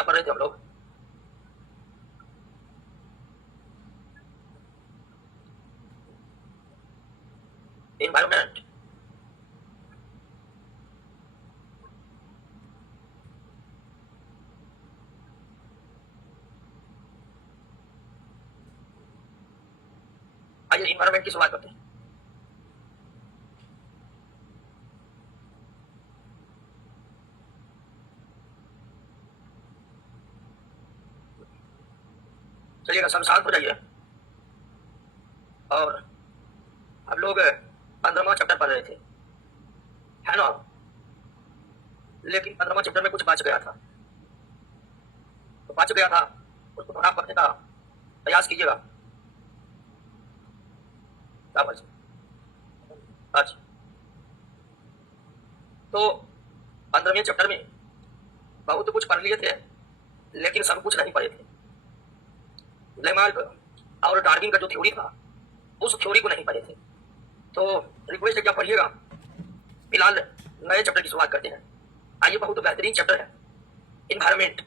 क्या पढ़ रहे थे हम लोग? एनवायरमेंट। आइए एनवायरमेंट की शुरुआत करते हैं। चलिएगा, सब शांत हो जाइए। और हम लोग 15वां चैप्टर पढ़ रहे थे, है ना? लेकिन 15वां चैप्टर में कुछ बच गया था, तो बच गया था उसको थोड़ा पढ़ने का प्रयास कीजिएगा। क्या बच? अच्छा, तो 15वें चैप्टर में बहुत कुछ पढ़ लिए थे, लेकिन सब कुछ नहीं पढ़े थे। लेमार्क और डार्विन का जो थ्योरी था, उस थ्योरी को नहीं पढ़े थे। तो रिक्वेस्ट है, क्या पढ़िएगा। फिलहाल नए चैप्टर की शुरुआत करते हैं। आइए, बहुत बेहतरीन चैप्टर है एनवायरमेंट।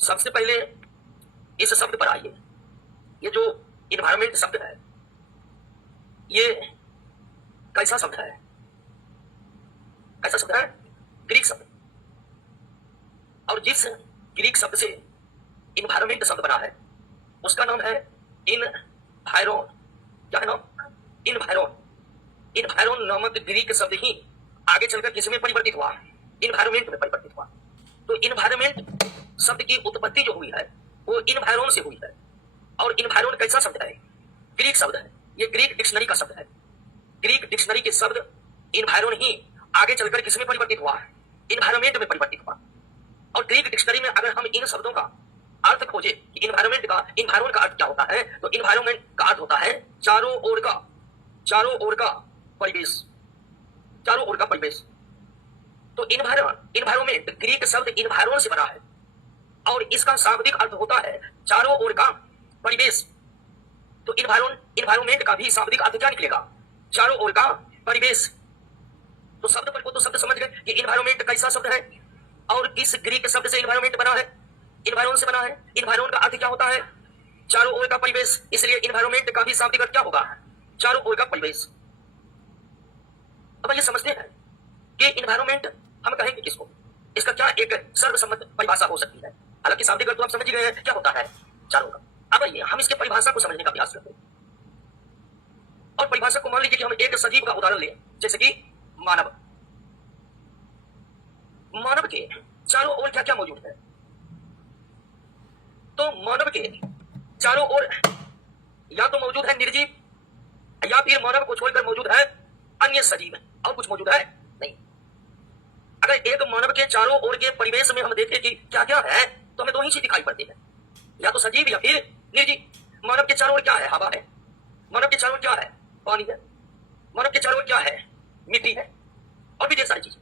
सबसे पहले इस शब्द पर आइए। ये जो एनवायरमेंट शब्द है, ये कैसा शब्द है? कैसा शब्द है? ग्रीक शब्द। और जिस ग्रीक शब्द से एनवायरमेंट शब्द बना है, उसका नाम है इनवायरोन। क्या है नाम? इनवायरोन। इनवायरोन नामक ग्रीक शब्द ही आगे चलकर किसमें परिवर्तित हुआ? इन्वायरमेंट में परिवर्तित हुआ। तो इन्वायरमेंट शब्द की उत्पत्ति जो हुई है, वो इन्वायरोन से हुई है। और इन्वायरोन कैसा शब्द है? ग्रीक शब्द है। ये ग्रीक डिक्शनरी का शब्द है। ग्रीक डिक्शनरी के शब्द इन्वायरोन ही आगे चलकर किसमें परिवर्तित हुआ? इन्वायरमेंट में परिवर्तित हुआ। और ग्रीक डिक्शनरी में अगर हम इन शब्दों का अर्थ खोजे कि इन्वायरमेंट का, इन्वायरोन का अर्थ क्या होता है, तो इन्वायरमेंट का अर्थ होता है चारों ओर का परिवेश। चारों ओर का परिवेश। तो इन्वायरमेंट ग्रीक शब्द इन्वायरोन से बना है, और इसका शाब्दिक अर्थ होता है चारों ओर का परिवेश। तो इन्वायरमेंट का भी शाब्दिक अर्थ क्या निकलेगा? चारों ओर का परिवेश। तो शब्द पर को तो शब्द समझ गए कि इन्वायरमेंट कैसा शब्द है और किस ग्रीक शब्द से इन्वायरमेंट बना है, इन्वायरोन से बना है। इन्वायरोन का अर्थ क्या होता है? चारों ओर का परिवेश। इसलिए इन्वायरमेंट का भी शाब्दिक अर्थ क्या होगा? चारों ओर का परिवेश। अब ये समझते हैं कि इन्वायरमेंट हम कहेंगे किसको, इसका क्या एक सर्वसम्मत परिभाषा हो सकती है। हालांकि शाब्दिक अर्थ तो आप समझ ही गए हैं क्या होता है, चारों का। अब आइए हम इसके परिभाषा को समझने का प्रयास करते हैं। और परिभाषा को मान लीजिए कि हम एक सजीव का उदाहरण लें, जैसे कि मानव। मानव के चारों ओर क्या क्या मौजूद है? तो मानव के चारों ओर या तो मौजूद है निर्जीव, या फिर मानव को छोड़कर मौजूद है अन्य सजीव। और कुछ मौजूद है नहीं। अगर एक मानव के चारों ओर के परिवेश में हम देखें कि क्या क्या है, तो हमें दो ही चीज दिखाई पड़ती है, या तो सजीव या फिर निर्जीव। मानव के चारों ओर क्या है? हवा है। मानव के चारों ओर क्या है? पानी है। मानव के चारों ओर क्या है? मिट्टी है। और भी ढेर सारी चीजें।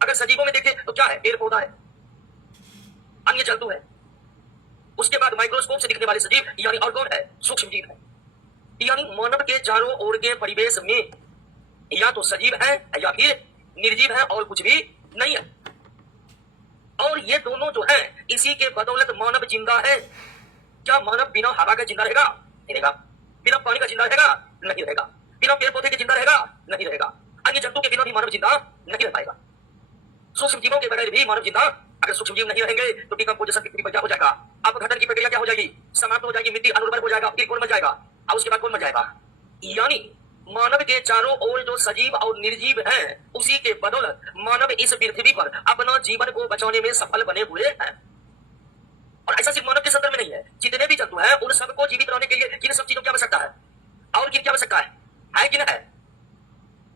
अगर सजीवों में देखें तो क्या है? पेड़ पौधा है, अन्य जंतु है। उसके बाद माइक्रोस्कोप से दिखने वाले सजीव यानी और कौन है? सूक्ष्म जीव है। यानी मानव के चारों ओर के परिवेश में या तो सजीव है या फिर निर्जीव है, और कुछ भी नहीं है। और ये दोनों जो है, इसी के बदौलत मानव जिंदा है। क्या मानव बिना हवा के जिंदा रहेगा? नहीं रहेगा। बिना पानी का जिंदा रहेगा? नहीं रहेगा। बिना पेड़ पौधे के जिंदा रहेगा? नहीं रहेगा। अन्य जंतु के बिना भी मानव जिंदा नहीं रह पाएगा। सूक्ष्म जीवों के बगैर भी मानव जिंदा। अगर सूक्ष्म जीव नहीं रहेंगे तो डिकम्पोजिशन की प्रक्रिया हो जाएगा। अपघटन की प्रक्रिया क्या हो जाएगी? समाप्त हो जाएगी। मिट्टी अनुर्वर हो जाएगा, फिर कौन मर जाएगा, और उसके बाद कौन मर जाएगा। यानी मानव के चारों ओर जो सजीव और निर्जीव हैं, उसी के बदौलत मानव इस पृथ्वी पर अपना जीवन को बचाने में सफल बने हुए हैं। और ऐसा सिर्फ मानव के संदर्भ में नहीं है, जितने भी जंतु हैं उन सबको जीवित रहने के लिए किन सब चीजों की आवश्यकता है, और किन की आवश्यकता है कि नहीं है?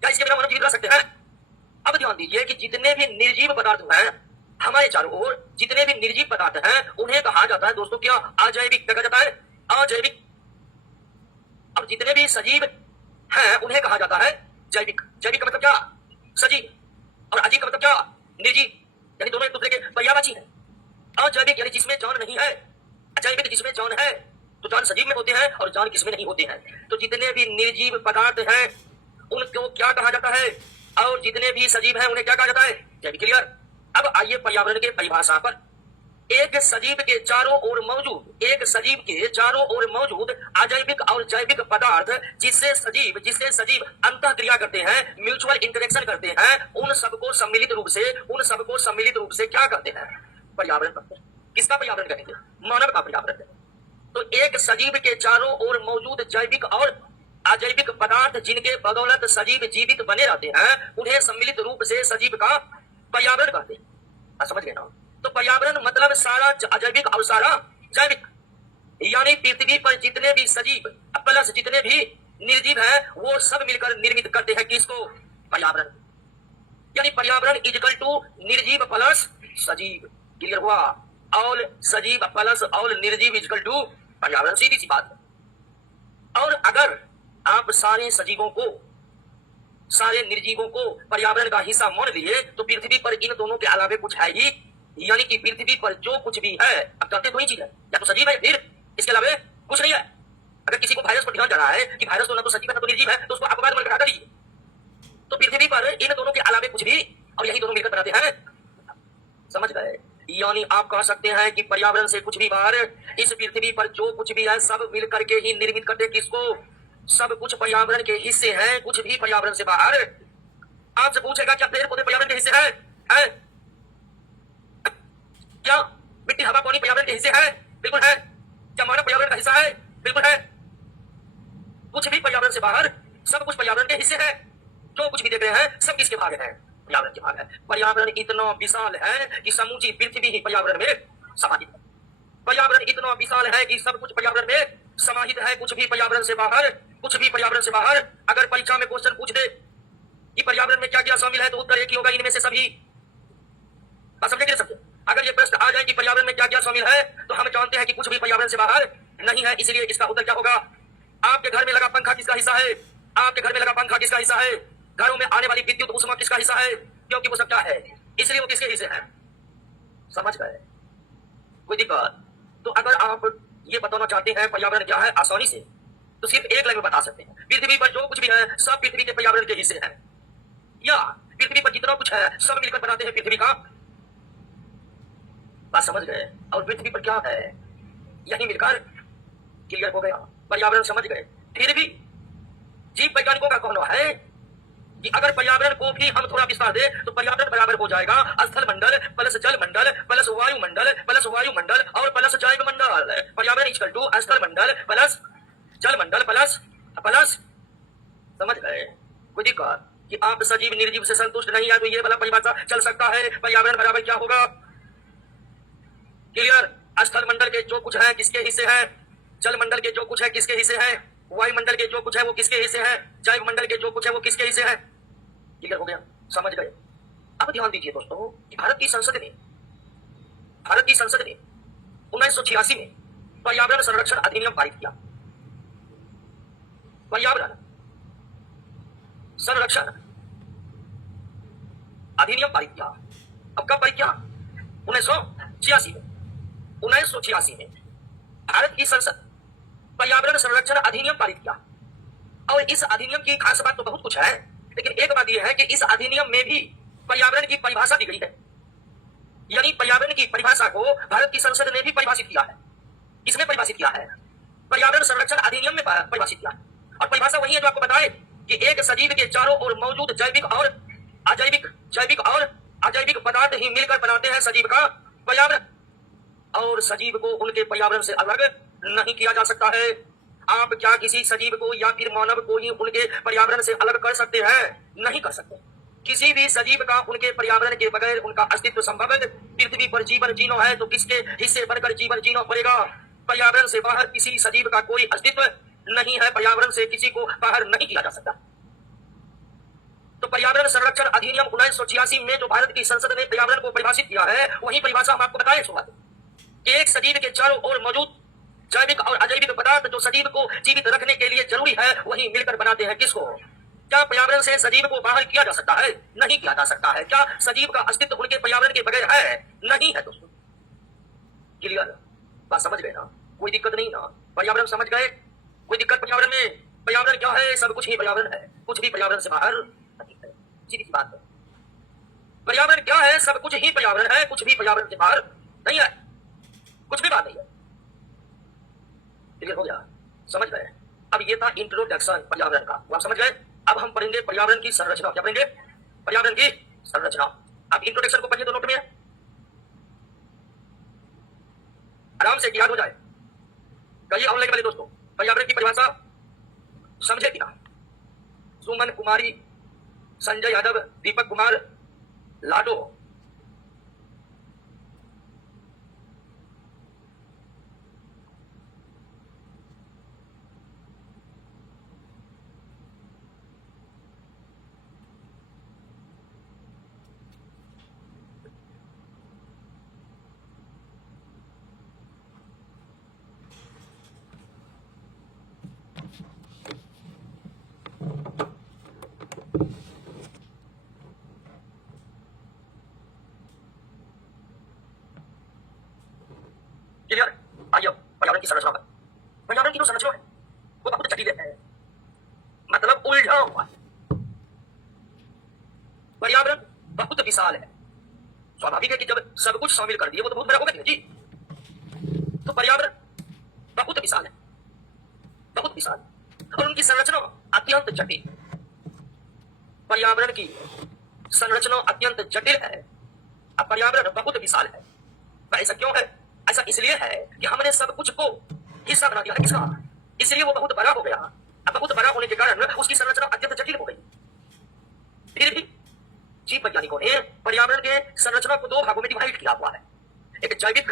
क्या इसके बिना मानव जीवित रह सकते हैं? अब ध्यान दीजिए कि जितने भी निर्जीव पदार्थ हैं हमारे चारों ओर, जितने भी निर्जीव पदार्थ हैं, उन्हें कहा जाता है दोस्तों क्या? अजैविक। कहा जाता है अजैविक। और जितने भी सजीव हैं उन्हें कहा जाता है जैविक। जैविक का मतलब क्या? सजीव। और अजीव का मतलब क्या? निर्जीव। यानी दोनों एक दूसरे के पर्यायवाची हैं। अजैविक यानी जिसमें जान नहीं है, अजैविक जिसमें जान है। तो जान सजीव में होते हैं और जान किसमें नहीं होते हैं। तो जितने भी निर्जीव पदार्थ हैं उनको क्या कहा जाता है, और जितने भी सजीव हैं उन्हें क्या कहा जाता है? जैविक। क्लियर? अब आइए पर्यावरण के परिभाषा पर। एक सजीव के चारों ओर मौजूद अजैविक और जैविक पदार्थ जिससे सजीव अंतः क्रिया करते हैं, म्यूचुअल इंटरेक्शन करते हैं, उन सबको सम्मिलित रूप से क्या कहते हैं? पर्यावरण कहते हैं। किसका पर्यावरण कहेंगे? मानव का पर्यावरण। तो एक सजीव के चारों ओर मौजूद जैविक और अजैविक पदार्थ जिनके बदौलत सजीव जीवित बने रहते हैं, उन्हें सम्मिलित रूप से सजीव का पर्यावरण कहते हैं। समझ गए ना? तो पर्यावरण मतलब सारा अजैविक और सारा जैविक, यानी पृथ्वी पर जितने भी सजीव प्लस जितने भी निर्जीव हैं, वो सब मिलकर निर्मित करते हैं किसको? पर्यावरण। यानी पर्यावरण इक्वल टू निर्जीव प्लस सजीव। क्लियर हुआ? और सजीव प्लस और निर्जीव इक्वल टू पर्यावरण। सीधी सी बात है। और अगर आप सारे निर्जीवों को पर्यावरण का हिस्सा मान लिए तो पृथ्वी पर इन दोनों के अलावे कुछ है ही, यानी कि पृथ्वी पर जो कुछ भी है, अब कहते तो ही चीज है, या तो सजीव है फिर इसके अलावा कुछ नहीं है। अगर किसी को वायरस पर ध्यान जा रहा है कि वायरस तो ना तो सजीव है ना तो निर्जीव है, तो उसको अपवाद में हटा दीजिए। तो पृथ्वी पर इन दोनों के अलावे कुछ भी, और यही दोनों मिलकर बनाते हैं। समझ गए? यानी आप कह सकते हैं कि पर्यावरण से कुछ भी बाहर, इस पृथ्वी पर जो कुछ भी है सब मिलकर के ही निर्मित करते किसको? सब कुछ पर्यावरण के हिस्से हैं, कुछ भी पर्यावरण से बाहर। आपसे पूछेगा क्या पेड़ पौधे पर्यावरण के हिस्से हैं? क्या मिट्टी हवा पानी पर्यावरण के हिस्से है? बिल्कुल है। क्या मानव पर्यावरण का हिस्सा है? बिल्कुल है। कुछ भी पर्यावरण से बाहर, सब कुछ पर्यावरण के हिस्से है। जो कुछ भी देख रहे हैं सब किसके भाग है? पर्यावरण के भाग है। पर्यावरण इतना विशाल है कि समूची पृथ्वी ही पर्यावरण में समाहित है। पर्यावरण इतना विशाल है कि सब कुछ पर्यावरण में समाहित है। कुछ भी पर्यावरण से बाहर अगर परीक्षा में क्वेश्चन पूछ दे कि पर्यावरण में क्या क्या शामिल है, तो उत्तर एक ही होगा, इनमें से सभी। बात समझे कि नहीं समझे? अगर ये प्रश्न आ जाए कि पर्यावरण में क्या क्या शामिल है, तो हम जानते हैं कि कुछ भी पर्यावरण से बाहर नहीं है। इसलिए इसका उत्तर क्या होगा? आपके घर में लगा पंखा किसका हिस्सा है? घरों में आने वाली विद्युत ऊष्मा किसका हिस्सा है? क्योंकि वो सब क्या है, इसलिए वो किसके हिस्से है? समझ गए? कोई दिक्कत? तो अगर आप ये बताना चाहते हैं पर्यावरण क्या है आसानी से, तो सिर्फ एक लाइन में बता सकते हैं, पृथ्वी पर जो कुछ भी है सब पृथ्वी के पर्यावरण के हिस्से हैं। या पृथ्वी पर जितना कुछ है सब मिलकर बनाते हैं पृथ्वी का। बात समझ गए? और पृथ्वी पर क्या है, यही मिलकर क्लियर हो गया। पर्यावरण समझ गए? फिर भी जीव वैज्ञानिकों का कहना है कि अगर पर्यावरण को भी हम थोड़ा विस्तार दें तो पर्यावरण बराबर हो जाएगा स्थल मंडल प्लस जल मंडल प्लस वायुमंडल और प्लस जैव मंडल। पर्यावरण इक्वल टू स्थल मंडल प्लस जल मंडल प्लस समझ गए? कोई दिक्कत? कि आप सजीव निर्जीव से संतुष्ट नहीं है तो ये वाला परिभाषा चल सकता है। पर्यावरण बराबर क्या होगा? क्लियर? स्थल मंडल के जो कुछ है किसके हिस्से है? जल मंडल के जो कुछ है किसके हिस्से है? वायुमंडल के जो कुछ है वो किसके हिस्से है? जैव मंडल के जो कुछ है वो किसके हिस्से है? क्लियर हो गया? समझ गए? अब ध्यान दीजिए दोस्तों कि भारत की संसद ने 1986 में पर्यावरण संरक्षण अधिनियम पारित किया। पर्यावरण संरक्षण अधिनियम पारित किया। अब कब पारित किया? 1986 में भारत की संसद पर्यावरण संरक्षण अधिनियम पारित किया। और इस अधिनियम की खास बात तो बहुत कुछ है, लेकिन एक बात यह है कि इस अधिनियम में भी पर्यावरण की परिभाषा दी गई है। यानी पर्यावरण की परिभाषा को भारत की संसद ने भी परिभाषित किया है। इसमें परिभाषित किया है, पर्यावरण संरक्षण अधिनियम में परिभाषित किया। और परिभाषा वही है जो आपको बताए कि एक सजीव के चारों ओर मौजूद जैविक और अजैविक पदार्थ ही मिलकर बनाते हैं सजीव का पर्यावरण। और सजीव को उनके पर्यावरण से अलग नहीं किया जा सकता है। आप क्या किसी सजीव को या फिर मानव को ही उनके पर्यावरण से अलग कर सकते हैं? नहीं कर सकते। किसी भी सजीव का उनके पर्यावरण के बगैर उनका अस्तित्व संभव है। पृथ्वी पर जीवन जीना है तो किसके हिस्से बनकर जीवन जीना पड़ेगा? पर्यावरण से बाहर किसी सजीव का कोई अस्तित्व नहीं है। पर्यावरण से किसी को बाहर नहीं किया जा सकता। तो पर्यावरण संरक्षण अधिनियम 1986 में जो भारत की संसद ने पर्यावरण को परिभाषित किया है, वही परिभाषा हम आपको बताए शुरुआत कि एक सजीव के चारों ओर मौजूद जैविक और अजैविक पदार्थ जो सजीव को जीवित रखने के लिए जरूरी है, वही मिलकर बनाते हैं किसको? क्या पर्यावरण से सजीव को बाहर किया जा सकता है? नहीं किया जा सकता है। क्या सजीव का अस्तित्व उनके पर्यावरण के बगैर है? नहीं है दोस्तों। क्लियर? बात समझ गए ना? कोई दिक्कत नहीं ना? पर्यावरण समझ गए? कोई दिक्कत पर्यावरण में? पर्यावरण क्या है? सब कुछ ही पर्यावरण है, कुछ भी पर्यावरण से बाहर नहीं है। सीधी सी बात है। पर्यावरण क्या है? सब कुछ ही पर्यावरण है, कुछ भी पर्यावरण से बाहर नहीं है, कुछ भी बात नहीं है। क्लियर हो गया? समझ गए? अब ये था इंट्रोडक्शन पर्यावरण का, वो आप समझ गए। अब हम पढ़ेंगे पर्यावरण की संरचना। क्या पढ़ेंगे? पर्यावरण की संरचना। अब इंट्रोडक्शन को पढ़िए तो नोट में है, आराम से याद हो जाए। कहिए ऑनलाइन वाले दोस्तों, पर्यावरण की परिभाषा समझे कि ना? सुमन कुमारी, संजय यादव, दीपक कुमार, लाडो, क्लियर? आइए पर्यावरण की संरचना पर। पर्यावरण की जो संरचना है वो बहुत जटिल है, मतलब उलझा हुआ है। पर्यावरण बहुत विशाल है। स्वाभाविक है कि जब सब कुछ शामिल कर दिए वो तो बहुत बड़ा होगा जी। तो पर्यावरण बहुत विशाल है, बहुत विशाल, और उनकी संरचना अत्यंत जटिल। पर्यावरण की संरचना अत्यंत जटिल है, अब पर्यावरण बहुत विशाल है। ऐसा क्यों है? ऐसा इसलिए है कि हमने सब कुछ को हिस्सा बना दिया है किसका, इसलिए वो बहुत बड़ा हो गया। अब बहुत बड़ा होने के कारण उसकी संरचना अत्यंत जटिल हो गई। फिर भी जीव वैज्ञानिकों ने पर्यावरण के संरचना को दो भागों में डिवाइड किया हुआ है, एक जैविक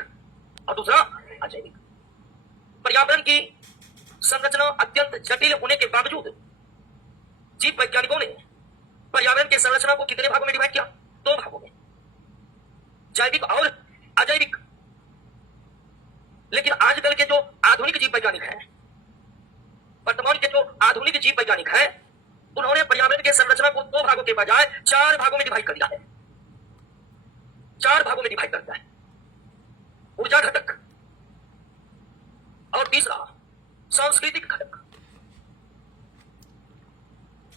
और दूसरा अजैविक। पर्यावरण की संरचना अत्यंत जटिल होने के बावजूद जीव वैज्ञानिकों ने पर्यावरण के संरचना को कितने भागों में डिवाइड किया? दो भागों में, जैविक और अजैविक। लेकिन आजकल के जो आधुनिक जीव वैज्ञानिक हैं, वर्तमान के जो आधुनिक जीव वैज्ञानिक हैं, उन्होंने पर्यावरण के संरचना को दो भागों के बजाय चार भागों में डिवाइड कर दिया है। चार भागों में डिवाइड कर दिया है, ऊर्जा घटक और तीसरा सांस्कृतिक घटक।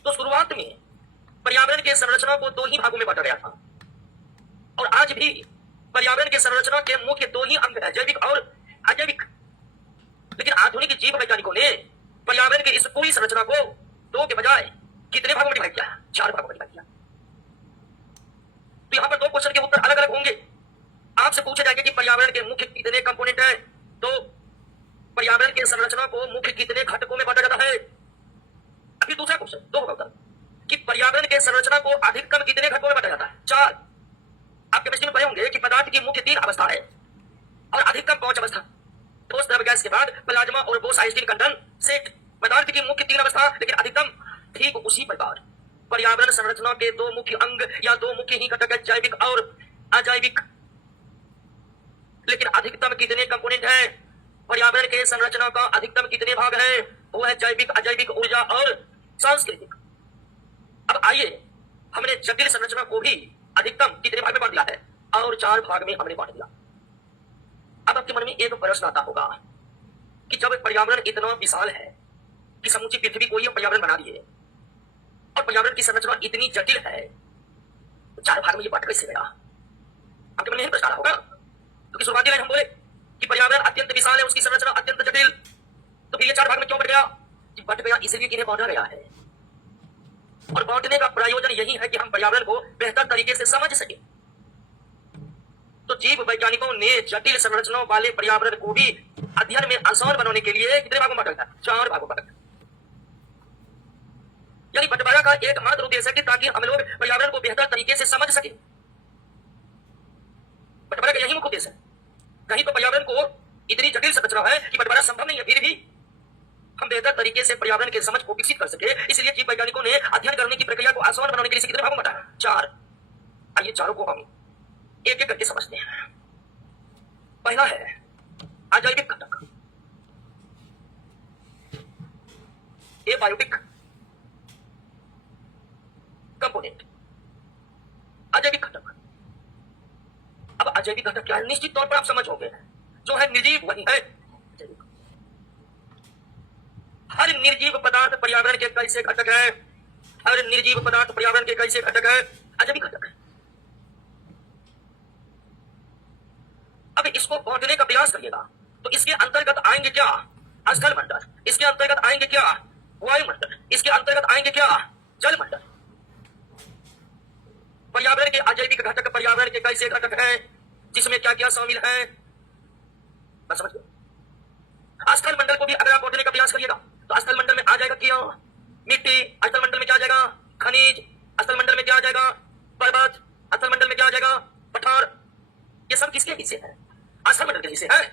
तो शुरुआत में पर्यावरण के संरचना को दो ही भागों में बांटा गया था, और आज भी पर्यावरण के संरचना के मुख्य दो ही अंग हैं, जैविक और अजैविक। लेकिन आधुनिक जीव वैज्ञानिकों ने पर्यावरण की इस पूरी संरचना को दो के बजाय कितने भागों में डिवाइड किया? चार भागों में डिवाइड किया। तो यहां पर दो क्वेश्चन के उत्तर अलग अलग होंगे। आपसे पूछे जाएंगे कि पर्यावरण के मुख्य कितने कंपोनेंट हैं, तो पर्यावरण के संरचना को मुख्य कितने घटकों में बांटा जाता है। अभी दूसरा क्वेश्चन दो होगा उत्तर कि पर्यावरण के संरचना को अधिकतम कितने घटकों में बांटा जाता है? चार। आप केमिस्ट्री में पढ़े होंगे कि पदार्थ की मुख्य तीन अवस्था है और अधिकतम पांच अवस्था, ठोस द्रव गैस के बाद प्लाज्मा और बोस आइंस्टीन कंडेंसेट। पदार्थ की मुख्य तीन अवस्था लेकिन अधिकतम। ठीक उसी प्रकार पर्यावरण संरचना के दो मुख्य अंग या दो मुख्य ही घटक है, जैविक और अजैविक। लेकिन अधिकतम कितने कंपोनेंट हैं? पर्यावरण के संरचना का अधिकतम कितने भाग हैं? वो है जैविक, अजैविक, ऊर्जा और सांस्कृतिक। अब आइए, हमने जटिल संरचना को भी अधिकतम कितने भाग में बांट दिया है? और चार भाग में हमने बांट दिया। अब आपके मन में एक प्रश्न आता होगा कि जब पर्यावरण इतना विशाल है कि समूची पृथ्वी को ही पर्यावरण बना दिए और पर्यावरण की संरचना इतनी जटिल है, तो चार भाग में ये बांट कैसे गया? आपके मन में यही प्रश्न होगा, क्योंकि शुरुआती लाइन हम बोले कि पर्यावरण अत्यंत विशाल है, उसकी संरचना अत्यंत जटिल, तो फिर ये चार भाग में क्यों बट गया? बट गया इसलिए कि इन्हें बांटा गया है, और बांटने का प्रयोजन यही है कि हम पर्यावरण को बेहतर तरीके से समझ सके। तो जीव वैज्ञानिकों ने जटिल संरचनाओं वाले पर्यावरण को भी अध्ययन में आसान बनाने के लिए कितने भागों में बांटा? चार भागों में बांटा। यानी बंटवारा का एकमात्र उद्देश्य है कि ताकि हम लोग पर्यावरण को बेहतर तरीके से समझ सके। बंटवारा का यही मुख्य उद्देश्य है। नहीं तो पर्यावरण को इतनी जटिल संरचना है कि बंटवारा संभव नहीं है, फिर भी हम बेहतर तरीके से पर्यावरण के समझ को विकसित कर सके, इसलिए जीव वैज्ञानिकों ने अध्ययन करने की प्रक्रिया को आसान बनाने के लिए कितने भागों में बांटा? चार। आइए चारों को हम एक एक करके समझते हैं। पहला है अजैविक घटक, एबायोटिक कंपोनेंट, अजैविक घटक। अब अजैविक घटक क्या है? निश्चित तौर पर आप समझोगे, जो है निर्जीव वही है जैविक। हर निर्जीव पदार्थ पर्यावरण के कैसे घटक है? हर निर्जीव पदार्थ पर्यावरण के कैसे घटक है? अजैविक घटक है। अब इसको बांटने का प्रयास करिएगा तो इसके अंतर्गत आएंगे क्या? स्थल मंडल। इसके अंतर्गत आएंगे क्या? वायुमंडल। इसके अंतर्गत आएंगे क्या? जल मंडल। पर्यावरण के अजैविक घटक पर्यावरण के कैसे घटक हैं जिसमें क्या क्या शामिल है, बस समझ गए। स्थल मंडल को भी अगर आप बांटने का प्रयास करिएगा तो स्थल मंडल में आ जाएगा क्या? मिट्टी। स्थल मंडल में क्या आ जाएगा? खनिज। स्थल मंडल में क्या आ जाएगा? पर्वत। स्थल मंडल में क्या आ जाएगा? पठार। ये सब किसके हिस्से हैं? स्थल मंडल के हिस्से हैं।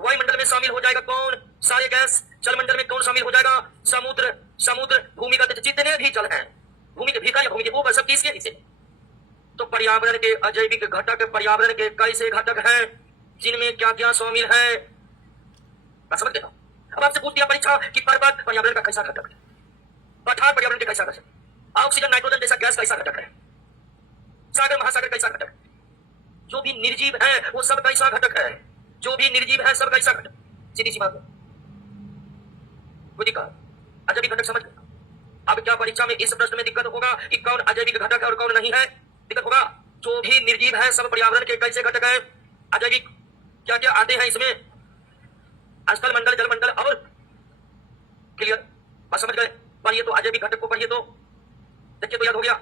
वायुमंडल में शामिल हो जाएगा कौन? सारे गैस। जल मंडल में कौन शामिल हो जाएगा? समुद्र। समुद्र भूमिगत जितने भी जल हैं, भूमि के भीतर या भूमि के ऊपर, सब किसके हिस्से? तो पर्यावरण के अजैविक घटक पर्यावरण के कैसे घटक हैं जिनमें क्या क्या शामिल है, मैं समझ गया। अब आपसे पूछ दिया परीक्षा कि पर्वत पर्यावरण का कैसा घटक है, पठार पर्यावरण के कैसा घटक है, ऑक्सीजन नाइट्रोजन जैसा गैस कैसा घटक है, सागर महासागर कैसा घटक है, जो भी निर्जीव है वो सब कैसा घटक है, जो भी निर्जीव है सब कैसा घटक। सीधी सी बात है, अजैविक घटक समझ गए। अब क्या परीक्षा में इस प्रश्न में दिक्कत होगा कि कौन अजैविक घटक है और कौन नहीं है? दिक्कत होगा। जो भी निर्जीव है सब पर्यावरण के कैसे घटक है, अजैविक क्या क्या आते हैं इसमें, स्थल मंडल, जल मंडल और क्लियर, बस समझ गए। पढ़िए तो अजैविक घटक को पढ़िए तो देखिए तो याद हो गया।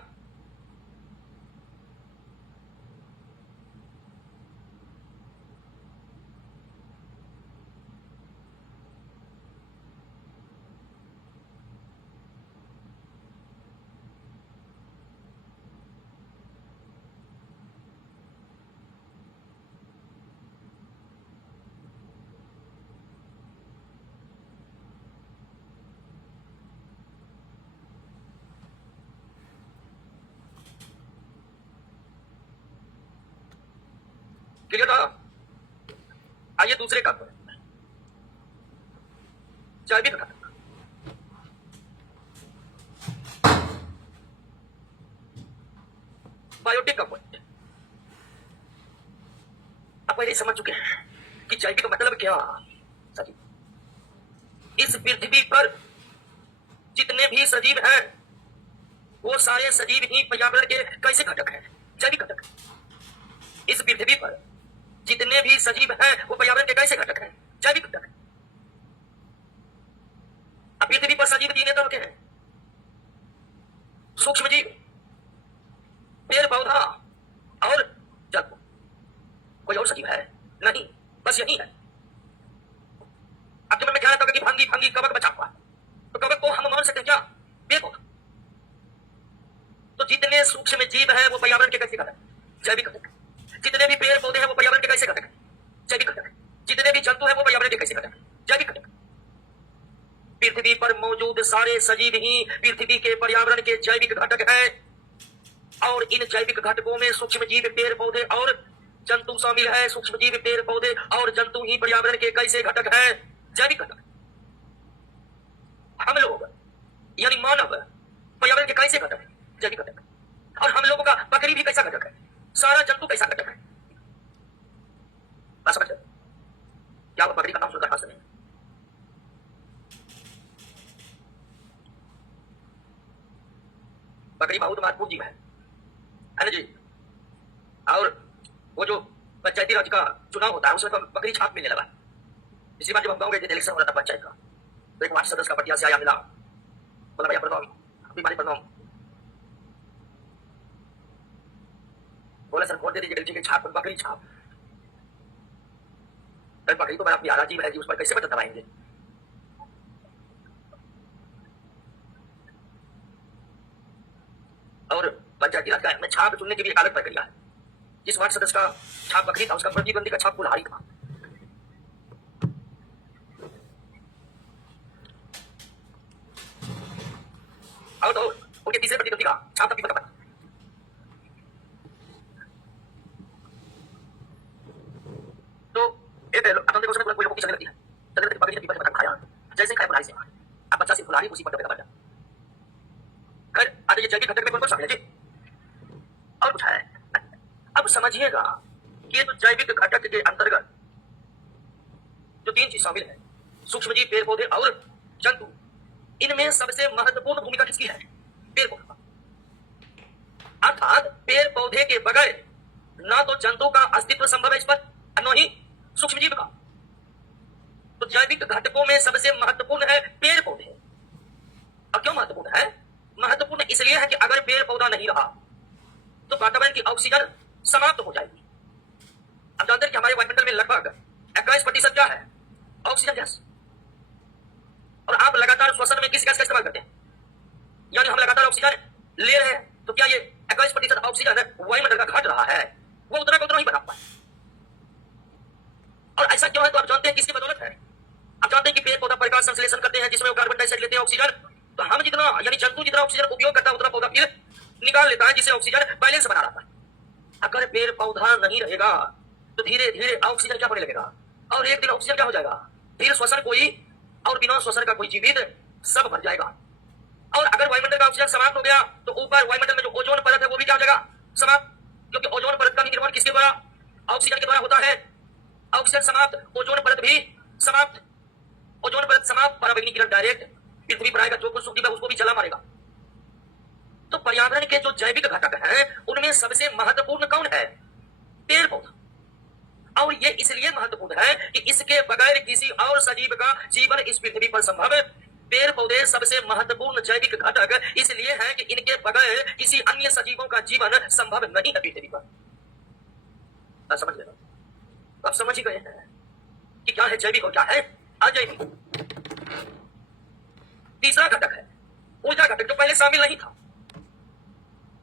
क्लियर था? आइए दूसरे का जैविक घटक। बायोटिक का पॉइंट आप पहले समझ चुके हैं कि जैविक मतलब क्या। सही, इस पृथ्वी पर जितने भी सजीव हैं वो सारे सजीव ही पर्यावरण के कैसे घटक हैं, जैविक घटक। इस पृथ्वी पर जितने भी सजीव हैं वो पर्यावरण के कैसे घटक हैं, जैविक घटक। अब पृथ्वी पर सजीव तीन तरह के हैं, सूक्ष्म जीव, पेड़ पौधा और जल। कोई और सजीव है नहीं, बस यही है। अब जब मैं कह रहा था कि भंगी भंगी कवक बचा हुआ, तो कवक को हम मान सकते हैं क्या? पेड़ पौधा। तो जितने सूक्ष्म जीव है वो पर्यावरण के कैसे घटक, जैविक घटक। जितने भी पेड़ पौधे हैं वो पर्यावरण के कैसे घटक, जैविक घटक। जितने भी जंतु हैं वो पर्यावरण के कैसे घटक, जैविक घटक। पृथ्वी पर मौजूद सारे सजीव ही पृथ्वी के पर्यावरण के जैविक घटक हैं और इन जैविक घटकों में सूक्ष्म जीव, पेड़ पौधे और जंतु शामिल है। सूक्ष्म जीव, पेड़ पौधे और जंतु ही पर्यावरण के कैसे घटक हैं, जैविक घटक। हम लोग यानी मानव पर्यावरण के कैसे घटक है, जैविक घटक। और हम लोगों का बकरी भी कैसा घटक है, सारा जंतु कैसा घटक है, बस समझ गए। क्या वो बकरी का नाम सुनकर हंस रहे हैं? बकरी बहुत महत्वपूर्ण जीव है ना जी। और वो जो पंचायती राज का चुनाव होता है उसमें तो बकरी छाप मिलने लगा। इसी बार जब हम गाँव गए थे, इलेक्शन हो रहा था पंचायत का, तो एक वार्ड सदस्य का पटिया से आया मिला, बोला भैया प्रणाम, बीमारी प्रणाम। बोला सर वोट दे दीजिए, जी की छाप, बकरी छाप। बकरी तो बड़ा प्यारा जीव है जी, उस पर कैसे बटन दबाएंगे। और पंचायती राज का में छाप चुनने की भी एक अलग प्रक्रिया है। जिस वार्ड सदस्य का छाप बकरी था उसका प्रतिद्वंदी का छाप कुल्हाड़ी था। और तो उनके तीसरे प्रतिद्वंदी का छाप तक भी पता। तो एक अपन देखो उसमें कोई लोगों की चलने लगती है, चलने लगती बकरी ने पीपल का खाया, जैसे खाया कुल्हाड़ी से, अब बच्चा से कुल्हाड़ी उसी पर दबा दिया। खैर आज ये जैविक घटक में कौन शामिल है जी? और कुछ है। अब समझिएगा कि ये तो जैविक घटक के अंतर्गत जो तीन चीज शामिल है, सूक्ष्म जीव, पेड़ पौधे और जंतु, इनमें सबसे महत्वपूर्ण भूमिका किसकी है? पेड़ पौधा। अर्थात पेड़ पौधे के बगैर ना तो जंतु का अस्तित्व संभव है इस पर, न ही सूक्ष्म जीव का। तो जैविक घटकों में सबसे महत्वपूर्ण है पेड़ पौधे। और क्यों महत्वपूर्ण है? महत्वपूर्ण इसलिए है कि अगर पेड़ पौधा नहीं रहा तो वातावरण की ऑक्सीजन समाप्त हो जाएगी। अब जानते हैं कि हमारे वायुमंडल में लगभग 21% क्या है? Oxygen gas. और आप लगातार श्वसन में किस गैस का इस्तेमाल करते हैं? यानी हम लगातार ऑक्सीजन ले रहे हैं, तो क्या ये 21% ऑक्सीजन वायुमंडल का घट रहा है? वो उतना का उतना ही बना हुआ है। और ऐसा क्यों है? तो आप जानते हैं किसकी बदौलत है? आप जानते हैं कि पेड़ पौधा प्रकाश संश्लेषण करते हैं जिसमें वो कार्बन डाइऑक्साइड लेते हैं, ऑक्सीजन। तो हम जितना यानी जंतु जितना ऑक्सीजन उपयोग करता है उतना पौधा फिर निकाल लेता है, जिससे ऑक्सीजन बैलेंस बना रहता है। अगर पेड़ पौधा नहीं रहेगा तो धीरे धीरे ऑक्सीजन क्या होने लगेगा? और एक दिन ऑक्सीजन क्या हो जाएगा? फिर श्वसन कोई और बिना श्वसन का कोई जीवित सब मर जाएगा। और अगर वायुमंडल का ऑक्सीजन समाप्त हो गया तो ऊपर वायुमंडल में जो ओजोन परत है वो भी क्या हो जाएगा? समाप्त। क्योंकि ओजोन परत का भी निर्माण किसके द्वारा? ऑक्सीजन के द्वारा होता है। ऑक्सीजन समाप्त, ओजोन परत भी समाप्त। ओजोन परत समाप्त, पराबैंगनी किरण डायरेक्ट पृथ्वी पर आएगा, जो कुछ सूखी है उसको भी जला मारेगा। तो पर्यावरण के जो जैविक घटक हैं उनमें सबसे महत्वपूर्ण कौन है? पेड़ पौधा। और ये इसलिए महत्वपूर्ण है कि इसके बगैर किसी और सजीव का जीवन इस पृथ्वी पर संभव। पेड़ पौधे सबसे महत्वपूर्ण जैविक घटक इसलिए हैं कि इनके बगैर किसी अन्य सजीवों का जीवन संभव नहीं है पृथ्वी पर। आप समझ लेना, आप समझ ही गए हैं कि क्या है जैविक और क्या है अजैविक। तीसरा घटक है ऊर्जा घटक, जो पहले शामिल नहीं था।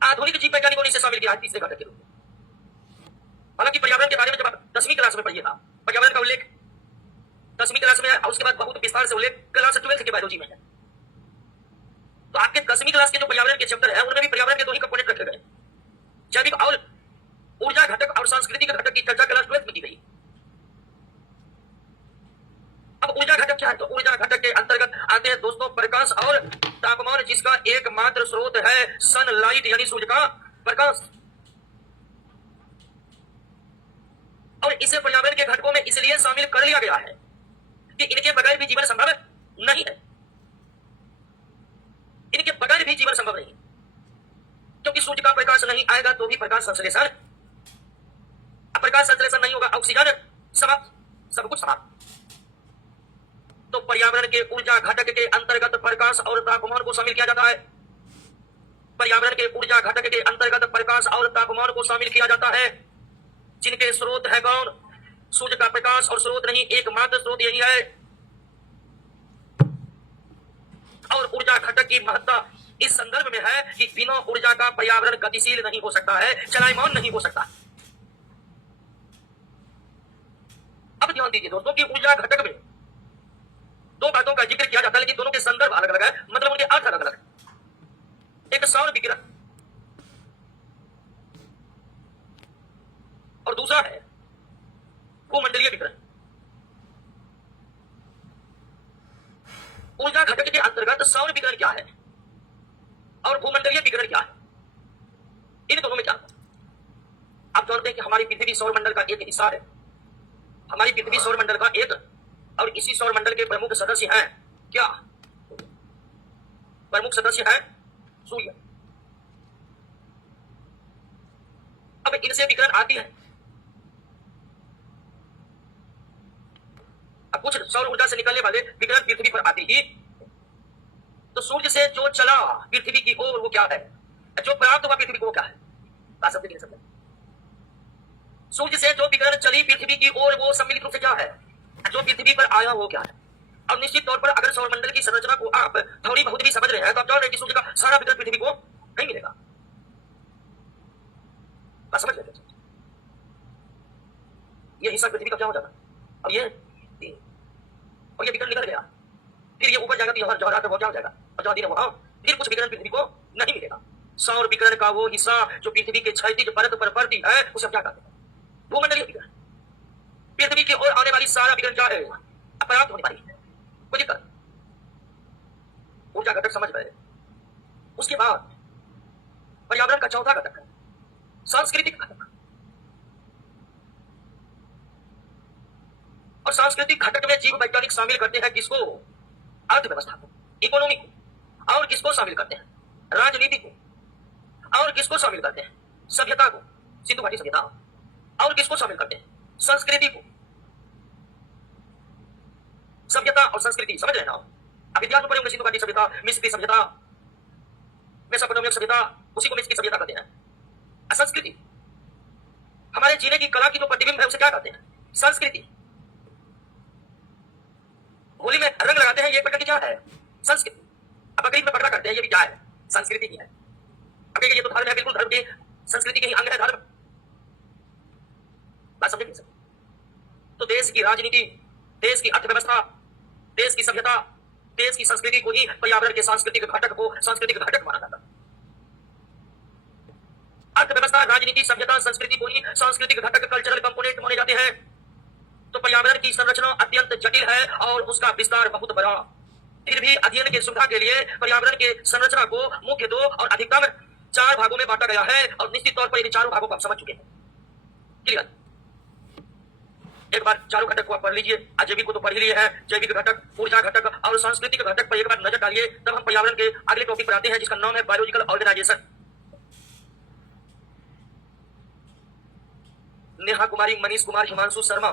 आधुनिक जीव वैज्ञानिकों ने इसे शामिल किया है तीसरे घटक के रूप में। हालांकि पर्यावरण के बारे में जब आप 10वीं क्लास में पढ़िए था, पर्यावरण का उल्लेख 10वीं क्लास में है और उसके बाद बहुत विस्तार से उल्लेख क्लास 12 के बायोलॉजी में है। तो आपके 10वीं क्लास के जो पर्यावरण के चैप्टर है उनमें भी पर्यावरण के दो ही कंपोनेंट रखे गए, जैविक और ऊर्जा घटक। और सांस्कृतिक घटक की चर्चा क्लास 12 में की गई। अब ऊर्जा घटक क्या है? तो ऊर्जा घटक के अंतर्गत आते हैं दोस्तों प्रकाश और तापमान, जिसका एकमात्र स्रोत है सनलाइट यानी सूर्य का प्रकाश। और इसे पर्यावरण के घटकों में इसलिए शामिल कर लिया गया है कि इनके बगैर भी जीवन संभव नहीं है। इनके बगैर भी जीवन संभव नहीं, क्योंकि सूर्य का प्रकाश नहीं आएगा तो भी प्रकाश संश्लेषण, प्रकाश संश्लेषण नहीं होगा, ऑक्सीजन समाप्त, सब कुछ समाप्त। तो पर्यावरण के ऊर्जा घटक के अंतर्गत प्रकाश और तापमान को शामिल किया जाता है। पर्यावरण के ऊर्जा घटक के अंतर्गत प्रकाश और तापमान को शामिल किया जाता है, जिनके स्रोत है कौन? सूर्य का प्रकाश। और स्रोत नहीं, एकमात्र स्रोत यही है। और ऊर्जा घटक की महत्ता इस संदर्भ में है कि बिना ऊर्जा का पर्यावरण गतिशील नहीं हो सकता है, चलायमान नहीं हो सकता। अब ध्यान दीजिए दोस्तों कि ऊर्जा घटक में दो बातों का जिक्र किया जाता है, लेकिन दोनों के संदर्भ अलग अलग है, मतलब उनके अर्थ अलग अलग है। एक सौर विकिरण और दूसरा है भूमंडलीय विकिरण। ऊर्जा घटक के अंतर्गत सौर विकिरण क्या है और भूमंडलीय विकिरण क्या है, इन दोनों में क्या है? आप जानते हैं कि हमारी पृथ्वी सौरमंडल का एक हिस्सा है। हमारी पृथ्वी सौरमंडल का एक, और इसी सौरमंडल के प्रमुख सदस्य हैं क्या? प्रमुख सदस्य हैं सूर्य। अब इनसे विकिरण आती है। अब कुछ सौर ऊर्जा से निकलने वाले विकिरण पृथ्वी पर आती ही, तो सूर्य से जो चला पृथ्वी की ओर वो क्या है? जो प्राप्त हुआ पृथ्वी को वो क्या है? बात समझे कि नहीं समझे? सूर्य से जो विकिरण चली पृथ्वी की ओर वो सम्मिलित रूप से क्या है? जो पृथ्वी पर आया वो क्या है? और निश्चित तौर पर अगर सौरमंडल की संरचना को आप थोड़ी बहुत भी समझ रहे हैं तो आप जान रहे हैं कि सूर्य का सारा विकिरण पृथ्वी को नहीं मिलेगा। बात समझ रहे? ये हिस्सा पृथ्वी का क्या हो जाता? अब ये और ये विकिरण निकल गया, फिर ये ऊपर जाएगा तो जो रात है वो क्या हो जाएगा? और जो दिन है वहां फिर कुछ विकिरण पृथ्वी को नहीं मिलेगा। सौर विकिरण का वो हिस्सा जो पृथ्वी के क्षैतिज परत पर पड़ती है उसे हम क्या कहते हैं? भूमंडलीय विकिरण। पृथ्वी की ओर आने वाली सारा विकिरण क्या है? अपर्याप्त होने वाली है, कोई दिक्कत। ऊर्जा घटक समझ गए। उसके बाद पर्यावरण का चौथा घटक है सांस्कृतिक घटक। और सांस्कृतिक घटक में जीव वैज्ञानिक शामिल करते हैं किसको? अर्थव्यवस्था को, इकोनॉमी को। और किसको शामिल करते हैं? राजनीति को। और किसको शामिल करते हैं? सभ्यता को, सिंधु घाटी सभ्यता। और किसको शामिल करते हैं? संस्कृति को। सभ्यता और संस्कृति समझ रहे हैं ना? अब इतिहास में पढ़े सिंधु घाटी सभ्यता, मिस्र की सभ्यता, मेसोपोटामिया सभ्यता, उसी को मिस्र की सभ्यता कहते हैं। संस्कृति हमारे जीने की कला की जो प्रतिबिंब है उसे क्या कहते हैं? संस्कृति। होली में रंग लगाते हैं, ये एक प्रकार की क्या है? संस्कृति। अब बकरीद में पकड़ा करते हैं, ये भी क्या है? संस्कृति की है। अब ये तो धर्म है, बिल्कुल धर्म की संस्कृति के ही अंग है धर्म। बात समझे नहीं? तो देश की राजनीति, देश की अर्थव्यवस्था, देश की सभ्यता, देश की संस्कृति को ही पर्यावरण के सांस्कृतिक घटक को सांस्कृतिक घटक माना जाता है। अर्थव्यवस्था, राजनीति, सभ्यता, संस्कृति को ही सांस्कृतिक घटक कल्चरल कंपोनेंट माने जाते हैं। तो पर्यावरण की संरचना अत्यंत जटिल है और उसका विस्तार बहुत बड़ा। फिर भी अध्ययन की सुविधा के लिए पर्यावरण के संरचना को मुख्य 2 और अधिकतम 4 भागों में बांटा गया है और निश्चित तौर पर इन चारों भागों को आप समझ चुके हैं। क्लियर? एक बार चारों घटक को आप पढ़ लीजिए। अजैविक को तो पढ़ ही लिए हैं, जैविक घटक, ऊर्जा घटक और सांस्कृतिक घटक पर एक बार नजर डालिए। तब हम पर्यावरण के अगले टॉपिक पर आते हैं जिसका नाम है बायोलॉजिकल ऑर्गेनाइजेशन। नेहा कुमारी, मनीष कुमार, हिमांशु शर्मा,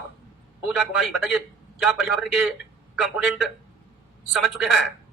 पूजा कुमारी, बताइए क्या पर्यावरण के कंपोनेंट समझ चुके हैं?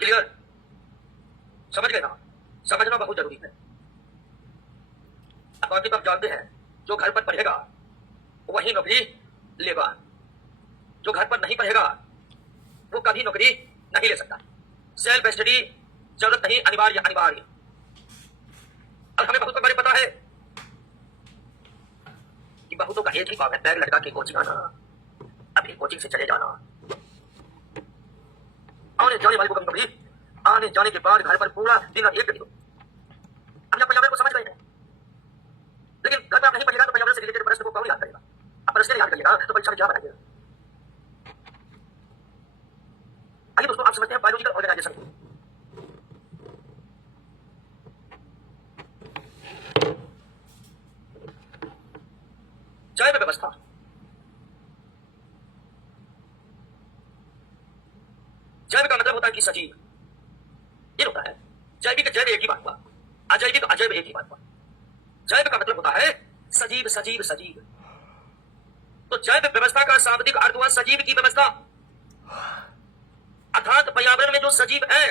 क्लियर? समझ गए ना? समझना बहुत जरूरी है। बाकी तो आप जानते हैं, जो घर पर पढ़ेगा वही नौकरी लेगा, जो घर पर नहीं पढ़ेगा वो कभी नौकरी नहीं ले सकता। सेल्फ स्टडी जरूरत नहीं, अनिवार्य अनिवार्य। और हमें बहुत बड़े पता है कि बहुतों का एक ही काम है, बैग लटका के कोचिंग आना, अभी कोचिंग से चले जाना, आने जाने वाली को कभी कभी आने जाने के बाद घर पर पूरा दिन एक कर दो। अब आप पर्यावरण को समझ गए हैं, लेकिन घर पर आप नहीं पढ़िएगा तो पर्यावरण से रिलेटेड प्रश्न को कौन याद करेगा? आप प्रश्न याद करिएगा तो परीक्षा में क्या बनाइएगा? आइए दोस्तों, आप समझते हैं बायोलॉजिकल ऑर्गेनाइजेशन को। जैव व्यवस्था, जैव का मतलब होता है कि सजीव, ये होता है। जैविक जैव एक ही बात हुआ, अजैविक अजैव एक ही बात हुआ। जैव का मतलब होता है सजीव सजीव सजीव। तो जैव व्यवस्था का शाब्दिक अर्थ हुआ सजीव की व्यवस्था, अर्थात पर्यावरण में जो सजीव है,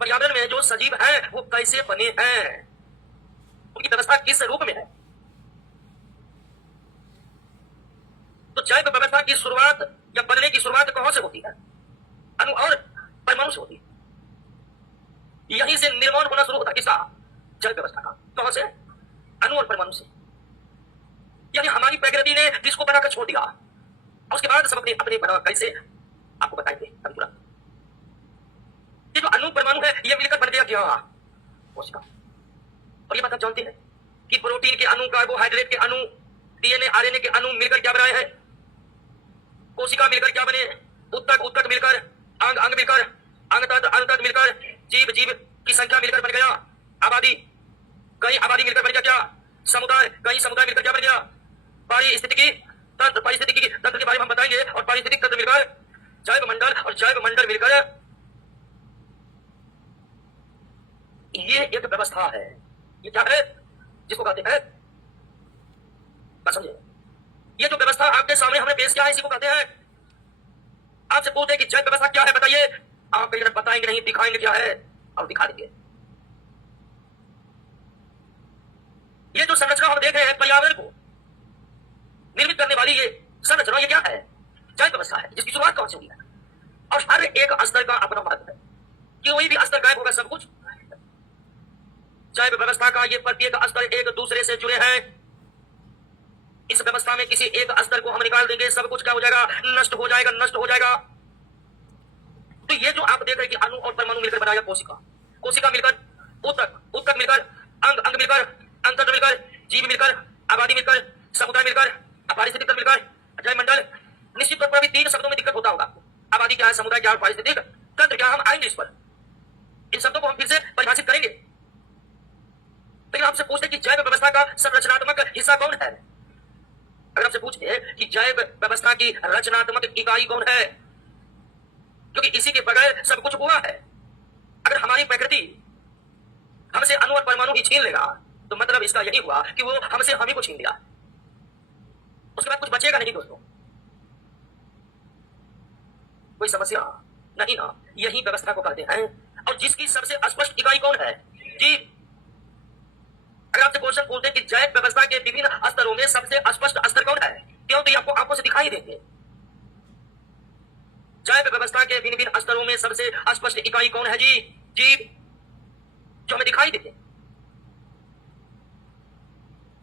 पर्यावरण में जो सजीव है वो कैसे बने हैं, उनकी व्यवस्था किस रूप में है। तो जैव व्यवस्था की शुरुआत या बनने की शुरुआत कहां से होती है? अणु और परमाणु से होती है। यहीं से निर्माण होना शुरू होता है किसका? जैव व्यवस्था का। कहां से? अणु और परमाणु से। यानी हमारी प्रकृति ने जिसको बनाकर छोड़ दिया और उसके बाद सब अपने अपने बना, कैसे आपको बताएंगे अभी तुरंत। ये जो अणु परमाणु है ये मिलकर बन गया क्या? कोशिका। और ये बात आप जानते हैं कि प्रोटीन के अणु, कार्बोहाइड्रेट के अणु, डीएनए आरएनए के अणु मिलकर क्या बनाए हैं? कोशिका मिलकर क्या बने? उत्तक उत्तक मिलकर, अंग अंग मिलकर, अंग तंत्र मिलकर, जीव जीव की संख्या मिलकर बन गया आबादी। कई आबादी मिलकर बन गया क्या? समुदाय। कई समुदाय मिलकर क्या बन गया? पारिस्थितिकी तंत्र। पारिस्थितिकी तंत्र के बारे में हम बताएंगे। और पारिस्थितिक तंत्र मिलकर जैव मंडल, और जैव मंडल मिलकर ये एक व्यवस्था है। ये क्या है जिसको कहते हैं? बस समझिए, ये जो व्यवस्था आपके सामने हमने पेश किया है इसी को कहते हैं। आपसे पूछते हैं कि जैव व्यवस्था क्या है, बताइए। आप कहीं बताएंगे नहीं, दिखाएंगे क्या है और दिखा देंगे। ये जो संरचना हम देख रहे हैं पर्यावरण को निर्मित करने वाली, ये संरचना ये क्या है? जैव व्यवस्था है, जिसकी शुरुआत कौन से हुई है। और हर एक स्तर का अपना महत्व है, कोई भी स्तर गायब होगा सब कुछ। जैव व्यवस्था का ये प्रत्येक स्तर एक दूसरे से जुड़े हैं, इस व्यवस्था में किसी एक स्तर को हम निकाल देंगे, सब कुछ क्या हो जाएगा, नष्ट हो जाएगा, नष्ट हो जाएगा। तो ये जो आप देख रहे हैं कि अणु और परमाणु मिलकर बनाया कोशिका, कोशिका मिलकर ऊतक, ऊतक मिलकर अंग, अंग मिलकर अंतर्द्रव्य मिलकर जीव मिलकर आबादी मिलकर समुदाय मिलकर पारिस्थितिक तंत्र मिलकर जयमंडल। निश्चित तौर पर अभी 3 शब्दों में दिक्कत होता होगा आपको, आबादी क्या है, समुदाय क्या है, पारिस्थितिक तंत्र क्या, हम आएंगे इस पर, इन शब्दों को हम फिर से परिभाषित करेंगे। लेकिन आपसे पूछते कि जैव व्यवस्था का संरचनात्मक हिस्सा कौन है। अगर आपसे पूछते कि जैव व्यवस्था की रचनात्मक इकाई कौन है, क्योंकि इसी के बगैर सब कुछ हुआ है। अगर हमारी प्रकृति हमसे अणु और परमाणु ही छीन लेगा तो मतलब इसका यही हुआ कि वो हमसे हम ही को छीन लिया, उसके बाद कुछ बचेगा नहीं दोस्तों, कोई समस्या नहीं ना। यही व्यवस्था को कहते हैं। और जिसकी सबसे स्पष्ट इकाई कौन है जी, अगर आपसे क्वेश्चन पूछते हैं कि जैव व्यवस्था के विभिन्न स्तरों में सबसे स्पष्ट स्तर कौन है, क्यों, तो ये आपको आंखों से दिखाई देंगे। जैव व्यवस्था के भिन्न भिन्न स्तरों में सबसे स्पष्ट इकाई कौन है जी, जीव, जो हमें दिखाई देते।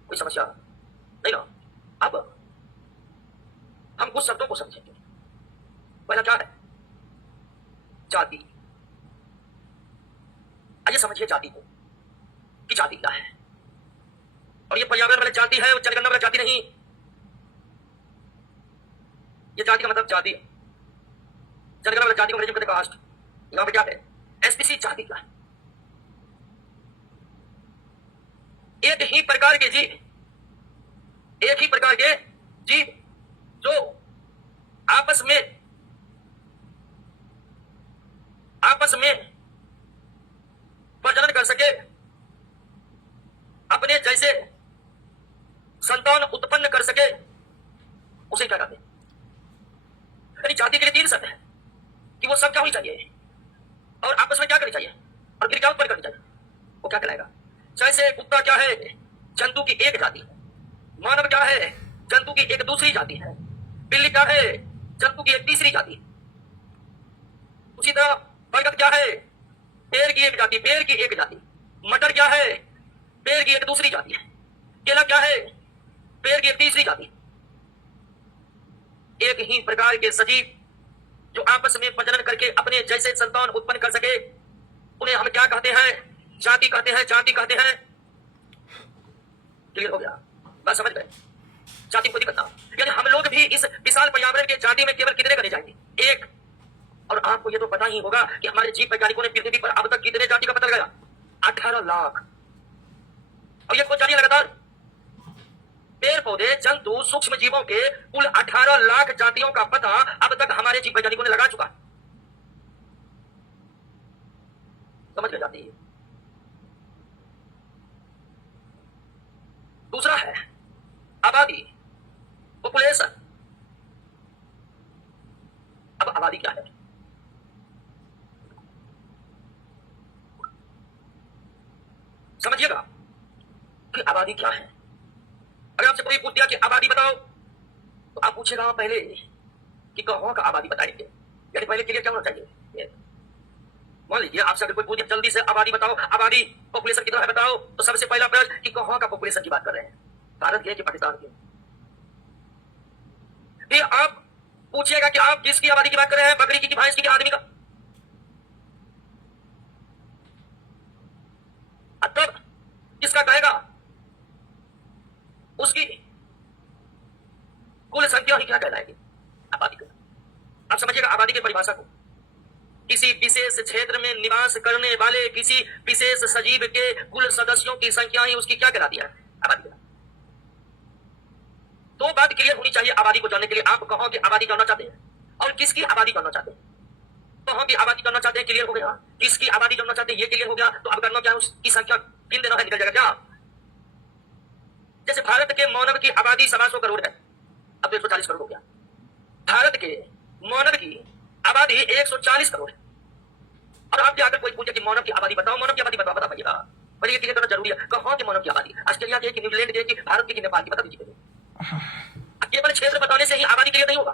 कोई समस्या नहीं ना। अब हम कुछ शब्दों को समझेंगे। पहला क्या है, जाति। आइए समझिए जाति को, कि जाति क्या है। और ये पर्यावरण वाली जाति है, जनगणना वाला जाति नहीं। ये जाति का मतलब जाति, जनगणना वाला जाति को अंग्रेजी में कहते हैं कास्ट। यहां पे क्या है, एसपीसी जाति का एक ही प्रकार के जीव, एक ही प्रकार के जीव जो आपस में प्रजनन कर सके, अपने जैसे संतान उत्पन्न कर सके, उसे क्या कहते हैं। यानी जाति के लिए 3 शर्त है कि वो सब क्या होनी चाहिए और आपस में क्या करनी चाहिए और फिर क्या उत्पन्न करनी चाहिए, वो क्या कहलाएगा। जैसे कुत्ता क्या है, जंतु की एक जाति, मानव क्या है, जंतु की एक दूसरी जाति है, बिल्ली क्या है, जंतु की एक तीसरी जाति। उसी तरह बरगद क्या है, पेड़ की एक जाति, पेड़ की एक जाति। मटर क्या है, पेड़ की एक दूसरी जाति है। केला क्या है, पेड़ की एक तीसरी जाति। एक ही प्रकार के सजीव जो आपस में प्रजनन करके अपने जैसे संतान उत्पन्न कर सके, उन्हें हम क्या कहते हैं, जाति कहते हैं, जाति कहते हैं। क्लियर हो गया, बात समझ गए। जाति को दिक्कत ना, यानी हम लोग भी इस विशाल पर्यावरण के जाति में केवल कितने करने जाएंगे, एक। और आपको ये तो पता ही होगा कि हमारे जीव वैज्ञानिकों ने पृथ्वी पर अब तक कितने जाति का पता लगाया, 18 लाख। और ये खोज जारी है लगातार। पेड़ पौधे, जंतु, सूक्ष्म जीवों के कुल 18 लाख जातियों का पता अब तक हमारे जीव वैज्ञानिकों ने लगा चुका है। समझ में जाती है। दूसरा है आबादी, पॉपुलेशन। अब आबादी क्या है, समझिएगा कि आबादी क्या है। अगर आपसे कोई पूछ दिया कि आबादी बताओ, तो आप पूछेगा पहले कि कहाँ का आबादी बताएंगे, यानी पहले क्लियर क्या होना चाहिए। मान लीजिए आपसे अगर कोई पूछ दिया जल्दी से आबादी बताओ, आबादी पॉपुलेशन कितना है बताओ, तो सबसे पहला प्रश्न कि कहाँ का पॉपुलेशन की बात कर रहे हैं, भारत के कि पाकिस्तान के। फिर आप पूछिएगा कि आप किसकी आबादी की बात कर रहे हैं, बकरी की, भैंस की, आदमी का। तब किसका कहेगा, उसकी कुल संख्या ही क्या कहलाएगी, आबादी का। आप समझिएगा आबादी की परिभाषा को, किसी विशेष क्षेत्र में निवास करने वाले किसी विशेष सजीव के कुल सदस्यों की संख्या ही उसकी क्या कहलाती है, आबादी। दो बात क्लियर होनी चाहिए आबादी को जानने के लिए। आप कहाँ की आबादी जानना चाहते हैं और किसकी आबादी जानना चाहते हैं। कहाँ की आबादी जानना चाहते हैं, क्लियर हो गया। किसकी आबादी जानना चाहते हैं, ये क्लियर हो गया। तो अब करना क्या है, उसकी संख्या गिन देना है, निकल जाएगा क्या। जैसे भारत के मानव की आबादी 125 करोड़ है, अब 140 करोड़ हो गया। भारत के मानव की आबादी 140 करोड़ है। और आपके अगर कोई पूछे कि मानव की आबादी बताओ, मानव की आबादी बताओ, बता पाइएगा। पर ये क्लियर करना जरूरी है, कहाँ की मानव की आबादी, ऑस्ट्रेलिया की, न्यूजीलैंड की, भारत की, नेपाल की, बता दीजिए। केवल क्षेत्र बताने से ही आबादी क्लियर नहीं होगा।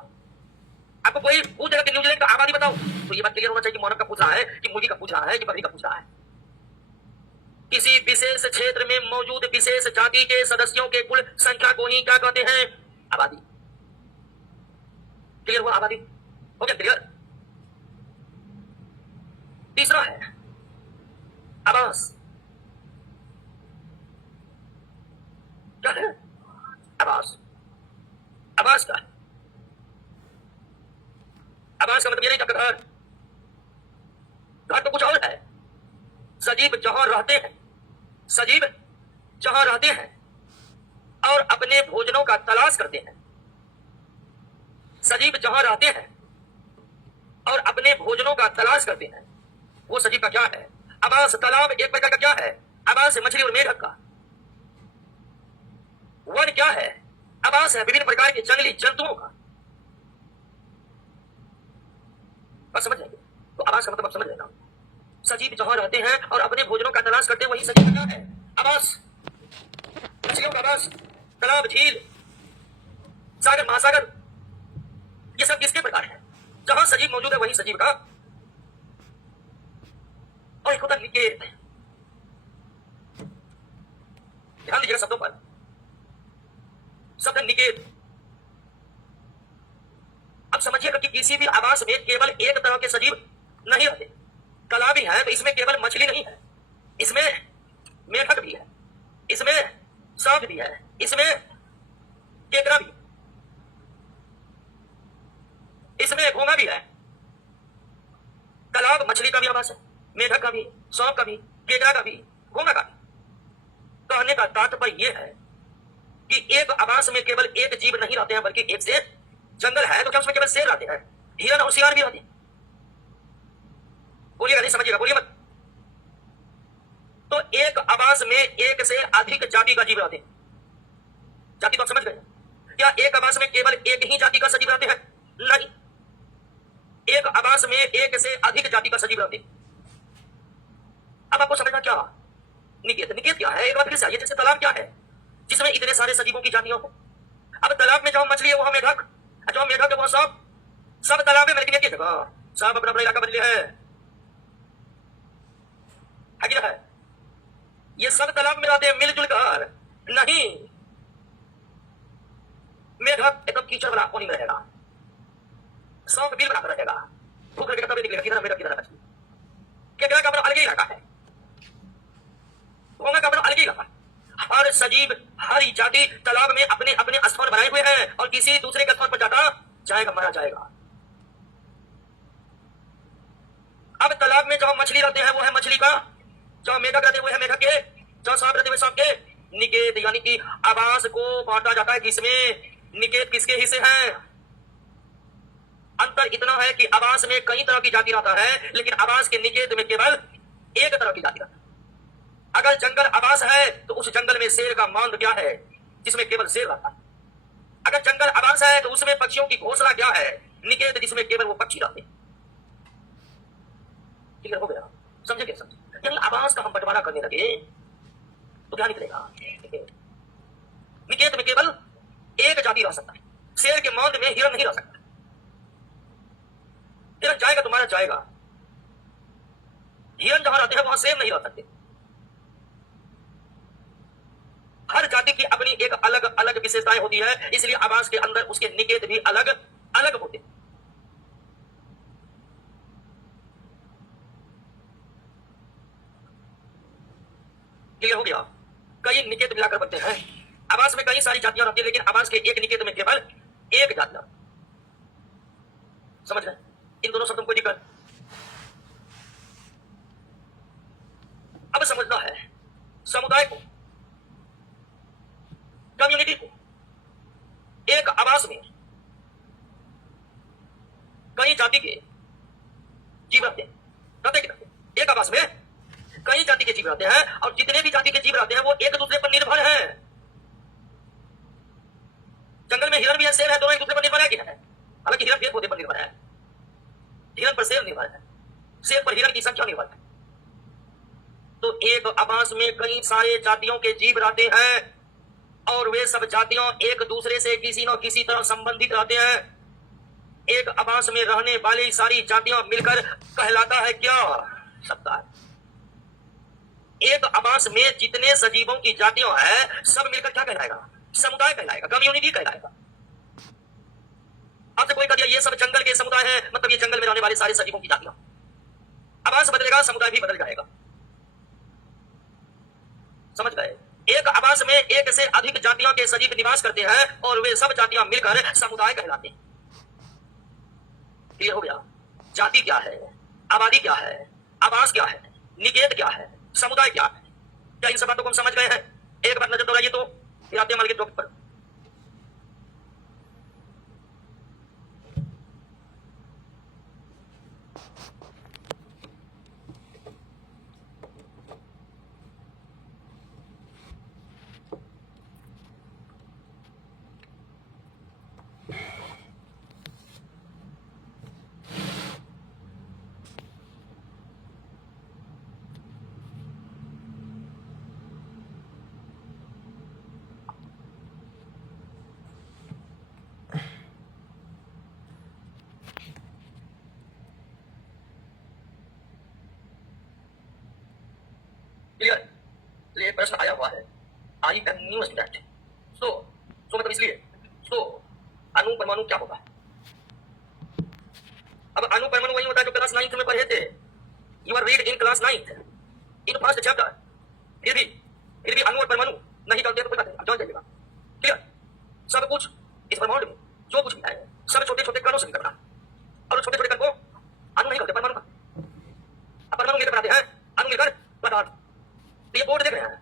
आपको कोई पूछेगा कि न्यूजीलैंड का आबादी बताओ, तो ये बात क्लियर होना चाहिए कि मानव का पूछ रहा है, कि मुर्गी का पूछ रहा है, कि बकरी का पूछ रहा है। किसी विशेष क्षेत्र में मौजूद विशेष जाति के सदस्यों के कुल संख्या को ही क्या कहते हैं? आबादी। क्लियर हुआ? आबादी हो गया क्लियर। तीसरा है आवास। क्या है? आवास। आवास का आवास का मतलब ये नहीं था घर। घर तो कुछ और है। सजीव जहां रहते हैं, सजीव जहां रहते हैं और अपने भोजनों का तलाश करते हैं, सजीव जहां रहते हैं और अपने भोजनों का तलाश करते हैं, वो सजीव का क्या है? आवास। तालाब एक प्रकार का क्या है? आवास है मछली और मेढक का। वन क्या है? आवास है विभिन्न प्रकार के जंगली जंतुओं का। बस समझ जाएंगे। तो आवास का मतलब आप समझ लेना। सजीव जहां रहते हैं और अपने भोजनों का तलाश करते हैं, वही सजीव क्या है? आवास। मछलियों का आवास, तालाब, झील, सागर, महासागर, ये सब किसके प्रकार है? जहां सजीव मौजूद है वही सजीव का। और एक होता निकेत। ध्यान दीजिएगा शब्दों पर। शब्द निकेत। अब समझिएगा कि किसी भी आवास में केवल एक तरह के सजीव नहीं रहते। तालाब भी है तो इसमें केवल मछली नहीं है, इसमें मेढक भी है, इसमें सांप भी है, इसमें केकड़ा भी, इसमें घोंघा भी है। तालाब मछली का भी आवास है, मेढक का भी, सांप का भी, केकड़ा का भी, घोंघा का भी। कहने का तात्पर्य यह है कि एक आवास में केवल एक जीव नहीं रहते हैं, बल्कि एक से जंगल है तो क्या उसमें केवल शेर रहते हैं? हिरन और शियार भी रहते हैं। बोलिएगा नहीं, समझिएगा, बोलिए मत। तो एक आवास में एक से अधिक जाति का जीव रहते हैं। जाति तो आप समझ गए। क्या एक आवास में केवल एक ही जाति का सजीव रहते हैं? नहीं, एक आवास में एक से अधिक जाति का सजीव रहते हैं। अब आपको समझना क्या निकेत। निकेत क्या है? एक बार फिर से आइए। जैसे तालाब क्या है? जिसमें इतने सारे सजीवों की जातियां हो। अब तालाब में जहां मछली है वहां मेढक, जहां मेढक है वहां सांप। सब तालाब में, लेकिन एक जगह सांप अपना अपना इलाका बदले है कि है? ये सब तालाब में रहते हैं मिलजुल कर। नहीं, मेढक एकदम कीचड़ वाला पानी में रहेगा, सांप बिल बनाकर रहेगा, भूख लगेगा तभी निकलेगा किधर मेढक किधर है मछली। केकड़ा का अपना अलग ही इलाका है, घोंघा का अपना अलग ही इलाका। हर सजीव, हर जाति तालाब में अपने अपने स्थान बनाए हुए हैं और किसी दूसरे के स्थान पर जाता जाएगा, मारा जाएगा। अब तालाब में जहां मछली रहते हैं वो है मछली का, जहां मेढक रहते हैं वो है मेढक के, जहां सांप रहते हैं सांप के। निकेत यानी कि आवास को बांटा जाता है किसमें? निकेत किसके हिस्से हैं? अंतर इतना है कि आवास में कई तरह की जाति रहता है, लेकिन आवास के निकेत में केवल एक तरह की जाति रहता है। अगर जंगल आवास है तो उस जंगल में शेर का मांद क्या है? जिसमें केवल शेर रहता है। अगर जंगल आवास है तो उसमें पक्षियों की घोंसला क्या है? निकेत, जिसमें केवल वो पक्षी रहते हैं। क्लियर हो गया? समझे क्या? समझे? यदि आवास का हम बंटवारा करने लगे तो क्या निकलेगा? निकेत में केवल एक जाति रह सकता है। शेर के मांद में हिरन नहीं रह सकता। हिरन जाएगा तो मारा जाएगा। हिरन जहां रहते हैं वहां शेर नहीं रह सकते। हर जाति की अपनी एक अलग अलग विशेषताएं होती है, इसलिए आवास के अंदर उसके निकेत भी अलग अलग होते हैं। क्लियर हो गया? कई निकेत मिलाकर बनते हैं। आवास में कई सारी जातियां रहती है, लेकिन आवास के एक निकेत में केवल एक जातियां। समझ रहे? इन दोनों शब्दों को दिक्कत। अब समझना है समुदाय को, कम्युनिटी को। एक आवास में कई जाति के जीव रहते हैं। रहते कि रहते? एक आवास में कई जाति के जीव रहते हैं और जितने भी जाति के जीव रहते हैं वो एक दूसरे पर निर्भर हैं। जंगल में हिरन भी है, शेर है, दोनों एक दूसरे पर निर्भर है कि है? हालांकि हिरन पेड़ पौधे पर निर्भर है, हिरन पर शेर निर्भर है, शेर पर हिरन की संख्या निर्भर है। तो एक आवास में कई सारे जातियों के जीव रहते हैं और वे सब जातियां एक दूसरे से किसी न किसी तरह संबंधित रहते हैं। एक आवास में रहने वाली सारी जातियां मिलकर कहलाता है क्या? समुदाय। एक आवास में जितने सजीवों की जातियां है सब मिलकर क्या कहलाएगा? समुदाय कहलाएगा, कम्युनिटी कहलाएगा। आपसे कोई कह दिया ये सब जंगल के समुदाय है, मतलब ये जंगल में रहने वाले सारे सजीवों की जातियां। आवास बदलेगा, समुदाय भी बदल जाएगा। समझ गए? एक आवास में एक से अधिक जातियों के सजीव निवास करते हैं और वे सब जातियां मिलकर समुदाय कहलाते हैं। क्लियर हो गया? जाति क्या है, आबादी क्या है, आवास क्या है, निकेत क्या है, समुदाय क्या है? क्या इन सब बातों को हम समझ गए हैं? एक बार नजर दोहराइए तो फिर आते हैं हमारे टॉपिक पर। क्लियर? ये प्रश्न आया हुआ है, आई कैन न्यूज दैट। सो मतलब इसलिए अणु परमाणु क्या होगा? अब अणु परमाणु वही होता है जो क्लास 9th में पढ़े थे। You are read in class 9th in first chapter. फिर भी अणु और परमाणु नहीं जानते तो कोई बात नहीं, जान जाइएगा। क्लियर? सब कुछ इस ब्रह्मांड में जो कुछ भी है सब छोटे छोटे कणों से निकलता है और छोटे छोटे कण को अणु नहीं करते, परमाणु का। अब परमाणु मिलकर बनाते हैं, अणु मिलकर पदार्थ। तो ये बोर्ड देख रहे हैं,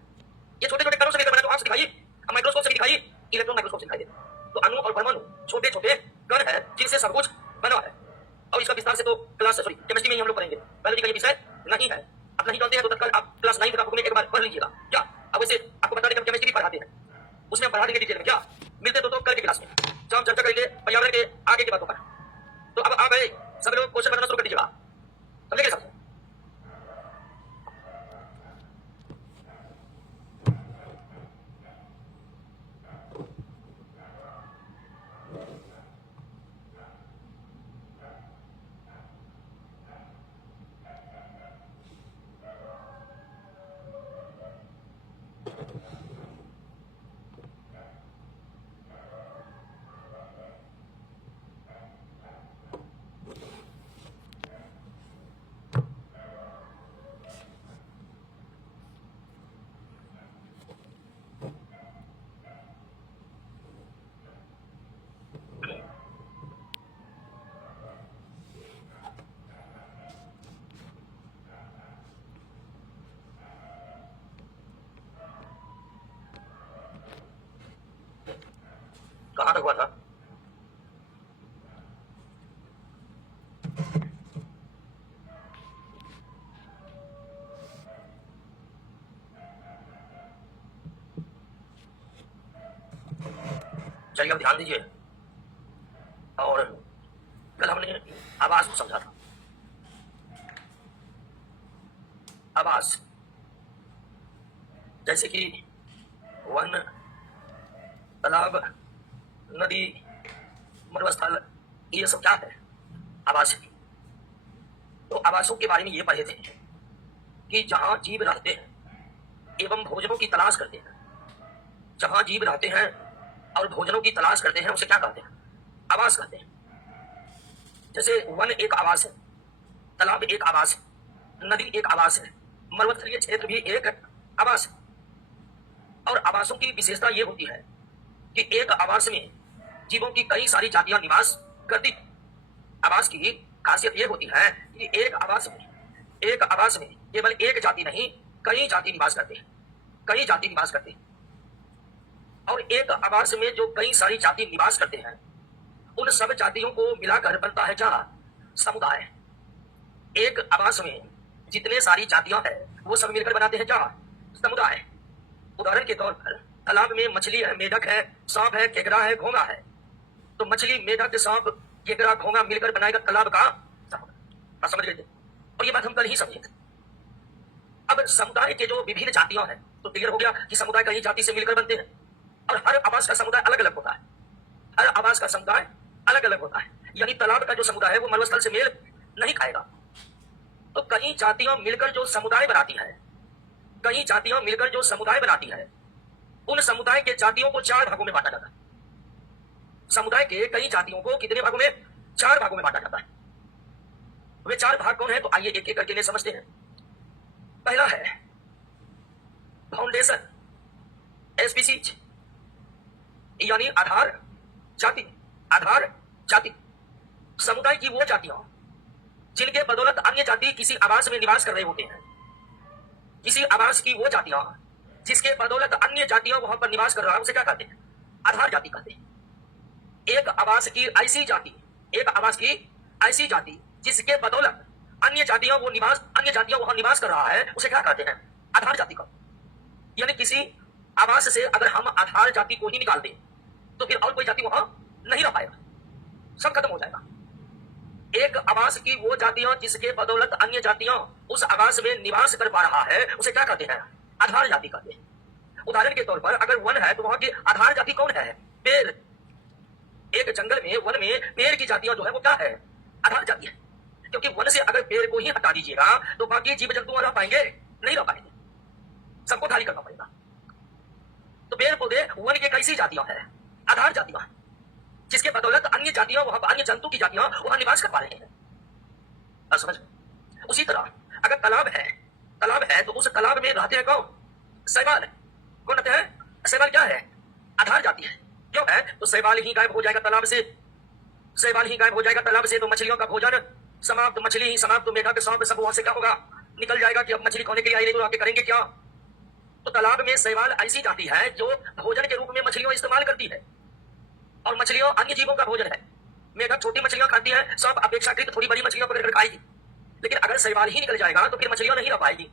ये छोटे छोटे कणों से मिलकर बना, तो आंख से दिखाई, माइक्रोस्कोप से दिखाई, इलेक्ट्रॉन माइक्रोस्कोप से दिखाई दे। तो अणु और परमाणु छोटे छोटे कण है जिनसे सब कुछ बना है। और इसका विस्तार से तो क्लास केमिस्ट्री में ही हम लोग पढ़ेंगे, बायोलॉजी का ये विषय नहीं है। आप नहीं जानते हैं तो तत्काल आप क्लास 9 का बुक में एक बार पढ़ लीजिएगा। क्या अब वैसे आपको बता दें हम केमिस्ट्री भी पढ़ाते हैं, उसमें हम पढ़ा देंगे डिटेल में। क्या मिलते तो कल के क्लास में जब हम चर्चा करेंगे पर्यावरण के आगे की बातों पर। तो अब आ गए सब लोग, क्वेश्चन बनाना शुरू कर दीजिएगा, समझेंगे सब? कहां तक हुआ था? चलिए अब ध्यान दीजिए। और कल हमने आवास को समझा था। आवास जैसे कि वन, तालाब, नदी, मरुस्थल, ये सब क्या है? आवास है। तो आवासों के बारे में ये पढ़े थे कि जहां जीव रहते हैं एवं भोजनों की तलाश करते हैं, जहां जीव रहते हैं और भोजनों की तलाश करते हैं उसे क्या कहते हैं? आवास कहते हैं। जैसे वन एक आवास है, तालाब एक आवास है, नदी एक आवास है, मरुस्थलीय क्षेत्र भी एक आवास है। और आवासों की विशेषता ये होती है कि एक आवास में जीवों की कई सारी जातियां निवास करती। आवास की खासियत ये होती है कि एक आवास में केवल एक जाति नहीं, कई जाति निवास करते हैं, कई जाति निवास करते हैं। और एक आवास में जो कई सारी जाति निवास करते हैं उन सब जातियों को मिलाकर बनता है क्या? समुदाय। एक आवास में जितने सारी जातियां हैं वो सब मिलकर बनाते हैं क्या? समुदाय। उदाहरण के तौर पर तालाब में मछली है, मेढक है, सांप है, केकड़ा है, घोंगा है। तो मछली, मेढक, सांप, केकड़ा, घोंगा मिलकर बनाएगा तालाब का समुदाय। समझ गए? और ये बात हम कल ही समझे थे। अब समुदाय के जो विभिन्न जातियां हैं तो क्लियर हो गया कि समुदाय कई जाति से मिलकर बनते हैं और हर आवास का समुदाय अलग अलग होता है। हर आवास का समुदाय अलग अलग होता है। यानी तालाब का जो समुदाय है वो मरुस्थल से मेल नहीं खाएगा। तो कई जातियां मिलकर जो समुदाय बनाती है कई जातियां मिलकर जो समुदाय बनाती है, उन समुदाय के जातियों को 4 भागों में बांटा जाता है। समुदाय के कई जातियों को कितने भागों में? 4 भागों में बांटा जाता है। वे 4 भाग कौन है? तो आइए एक एक करके इन्हें समझते हैं। पहला है फाउंडेशन, स्पीसीज, यानी आधार जाति। आधार जाति समुदाय की वो जातियां जिनके बदौलत अन्य जाति किसी आवास में निवास कर रहे होते हैं। किसी आवास की वो जातियां जिसके बदौलत अन्य जातियां वहां पर निवास कर रहा है, उसे क्या कहते हैं? आधार जाति कहते हैं। एक आवास की ऐसी जाति, एक आवास की ऐसी जाति जिसके बदौलत अन्य जातियां वहां निवास कर रहा है, उसे क्या कहते हैं? आधार जाति का। यानी किसी आवास से अगर हम आधार जाति को ही निकाल दें तो फिर और कोई जाति वहां नहीं रह पाएगा, सब खत्म हो जाएगा। एक आवास की वो जातियां जिसके बदौलत अन्य जातियां उस आवास में निवास कर पा रहा है, उसे क्या कहते हैं? आधार जाति कहते हैं। उदाहरण के तौर पर अगर वन है तो वहां की आधार जाति कौन है? पेड़। एक जंगल में, वन में पेड़ की जातियां जो है वो क्या है? आधार जाति है। क्योंकि वन से अगर पेड़ को ही हटा दीजिएगा तो बाकी जीव जंतु रह पाएंगे? नहीं रह पाएंगे, सबको खाली करना पड़ेगा। तो पेड़ पौधे वन के कैसी जातियां हैं? आधार जातियां, जिसके बदौलत अन्य जातियां वहां, अन्य जंतु की जातियां वहां निवास कर पा रहे हैं। समझ? उसी तरह अगर तालाब है तो उस तालाब में रहते हैं कौन? शैवाल। कौन रहते हैं? शैवाल क्या है? आधार जाति है। क्यों है? तो शैवाल ही गायब हो जाएगा तालाब से, शैवाल ही गायब हो जाएगा तालाब से तो मछलियों का भोजन समाप्त, मछली ही समाप्त, तो मेढक सांप सब वहां से क्या होगा? निकल जाएगा कि अब मछली खाने के लिए आई नहीं तो आके करेंगे क्या? तो तालाब में शैवाल ऐसी जाति है जो भोजन के रूप में मछलियों इस्तेमाल करती है, और मछलियों अन्य जीवों का भोजन है। मेढक छोटी मछलियां खाती है, सांप अपेक्षाकृत थोड़ी बड़ी मछलियां पकड़ कर खाएगी। लेकिन अगर शैवाल ही निकल जाएगा तो फिर मछलियां नहीं रह पाएगी।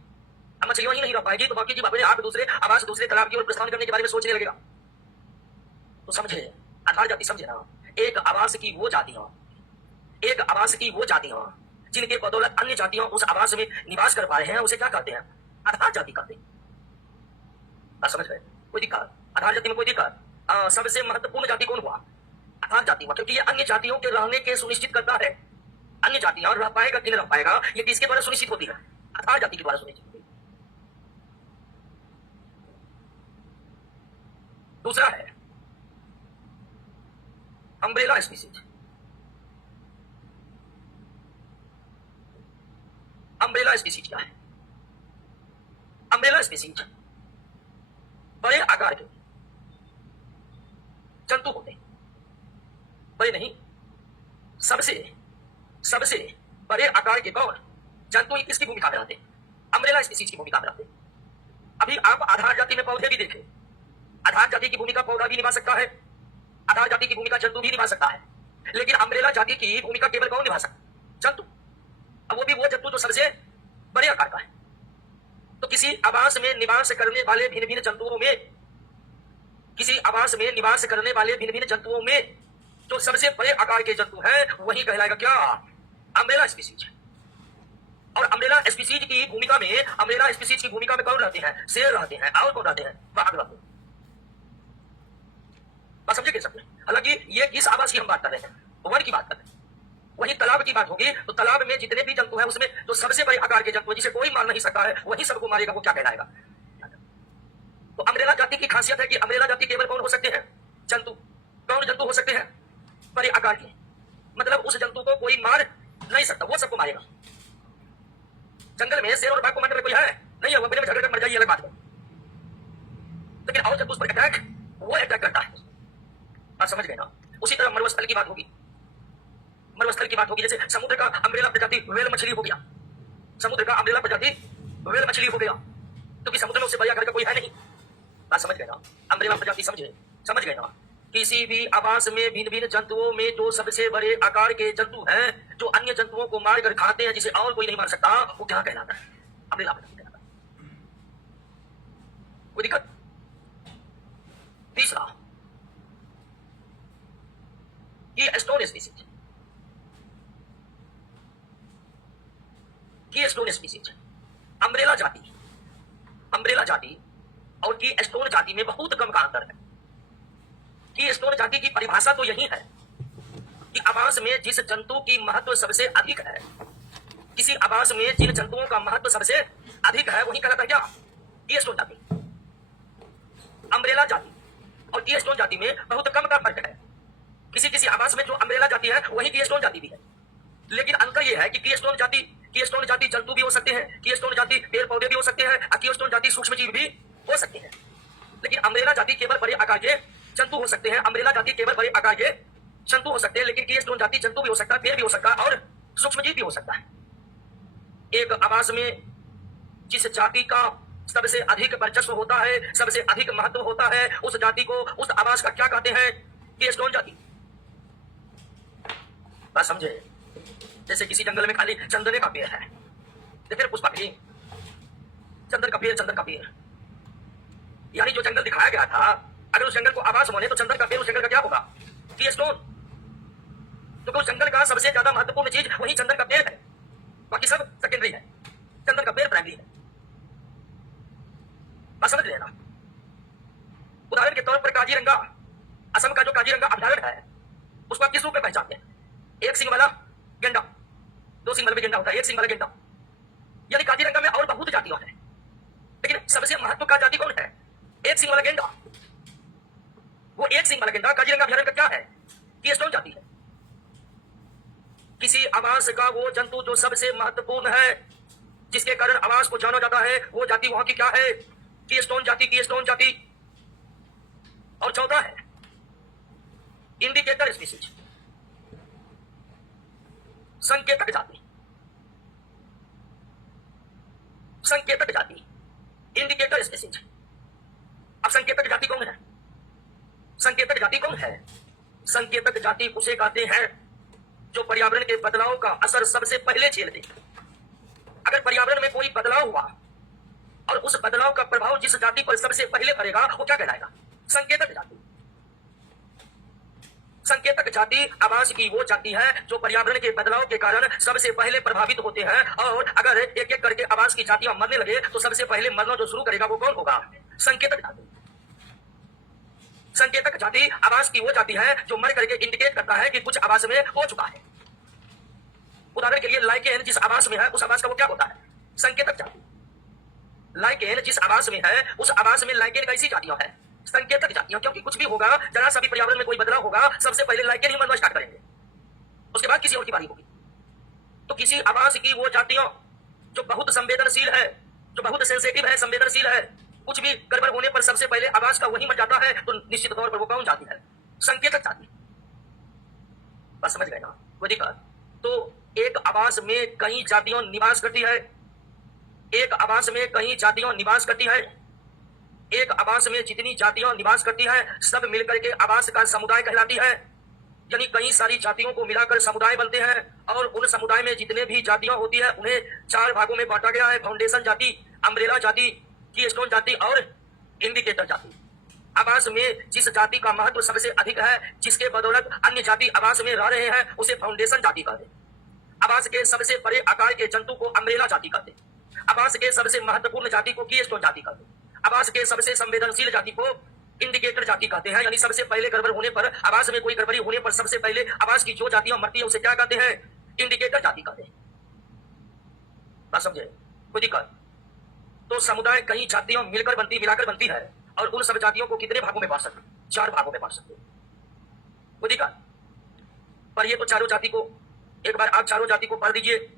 अब मछलियां ही नहीं रह पाएगी तो बाकी जीव अपने आप दूसरे आवास, दूसरे तालाब की ओर प्रस्थान करने के बारे में सोचने लगेगा। तो समझे, आधार जाति समझे ना? एक आवास की वो जातियां, एक आवास की वो जातियां जिनके बदौलत अन्य जातियां उस आवास में निवास कर पा रहे हैं, उसे क्या कहते हैं? आधार जाति कहते हैं। समझ गए? कोई दिक्कत? आधार जाति में कोई दिक्कत? सबसे महत्वपूर्ण जाति कौन हुआ? आधार जाति हुआ, क्योंकि ये अन्य जातियों के रहने के सुनिश्चित करता है। अन्य जातियां रह पाएगा कि नहीं रह पाएगा, ये किसके द्वारा सुनिश्चित होती है? आधार जाति के द्वारा सुनिश्चित होती है। दूसरा है अम्ब्रेला स्पीसीज। अम्ब्रेला स्पीसीज क्या है? अम्ब्रेला स्पीसीज बड़े आकार के जंतु होते हैं। बड़े नहीं, सबसे बड़े आकार के कौन जंतु किसकी भूमिका में रहते हैं? अम्ब्रेला स्पीसीज की भूमिका में रहते हैं। अभी आप आधार जाति में पौधे भी देखें, आधार जाति की भूमिका पौधा भी निभा सकता है, आधार जाति की भूमिका जंतु भी निभा सकता है, लेकिन अम्ब्रेला जाति की भूमिका केवल कौन निभा सकता? जंतु। अब वो भी वो जंतु जो सबसे बड़े आकार का है। तो किसी आवास में निवास करने वाले भिन्न भिन्न जंतुओं में, किसी आवास में निवास करने वाले भिन्न भिन्न जंतुओं में जो सबसे बड़े आकार के जंतु हैं, वही कहलाएगा क्या? Umbrella species. और अम्ब्रेला स्पीसीज की भूमिका में, अम्ब्रेला स्पीसीज की भूमिका में कौन रहते हैं? शेर रहते हैं। और कौन रहते हैं? बाघ रहते हैं। बात समझे कैसे? हालांकि ये किस आवास की हम बात कर रहे हैं? वन की बात कर रहे हैं। वही तालाब की बात होगी तो तालाब में जितने भी जंतु हैं उसमें जो सबसे बड़े आकार के जंतु जिसे कोई मार नहीं सकता है, वही सबको मारेगा, वो क्या कहलाएगा? तो अम्ब्रेला जाति की खासियत है कि अम्ब्रेला जाति केवल कौन हो सकते हैं? जंतु। कौन जंतु हो सकते हैं? बड़े आकार के। मतलब उस जंतु को कोई मार नहीं सकता, वो सबको मारेगा। जंगल में शेर और बाघ को मारने में कोई है नहीं है, वो अपने में झगड़ कर मर जाइए, अलग बात है। लेकिन और जंतु उस पर अटैक, वो अटैक करता है। आप समझ गए ना? उसी तरह मरुस्थल की बात होगी, मरुस्थल की बात होगी। जैसे समुद्र का अम्ब्रेला प्रजाति व्हेल मछली हो गया, समुद्र का अम्ब्रेला प्रजाति व्हेल मछली हो गया, क्योंकि समुद्र में उससे बड़ा आकार का कोई है नहीं। बात समझ गए ना? अम्ब्रेला प्रजाति समझ गए ना? किसी भी आवास में भिन्न भिन्न जंतुओं में जो सबसे बड़े आकार के जंतु हैं, जो अन्य जंतुओं को मार कर खाते हैं, जिसे और कोई नहीं मार सकता, वो क्या कहलाता है? अम्ब्रेला प्रजाति कहलाता है। कोई दिक्कत? तीसरा keystone species. Keystone species umbrella जाति, अम्ब्रेला जाति और कीस्टोन जाति में बहुत कम का अंतर है। कीस्टोन जाति की परिभाषा तो यही है कि आवास में जिस जंतु की महत्व सबसे अधिक है, किसी आवास में जिन जंतुओं का महत्व सबसे अधिक है, वही कहलाता है क्या? कीस्टोन जाति, अम्ब्रेला जाति और कीस्टोन जाति में बहुत कम का फर्क है। किसी किसी आवास में जो अम्ब्रेला जाति है वही कीस्टोन जाति भी है, लेकिन अंतर यह है कि कीस्टोन जाति जंतु भी हो सकते हैं, कीस्टोन जाति पेड़ पौधे भी हो सकते हैं, कीस्टोन जाति सूक्ष्म जीव भी हो सकते हैं। लेकिन अम्ब्रेला जाति केवल बड़े आकार के जंतु हो सकते हैं, अम्ब्रेला जाति केवल बड़े आकार के जंतु हो सकते हैं, लेकिन कीस्टोन जाति जंतु भी हो सकता है, पेड़ भी हो सकता है और सूक्ष्म जीव भी हो सकता है। एक आवास में जिस जाति का सबसे अधिक वर्चस्व होता है, सबसे अधिक महत्व होता है, उस जाति को, उस आवास का क्या कहते हैं? कीस्टोन जाति। बात समझे? जैसे किसी जंगल में खाली चंदने का पेड़ है, फिर पुष्पावली, चंदन का पेड़, यानी जो जंगल दिखाया गया था, अगर उस जंगल को आवास माने तो चंदन का पेड़ उस जंगल का क्या होगा? कीस्टोन। तो उस जंगल का सबसे ज्यादा महत्वपूर्ण चीज वही चंदन का पेड़ है, बाकी सब सेकेंडरी है, चंदन का पेड़ प्राइमरी है। बात समझ लेना। उदाहरण के तौर पर काजीरंगा, असम का जो काजीरंगा अभयारण्य है, उसको आप किस रूप में पहचानते हैं? एक सिंग वाला गेंडा, दो सिंग वाला भी गेंडा होता है, एक सिंग वाला गेंडा, यानी काजीरंगा में और बहुत जातियां हैं, लेकिन सबसे महत्व का जाति कौन है? एक सिंग वाला गेंडा। वो एक सिंग वाला गेंडा काजीरंगा अभयारण्य का क्या है? कीस्टोन जाति है। किसी आवास का वो जंतु जो सबसे महत्वपूर्ण है, जिसके कारण आवास को जाना जाता है, वो जाति वहां की क्या है? कीस्टोन जाति, कीस्टोन जाति। और चौथा है इंडिकेटर स्पीसीज, संकेतक जाति, संकेतक जाति, इंडिकेटर स्पीसीज। अब संकेतक जाति कौन है? संकेतक जाति कौन है? संकेतक जाति उसे कहते हैं जो पर्यावरण के बदलाव का असर सबसे पहले झेलते हैं। अगर पर्यावरण में कोई बदलाव हुआ और उस बदलाव का प्रभाव जिस जाति पर सबसे पहले पड़ेगा वो क्या कहलाएगा? संकेतक जाति। संकेतक जाति आवास की वो जाति है जो पर्यावरण के बदलाव के कारण सबसे पहले प्रभावित होते हैं, और अगर एक एक करके आवास की जातियां मरने लगे तो सबसे पहले मरना जो शुरू करेगा वो कौन होगा? संकेतक जाति। संकेतक जाति आवास की वो जाति है जो मर करके इंडिकेट करता है कि कुछ आवास में हो चुका है। उदाहरण के लिए लाइकेन जिस आवास में है उस आवास का वो क्या होता है? संकेतक जाति। लाइकेन जिस आवास में है उस आवास में लाइकेन कैसी जातियां हैं? संकेतक जातियां, क्योंकि कुछ भी होगा, जरा सा भी पर्यावरण में कोई बदलाव होगा, सबसे पहले लाइकेन ही मरना स्टार्ट करेंगे, उसके बाद किसी और की बारी होगी। तो किसी आवास की वो जातियां जो बहुत संवेदनशील है, जो बहुत सेंसिटिव है, संवेदनशील है, कुछ भी गड़बड़ होने पर सबसे पहले आवास का वही मर जाता है, तो निश्चित तौर पर वो कौन जाति है? संकेतक जाति। बस समझ गए ना? कोई दिक्कत? तो एक आवास में कई जातियां निवास करती है, एक आवास में कई जातियां निवास करती है, एक आवास में जितनी जातियां निवास करती है सब मिलकर के आवास का समुदाय कहलाती है। यानी कई सारी जातियों को मिलाकर समुदाय बनते हैं, और उन समुदाय में जितने भी जातियां होती है उन्हें 4 भागों में बांटा गया है: फाउंडेशन जाति, अम्ब्रेला जाति, कीस्टोन जाति और इंडिकेटर जाति। आवास में जिस जाति का महत्व सबसे अधिक है, जिसके बदौलत अन्य जाति आवास में रह रहे हैं, उसे फाउंडेशन जाति कहते हैं। आवास के सबसे बड़े आकार के जंतु को अम्ब्रेला जाति कहते हैं। आवास के सबसे महत्वपूर्ण जाति को कीस्टोन जाति कहते हैं। आवास के सबसे संवेदनशील जाति को इंडिकेटर जाति कहते हैं। यानी सबसे पहले गड़बड़ होने पर, आवास में कोई गड़बड़ी होने पर सबसे पहले आवास की जो जातियां मरती है उसे क्या कहते हैं? इंडिकेटर जाति कहते हैं। बात समझे? कोई दिक्कत? तो समुदाय कई जातियां मिलाकर बनती है, और उन सब जातियों को कितने भागों में बांट सकते? 4 भागों में बांट सकते। कोई दिक्कत? पर ये तो चारों जाति को, एक बार आप चारों जाति को पढ़ दीजिए।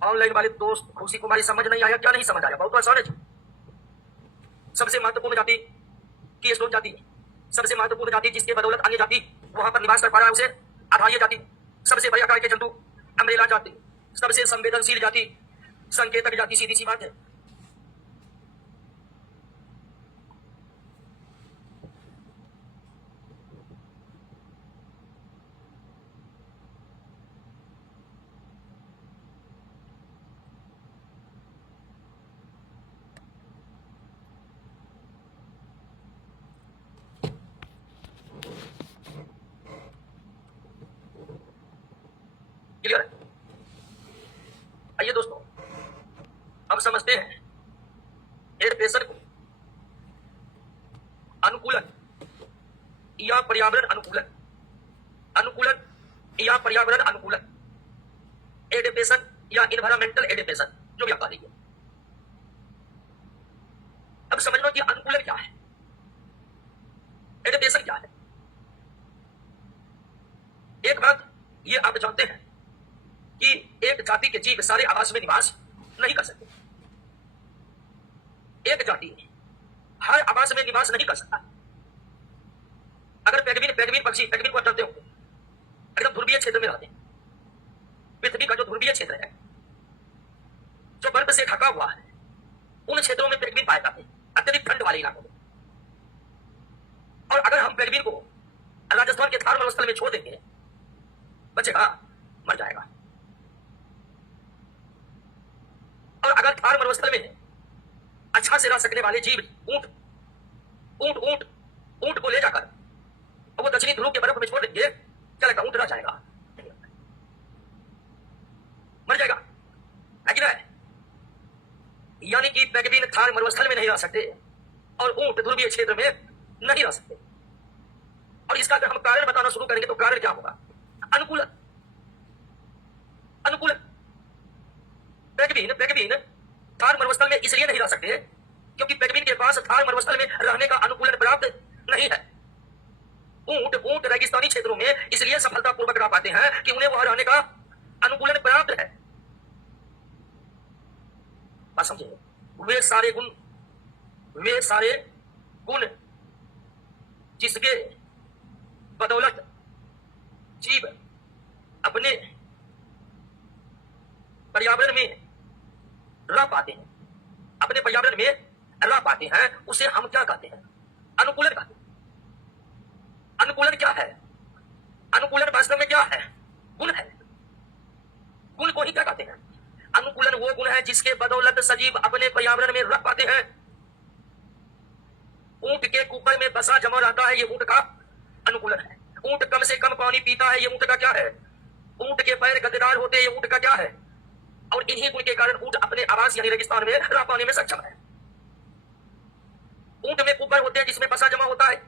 ऑनलाइन वाले दोस्त खुशी कुमारी समझ नहीं आया? क्या नहीं समझ आया? बहुत आसान है जी। सबसे महत्वपूर्ण जाति कीस्टोन जाति, सबसे महत्वपूर्ण जाति जिसके बदौलत अन्य जाति वहां पर निवास कर पा रहा है उसे आधारीय जाति। सबसे बड़े आकार के जंतु अम्ब्रेला जाति, सबसे संवेदनशील जाति संकेतक जाति। सीधी सी बात है। क्लियर है? आइए दोस्तों, अब समझते हैं एडप्टेशन को। अनुकूलन या पर्यावरण अनुकूलन, अनुकूलन या पर्यावरण अनुकूलन, एडेप्टेशन या इन्वायरमेंटल एडेप्टेशन, जो भी आप कह लीजिए। अब समझ लो कि अनुकूलन क्या है, एडेप्टेशन क्या है। एक बात ये आप जानते हैं कि एक जाति के जीव सारे आवास में निवास नहीं कर सकते। एक जाति हर आवास में निवास नहीं कर सकता। अगर पेंगुइन पक्षी पेंगुइन को जानते हो, एकदम ध्रुवीय क्षेत्र में रहते हैं। पृथ्वी का जो ध्रुवीय क्षेत्र है जो बर्फ से ढका हुआ है, उन क्षेत्रों में पेंगुइन पाए जाते हैं, अत्यधिक ठंड वाले इलाकों में। और अगर हम पेंगुइन को राजस्थान के थार मरुस्थल में छोड़ देंगे, बचेगा, मर जाएगा। और अगर थार मरुस्थल में अच्छा से रह सकने वाले जीव ऊंट ऊंट ऊंट ऊंट को ले जाकर वो दक्षिणी ध्रुव के बर्फ में छोड़ देंगे, क्या लगता ऊंट रह जाएगा? मर जाएगा, है कि नहीं? यानी कि पेंगुइन थार मरुस्थल में नहीं रह सकते और ऊंट ध्रुवीय क्षेत्र में नहीं रह सकते। और इसका अगर हम कारण बताना शुरू करेंगे तो कारण क्या होगा? अनुकूलन। अनुकूलन। पेंगुइन थार मरुस्थल में इसलिए नहीं रह सकते क्योंकि पेंगुइन के पास थार मरुस्थल में रहने का अनुकूलन प्राप्त नहीं है। ऊंट रेगिस्तानी क्षेत्रों में इसलिए सफलतापूर्वक रह पाते हैं कि उन्हें वहां रहने का अनुकूलन प्राप्त है। बात समझे? वे सारे गुण जिसके बदौलत जीव अपने पर्यावरण में रह पाते हैं, अपने पर्यावरण में रह पाते हैं, उसे हम क्या कहते हैं? अनुकूलन कहते हैं। अनुकूलन क्या है? अनुकूलन वास्तव में क्या है? गुण है। गुण को ही क्या कहते हैं? अनुकूलन वो गुण है जिसके बदौलत सजीव अपने पर्यावरण में रह पाते हैं। ऊंट के कुकर में बसा जमा रहता है, ये ऊंट का अनुकूलन है। ऊंट कम से कम पानी पीता है, ये ऊंट का क्या है? ऊंट के पैर गद्देदार होते हैं, ये ऊंट का क्या है? और इन्हीं गुण के कारण ऊंट अपने आवास यानी रेगिस्तान में रह पाने में सक्षम है। ऊंट में कुकर होते हैं जिसमें बसा जमा होता है।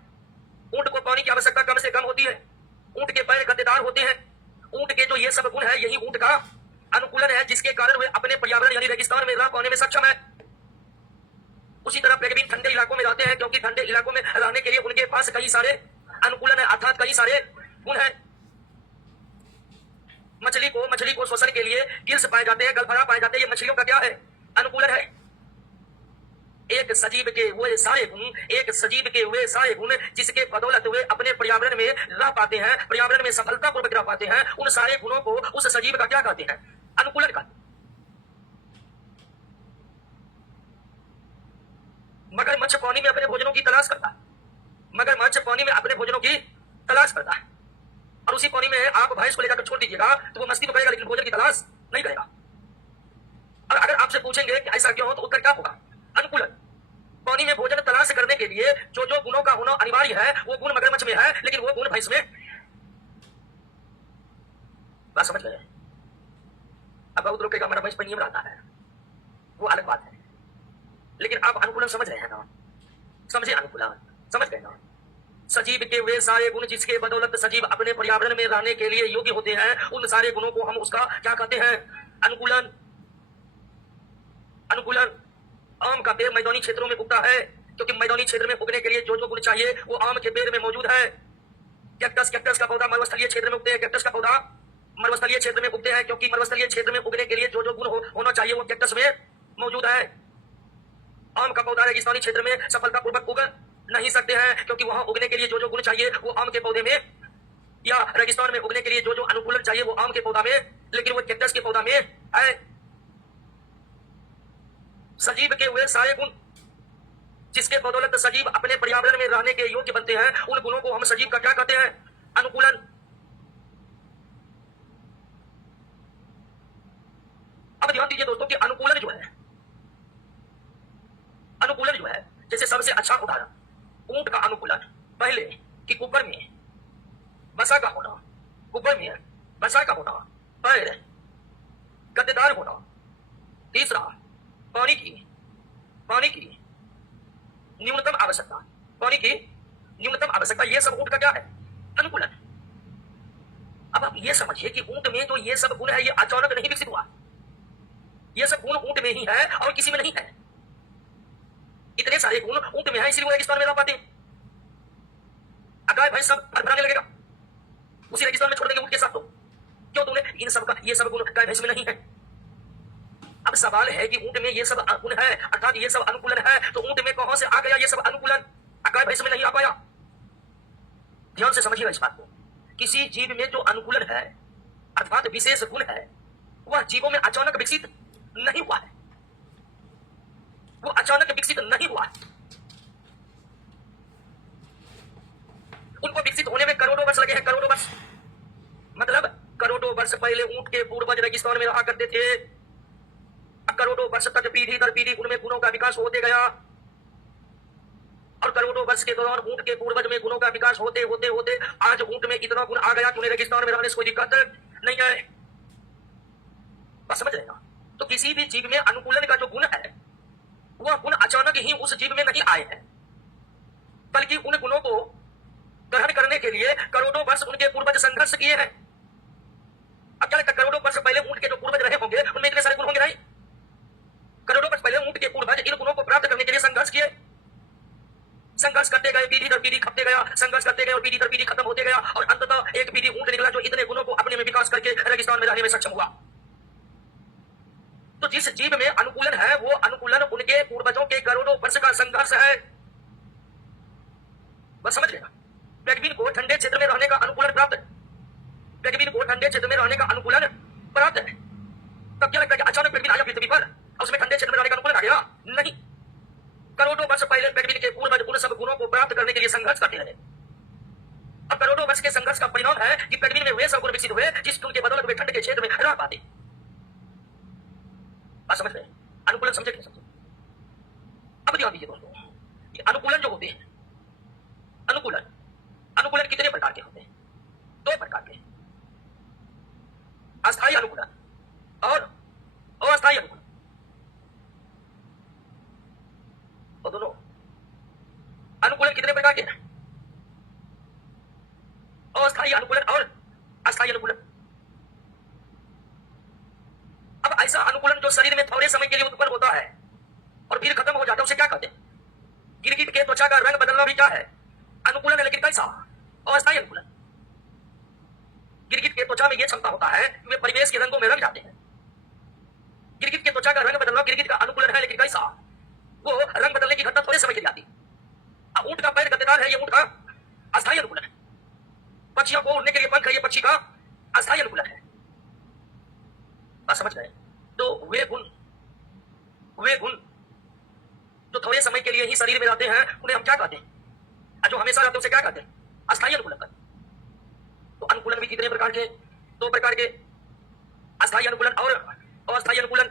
ऊंट को पानी की आवश्यकता कम से कम होती है। ऊंट के पैर गद्देदार होते हैं। ऊंट के जो ये सब गुण है, यही ऊंट का अनुकूलन है जिसके कारण वे अपने पर्यावरण यानी रेगिस्तान में रह पाने में सक्षम है। उसी तरह पेंगुइन ठंडे इलाकों में रहते हैं क्योंकि ठंडे इलाकों में रहने के लिए उनके पास कई सारे अनुकूलन है, अर्थात कई सारे गुण है। मछली को श्वसन के लिए गिल्स पाए जाते हैं, गलफड़ा पाए जाते हैं, ये मछलियों का क्या है? अनुकूलन है। एक सजीव के वे सारे गुण जिसके बदौलत वे अपने पर्यावरण में रह पाते हैं, पर्यावरण में सफलतापूर्वक रह पाते हैं, उन सारे गुणों को उस सजीव का क्या कहते हैं? अनुकूलन का। मगरमच्छ पानी में अपने भोजनों की तलाश करता है। मगरमच्छ पानी में अपने भोजनों की तलाश करता है और उसी पानी में आप भैंस को ले जाकर छोड़ दीजिएगा तो वो मस्ती तो करेगा लेकिन भोजन की तलाश नहीं करेगा। और अगर आपसे पूछेंगे कि ऐसा क्यों, तो उत्तर क्या होगा? अनुकूलन। पानी में भोजन तलाश करने के लिए जो जो गुणों का होना अनिवार्य है वो गुण मगरमच्छ में है, लेकिन वो गुण भैंस में। बात समझ गए? अब बहुत लोग कहेगा हमारा भैंस पर नियम रहता है, वो अलग बात है, लेकिन आप अनुकूलन समझ रहे हैं ना? समझे अनुकूलन? समझ गए ना? सजीव के वे सारे गुण जिसके बदौलत सजीव अपने पर्यावरण में रहने के लिए योग्य होते हैं, उन सारे गुणों को हम उसका क्या कहते हैं? अनुकूलन। अनुकूलन। आम का पेड़ मैदानी क्षेत्रों में उगता है क्योंकि मैदानी क्षेत्र में उगने के लिए जो जो गुण चाहिए वो आम के पेड़ में मौजूद है। कैक्टस का पौधा मरुस्थलीय क्षेत्र में उगते हैं। कैक्टस का पौधा मरुस्थलीय क्षेत्र में उगते हैं क्योंकि मरुस्थलीय क्षेत्र में उगने के लिए जो जो गुण होना चाहिए वो कैक्टस में मौजूद है। आम का पौधा रेगिस्तानी क्षेत्र में सफलतापूर्वक उग नहीं सकते हैं क्योंकि वहां उगने के लिए जो जो गुण चाहिए वो आम के पौधे में, या रेगिस्तान में उगने के लिए जो जो अनुकूलन चाहिए वो आम के पौधा में, लेकिन वो कैक्टस के पौधा में है। सजीव के वे सारे गुण जिसके बदौलत सजीव अपने पर्यावरण में रहने के योग्य बनते हैं, उन गुणों को हम सजीव का क्या कहते हैं? अनुकूलन। अब ध्यान दीजिए दोस्तों कि अनुकूलन जो है जैसे सबसे अच्छा उदाहरण ऊंट का अनुकूलन। पहले कि कुकर में बसा का होना, पैर गद्देदार होना। तीसरा पानी की न्यूनतम आवश्यकता, ये सब ऊंट का क्या है? अनुकूलन। अब आप ये समझिए कि ऊंट में जो ये सब गुण है ये अचानक नहीं विकसित हुआ, ये सब गुण ऊंट में ही है और किसी में नहीं है। इतने सारे गुण ऊंट में है, इसलिए वो रेगिस्तान में रह पाते। गाय भैंस सब फरफराने लगेगा उसी रेगिस्तान में छोड़ देंगे ऊंट के साथ। तो क्यों तुमने इन सब का ये सब गुण गाय भैंस में नहीं है? अब सवाल है कि ऊंट में ये सब गुण है, अर्थात ये सब अनुकूलन है, तो ऊंट में कहां से आ गया ये सब अनुकूलन? गाय भैंस में नहीं आ पाया। ध्यान से समझिएगा इस बात को। किसी जीव में जो अनुकूलन है अर्थात विशेष गुण है, वह जीवों में अचानक विकसित नहीं हुआ है, वो अचानक विकसित नहीं हुआ है। उनको विकसित होने में करोड़ों वर्ष लगे हैं, करोड़ों वर्ष। मतलब करोड़ों वर्ष पहले ऊंट के पूर्वज रेगिस्तान में रहा करते थे, करोड़ों वर्ष तक पीढ़ी दर पीढ़ी उनमें गुणों का विकास होते गया, और करोड़ों वर्ष के दौरान ऊंट के पूर्वज में गुणों का विकास होते होते होते आज ऊंट में इतना गुण आ गया कि उन्हें रेगिस्तान में रहने से कोई दिक्कत नहीं है। बस समझ रहे ना? तो किसी भी जीव में अनुकूलन का जो गुण है वह गुण अचानक ही उस जीव में नहीं आए हैं, बल्कि उन गुणों को ग्रहण करने के लिए करोड़ों वर्ष उनके पूर्वज संघर्ष किए हैं। अब क्या लगता है करोड़ों वर्ष पहले ऊंट के जो पूर्वज रहे होंगे उनमें इतने सारे गुण होंगे? नहीं। करोड़ों वर्ष पहले ऊंट के पूर्वज इन गुणों को प्राप्त करने के लिए संघर्ष किए, संघर्ष करते गए, पीढ़ी दर पीढ़ी खपते गया, संघर्ष करते गए और पीढ़ी दर पीढ़ी खत्म होते गया, और अंततः एक पीढ़ी ऊंट निकला जो इतने गुणों को अपने में विकास करके रेगिस्तान में रहने में सक्षम हुआ। तो जिस जीव में अनुकूलन है वो अनुकूलन उनके पूर्वजों के करोड़ों वर्ष का संघर्ष है। बस समझ लेना। पेंगुइन को ठंडे क्षेत्र में रहने का अनुकूलन प्राप्त है, पेंगुइन को ठंडे क्षेत्र में रहने का अनुकूलन प्राप्त है। तब क्या लगता है कि अचानक पेंगुइन आया पृथ्वी पर और उसमें ठंडे क्षेत्र में रहने का अनुकूलन आ गया? नहीं। करोड़ों वर्ष पहले पेंगुइन के पूर्वज उन सब गुणों को प्राप्त करने के लिए संघर्ष करते रहे। अब करोड़ों वर्ष के संघर्ष का परिणाम है कि पेंगुइन में वे सब गुण विकसित हुए जिस गुण के बदौलत वे ठंड के क्षेत्र में रह पाते। बात समझ रहे? अनुकूलन समझे कि समझे? अब ध्यान दीजिए दोस्तों, ये अनुकूलन जो होते हैं, अनुकूलन अनुकूलन कितने प्रकार के होते हैं? दो प्रकार के, अस्थायी अनुकूलन और अस्थायी अनुकूलन। तो दोनों अनुकूलन कितने प्रकार के हैं? अस्थायी अनुकूलन और अस्थायी अनुकूलन। अब ऐसा अनुकूलन जो शरीर में थोड़े समय के लिए उत्पन्न होता है और फिर खत्म हो जाता है उसे क्या कहते हैं? गिरगिट के त्वचा का रंग बदलना भी क्या है? अनुकूलन है, लेकिन कैसा? अस्थायी अनुकूलन। गिरगिट के त्वचा में यह क्षमता होता है कि वे परिवेश के रंगों में रंग जाते हैं। गिरगिट के त्वचा का रंग बदलना गिरगिट का अनुकूलन है, लेकिन कैसा? वो रंग बदलने की घटना थोड़े समय के लिए आती। ऊंट का पैर गद्देदार है, ये ऊंट का अस्थायी अनुकूलन है। पक्षियों को उड़ने के लिए पंख है, ये पक्षी का अस्थायी अनुकूलन है। बात समझ गए? तो वे गुण जो थोड़े समय के लिए ही शरीर में रहते हैं उन्हें हम क्या कहते हैं? जो हमेशा रहते हैं उसे क्या कहते हैं? अस्थायी अनुकूलन। तो अनुकूलन भी कितने प्रकार के? दो प्रकार के, अस्थायी अनुकूलन और अस्थायी अनुकूलन।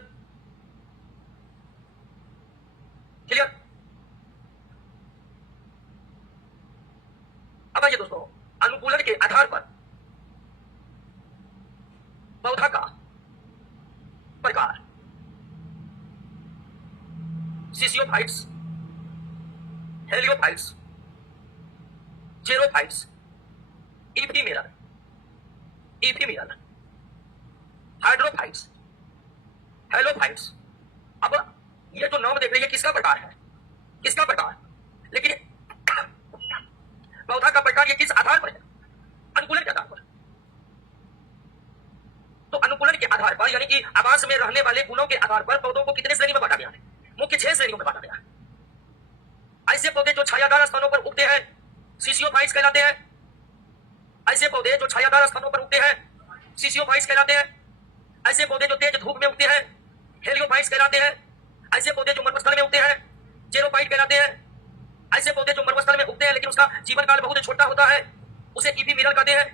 क्लियर? अब आइए दोस्तों, अनुकूलन के आधार पर पौधा का प्रकार, सिसियोफाइट्स, हेलियोफाइट्स, जेरोफाइट्स, इफीमेरल, हाइड्रोफाइट्स, हेलोफाइट्स। अब ये जो नाम देख रहे हैं किसका प्रकार है? किसका प्रकार? लेकिन पौधा का प्रकार ये किस आधार पर है? अनुकूलन के आधार पर। तो अनुकूलन के आधार पर यानी कि आवास में रहने वाले गुणों के आधार पर पौधों को कितने श्रेणी में बांटा गया है? मुख्य 6 श्रेणियों में बांटा गया है। ऐसे पौधे जो छायादार स्थानों पर उगते हैं सिसियोफाइट्स कहलाते हैं। ऐसे पौधे जो छायादार स्थानों पर उगते हैं सिसियोफाइट्स कहलाते हैं। ऐसे पौधे जो तेज धूप में उगते हैं हेलियोफाइट्स कहलाते हैं। ऐसे पौधे जो मरुस्थल में उगते हैं जेरोफाइट कहलाते हैं। ऐसे पौधे जो मरुस्थल में उगते हैं लेकिन उसका जीवन काल बहुत छोटा होता है उसे इफीमेरल कहते हैं।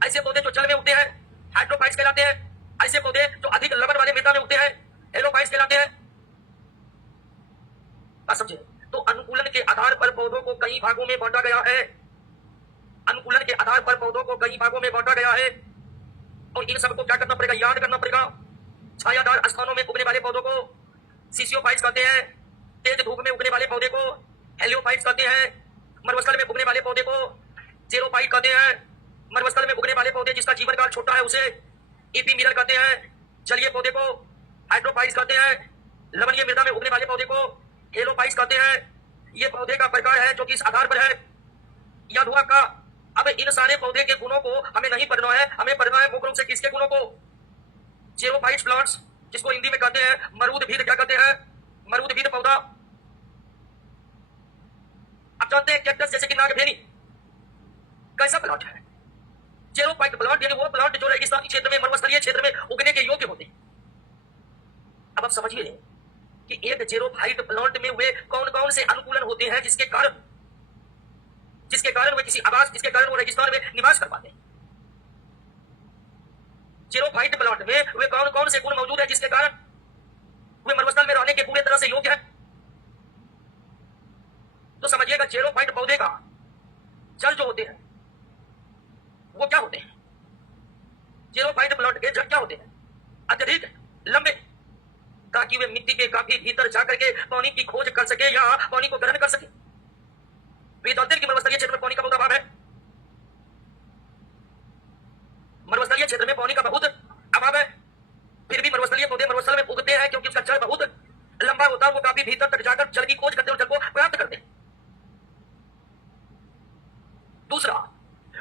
ऐसे पौधे जो जल में उगते हैं हाइड्रोफाइट्स कहलाते हैं। ऐसे पौधे जो अधिक लवण वाले मृदा में उगते हैं हेलोफाइट्स कहलाते हैं। बात समझे? तो अनुकूलन के आधार पर पौधों को कई भागों में बांटा गया है। अनुकूलन के आधार पर पौधों को कई भागों में बांटा गया है और इन सबको क्या करना पड़ेगा? याद करना पड़ेगा। छायादार स्थानों में उगने वाले पौधों को सिसियोफाइट्स कहते हैं। तेज धूप में उगने वाले पौधे को हेलियोफाइट्स कहते हैं। मरुस्थल में उगने वाले पौधे को जेरोफाइट कहते हैं। मरुस्थल में उगने वाले पौधे जिसका जीवन काल छोटा है उसे इफीमेरल कहते हैं। जलीय पौधे को हाइड्रोफाइट्स कहते हैं। लवणीय मृदा में उगने वाले पौधे को हेलोफाइट्स जीरोफाइट्स कहते हैं। ये पौधे का प्रकार है जो कि इस आधार पर है या धुआ का। अब इन सारे पौधे के गुणों को हमें नहीं पढ़ना है, हमें पढ़ना है मुख्य रूप से किसके गुणों को? जीरोफाइट्स प्लांट्स, जिसको हिंदी में कहते हैं मरूदभिद। क्या कहते हैं? मरूदभिद पौधा। आप जानते हैं कैक्टस जैसे कि नागफेनी कैसा प्लांट है? जेरोफाइट प्लांट, यानी वो प्लांट जो रेगिस्तानी क्षेत्र में, मरुस्थलीय क्षेत्र में उगने के योग्य होते हैं। अब आप समझिए कि एक जेरोफाइट प्लांट में वे कौन कौन से अनुकूलन होते हैं जिसके कारण वे किसी आवास, जिसके कारण वो रेगिस्तान में निवास कर पाते हैं। जेरोफाइट प्लांट में वे कौन कौन से गुण मौजूद है जिसके कारण वे मरुस्थल में रहने के पूरे तरह से योग्य है? तो समझिएगा, जेरोफाइट पौधे का जड़ जो होते हैं वो क्या होते हैं? जेरोफाइट प्लांट के जड़ क्या होते हैं? अत्यधिक लंबे, ताकि वे मिट्टी के काफी भीतर जाकर के पानी की खोज कर सके या पानी को ग्रहण कर सके। तो जानते हैं कि मरुस्थलीय क्षेत्र में पानी का बहुत अभाव है। मरुस्थलीय क्षेत्र में पानी का बहुत अभाव है, फिर भी मरुस्थलीय पौधे मरुस्थल में उगते हैं क्योंकि उसका जड़ बहुत लंबा होता है। वो काफी भीतर तक जाकर जल की खोज करते हैं और जल को प्राप्त करते हैं। दूसरा,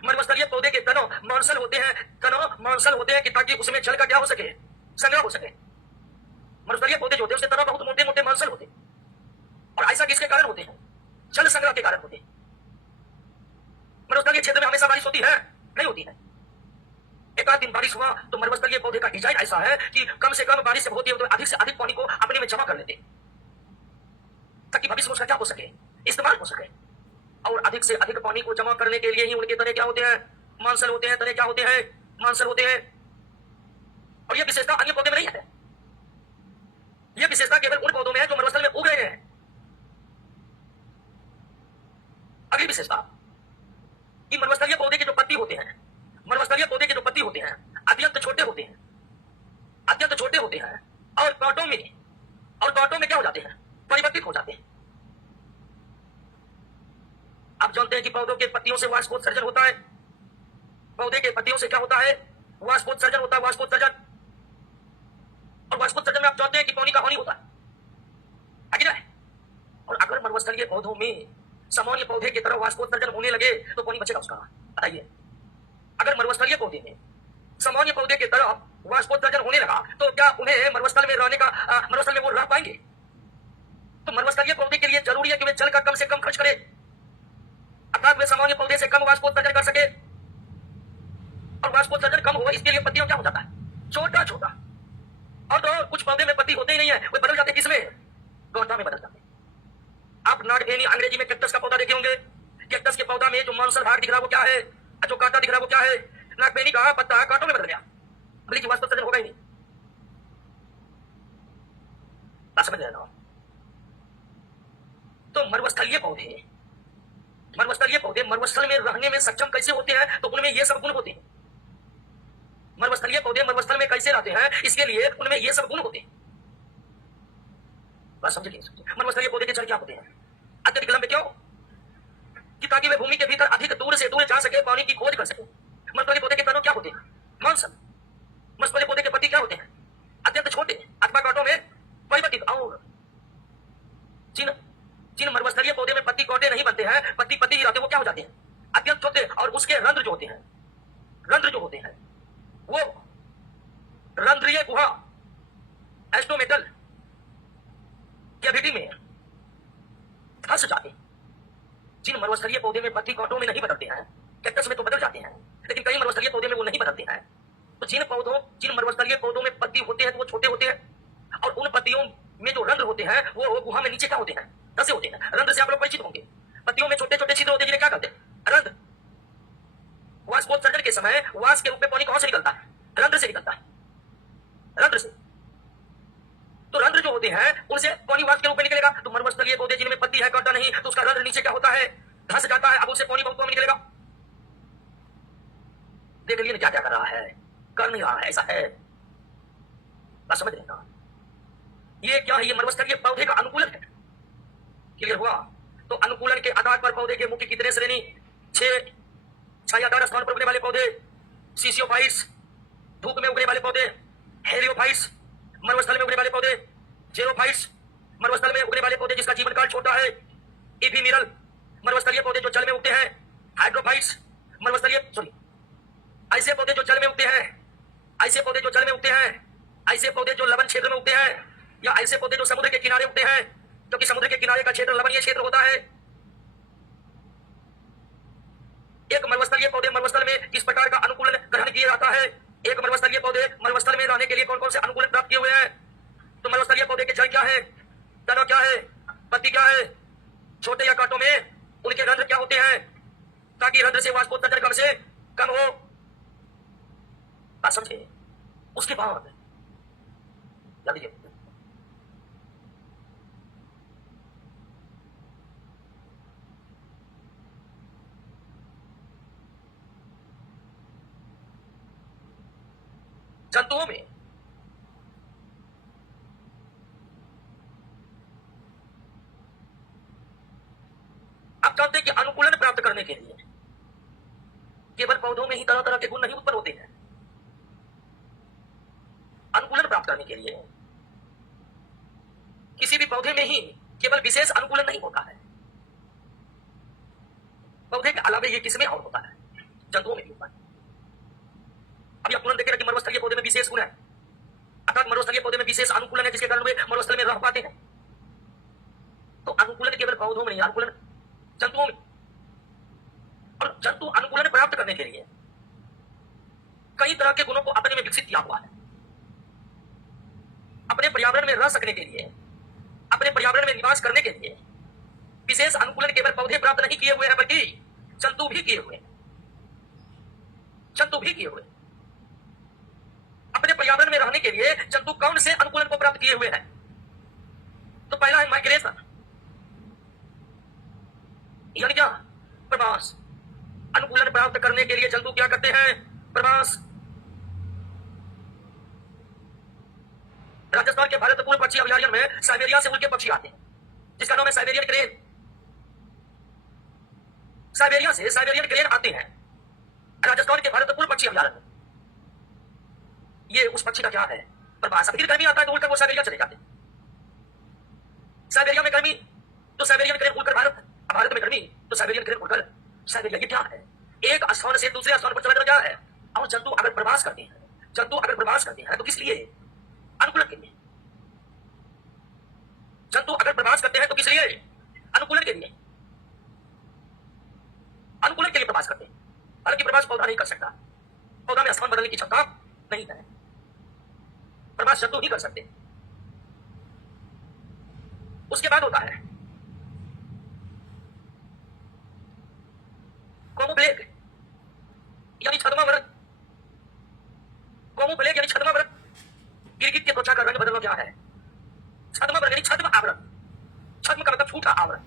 मरुस्थलीय पौधे के तनों मांसल होते हैं, कि ताकि उसमें जल का क्या हो सके? संग्रह हो सके। मरुस्थलीय पौधे जो होते हैं उसके तनों बहुत मोटे मोटे मांसल होते हैं। और ऐसा किसके कारण होते हैं? जल संग्रह के कारण होते हैं। मरुस्थलीय क्षेत्र में हमेशा बारिश होती है? नहीं होती है। एक आध दिन बारिश हुआ तो मरुस्थलीय पौधे का डिजाइन ऐसा है कि कम से कम बारिश जब होती है तो अधिक से अधिक पानी को अपने में जमा कर लेते हैं, ताकि भविष्य में उसका क्या हो सके? इस्तेमाल हो सके। और अधिक से अधिक पानी को जमा करने के लिए ही उनके तने क्या होते हैं? मांसल होते हैं। तने क्या होते हैं? मांसल होते हैं। और यह विशेषता अन्य पौधे में नहीं है। यह विशेषता केवल उन पौधों में है जो मरुस्थल में उग रहे हैं। अगली विशेषता कि मरुस्थलीय पौधे के जो पत्ती होते हैं, अत्यंत छोटे होते हैं, और कांटों में क्या हो जाते हैं? परिवर्तित हो जाते हैं। आप जानते हैं कि पौधों के पत्तियों से वाष्पोत्सर्जन होता है। पौधे के पत्तियों से क्या होता है? वाष्पोत्सर्जन होता है। और वाष्पोत्सर्जन में आप जानते हैं कि पानी का हानि होता है कि नहीं? और अगर मरुस्थलीय पौधों में सामान्य पौधे की तरह वाष्पोत्सर्जन होने लगे तो पानी बचेगा उसका? बताइए। अगर मरुस्थलीय पौधे में सामान्य पौधे की तरह वाष्पोत्सर्जन होने लगा तो क्या उन्हें मरुस्थल में वो रह पाएंगे? तो मरुस्थलीय पौधे के लिए जरूरी है कि वे जल का कम से कम खर्च करें, अर्थात वे सामान्य पौधे से कम वाष्पोत्सर्जन कर सके। और वाष्पोत्सर्जन कम हो इसके लिए पत्तियों क्या हो जाता है? छोटा। और तो कुछ पौधे में पत्ती होते ही नहीं है, वे बदल जाते किसमें? गौटा में बदल जाते। आप नागफेनी, अंग्रेजी में कैक्टस का पौधा देखे होंगे। कैक्टस के पौधा में जो मांसल भाग दिख रहा है वो क्या है? जो कांटा दिख रहा है वो क्या है? नागफेनी का पत्ता कांटों में बदल गया। बोले कि वाष्पोत्सर्जन होगा ही नहीं। समझ रहे ना? तो मरुस्थलीय पौधे मरुस्थल में रहने में सक्षम कैसे होते हैं? तो उनमें ये सब गुण होते हैं। मरुस्थलीय पौधे मरुस्थल में कैसे रहते हैं? इसके लिए उनमें ये सब गुण होते हैं। बात समझिए। मरुस्थलीय पौधे के जड़ क्या होते हैं? अत्यधिक लंबे। क्यों? कि ताकि वे भूमि के भीतर अधिक दूर से दूर जा सके, पानी की खोज कर सके। मरुस्थलीय पौधे के तनों क्या होते हैं? मांसल। मरुस्थलीय पौधे के पत्ती क्या होते हैं? अत्यंत छोटे अथवा कांटों में परिवर्तित। और जिन मरुस्थलीय पौधे में पत्ती कांटे नहीं बनते हैं, पत्ती ही रहते, वो क्या हो जाते हैं? अत्यंत छोटे। और उसके रंध्र जो होते हैं वो रंध्रीय गुहा, एस्टोमेटल कैविटी में धंस जाते हैं। जिन मरुस्थलीय पौधे में पत्ती कांटों में नहीं बदलते हैं, कैक्टस में तो बदल जाते हैं, लेकिन कई मरुस्थलीय पौधे में वो नहीं बदलते हैं। तो जिन मरुस्थलीय पौधों में पत्ती होते हैं तो वो छोटे होते हैं, और उन पत्तियों में जो रंध्र होते हैं वो गुहा में नीचे क्या होते हैं? धंसे होते हैं। रंध्र से आप लोग परिचित होंगे। पत्तियों में छोटे छोटे छिद्र होते हैं जिन्हें क्या कहते हैं? रंध्र। वाष्पोत्सर्जन के समय वाष्प के रूप में पानी कहां से निकलता है? रंध्र से निकलता है। तो रंध्र जो होते हैं उनसे पानी वाष्प के रूप में निकलेगा। तो मरुस्थलीय पौधे जिनमें पत्ती है, कांटा नहीं, तो उसका रंध्र नीचे क्या होता है? धंस जाता है। अब उससे पानी बहुत कम निकलेगा। देख लीजिए क्या क्या कर रहा है, कर नहीं रहा है, ऐसा है। बात समझ रहे ना? ये क्या है? ये मरुस्थलीय पौधे का अनुकूलन है। क्लियर हुआ? तो अनुकूलन के आधार पर पौधे के मुख्य कितने श्रेणी? 6। छायादार स्थान पर उगने वाले पौधे, सीसियोफाइट्स, धूप में उगने वाले पौधे, हेलियोफाइट्स, मरुस्थल में उगने वाले पौधे, जेरोफाइट्स, मरुस्थल में उगने वाले पौधे जिसका जीवन काल छोटा है। इफीमिरल मरुस्थलीय पौधे जो जल में उगते हैं। हाइड्रोफाइट्स मरुस्थलीय सॉरी ऐसे पौधे जो जल में उगते हैं, ऐसे पौधे जो जल में उगते हैं, ऐसे पौधे जो लवण क्षेत्र में उगते हैं, या ऐसे पौधे जो समुद्र के किनारे उगते हैं, क्योंकि समुद्र के किनारे का क्षेत्र लवणीय क्षेत्र होता है। एक मरुस्थलीय पौधे मरुस्थल में किस प्रकार का अनुकूलन ग्रहण किया जाता है? एक मरुस्थलीय पौधे मरुस्थल में रहने के लिए कौन कौन से अनुकूलन प्राप्त किए हुए हैं? तो मरुस्थलीय पौधे के जड़ क्या है, तना क्या है, पत्ती क्या है, छोटे या कांटों में उनके रंध्र क्या होते हैं, ताकि रंध्र से वाष्पोत्सर्जन कम से कम हो। बात समझे? उसके बाद जल्दी जंतुओं में आप जानते हैं कि अनुकूलन प्राप्त करने के लिए केवल पौधों में ही तरह तरह के गुण नहीं उत्पन्न होते हैं। अनुकूलन प्राप्त करने के लिए किसी भी पौधे में ही केवल विशेष अनुकूलन नहीं होता है, पौधे के अलावा ये किसमें और होता है? जंतुओं में भी होता है। अभी आप तुरंत देखें कि मरुस्थलीय पौधे में विशेष गुण है, अर्थात मरुस्थलीय पौधे में विशेष अनुकूलन है, जिसके कारण वे मरुस्थल में रह पाते हैं। तो अनुकूलन केवल पौधों में नहीं, अनुकूलन जंतुओं में। और जंतु अनुकूलन प्राप्त करने के लिए कई तरह के गुणों को अपने में विकसित किया हुआ है। अपने पर्यावरण में रह सकने के लिए, अपने पर्यावरण में निवास करने के लिए विशेष अनुकूलन केवल पौधे प्राप्त नहीं किए हुए हैं, बल्कि जंतु भी किए हुए हैं। जंतु भी किए हुए अपने पर्यावरण में रहने के लिए जंतु कौन से अनुकूलन को प्राप्त किए हुए हैं? तो पहला है माइग्रेशन, यानी क्या? प्रवास। अनुकूलन प्राप्त करने के लिए जंतु क्या करते हैं? प्रवास। राजस्थान के भारतपूर्ण पक्षी अभयारण्य में साइबेरिया से उनके पक्षी आते हैं, जिसका नाम है साइबेरियन क्रेन। साइबेरिया से साइबेरियन क्रेन आते हैं राजस्थान के भारतपूर्ण पक्षी अभयारण्य। ये उस पक्षी का क्या है? प्रवास। फिर गर्मी आता है तो उड़कर वो साइबेरिया चले जाते हैं। साइबेरिया में गर्मी तो साइबेरियन क्रेन उड़कर भारत, भारत में गर्मी तो साइबेरियन क्रेन उड़कर साइबेरिया। ये क्या है? एक स्थान से दूसरे स्थान पर चला जाना क्या है? और जंतु अगर प्रवास करते हैं, जंतु अगर प्रवास करते हैं तो किस लिए? अनुकूलन के लिए। जंतु अगर प्रवास करते हैं तो किस लिए? अनुकूलन के लिए। अनुकूलन के लिए प्रवास करते हैं। हालांकि प्रवास पौधा नहीं कर सकता, पौधा में स्थान बदलने की क्षमता नहीं है, प्रवास जंतु ही कर सकते। उसके बाद होता है कोमोप्लेग यानी छद्मा व्रत। कोमोप्लेग यानी छद्मा व्रत। गिरगिट के त्वचा का रंग बदलना क्या है? छद्मा व्रत यानी छद्म आवरण। छद्म का मतलब छूटा आवरण।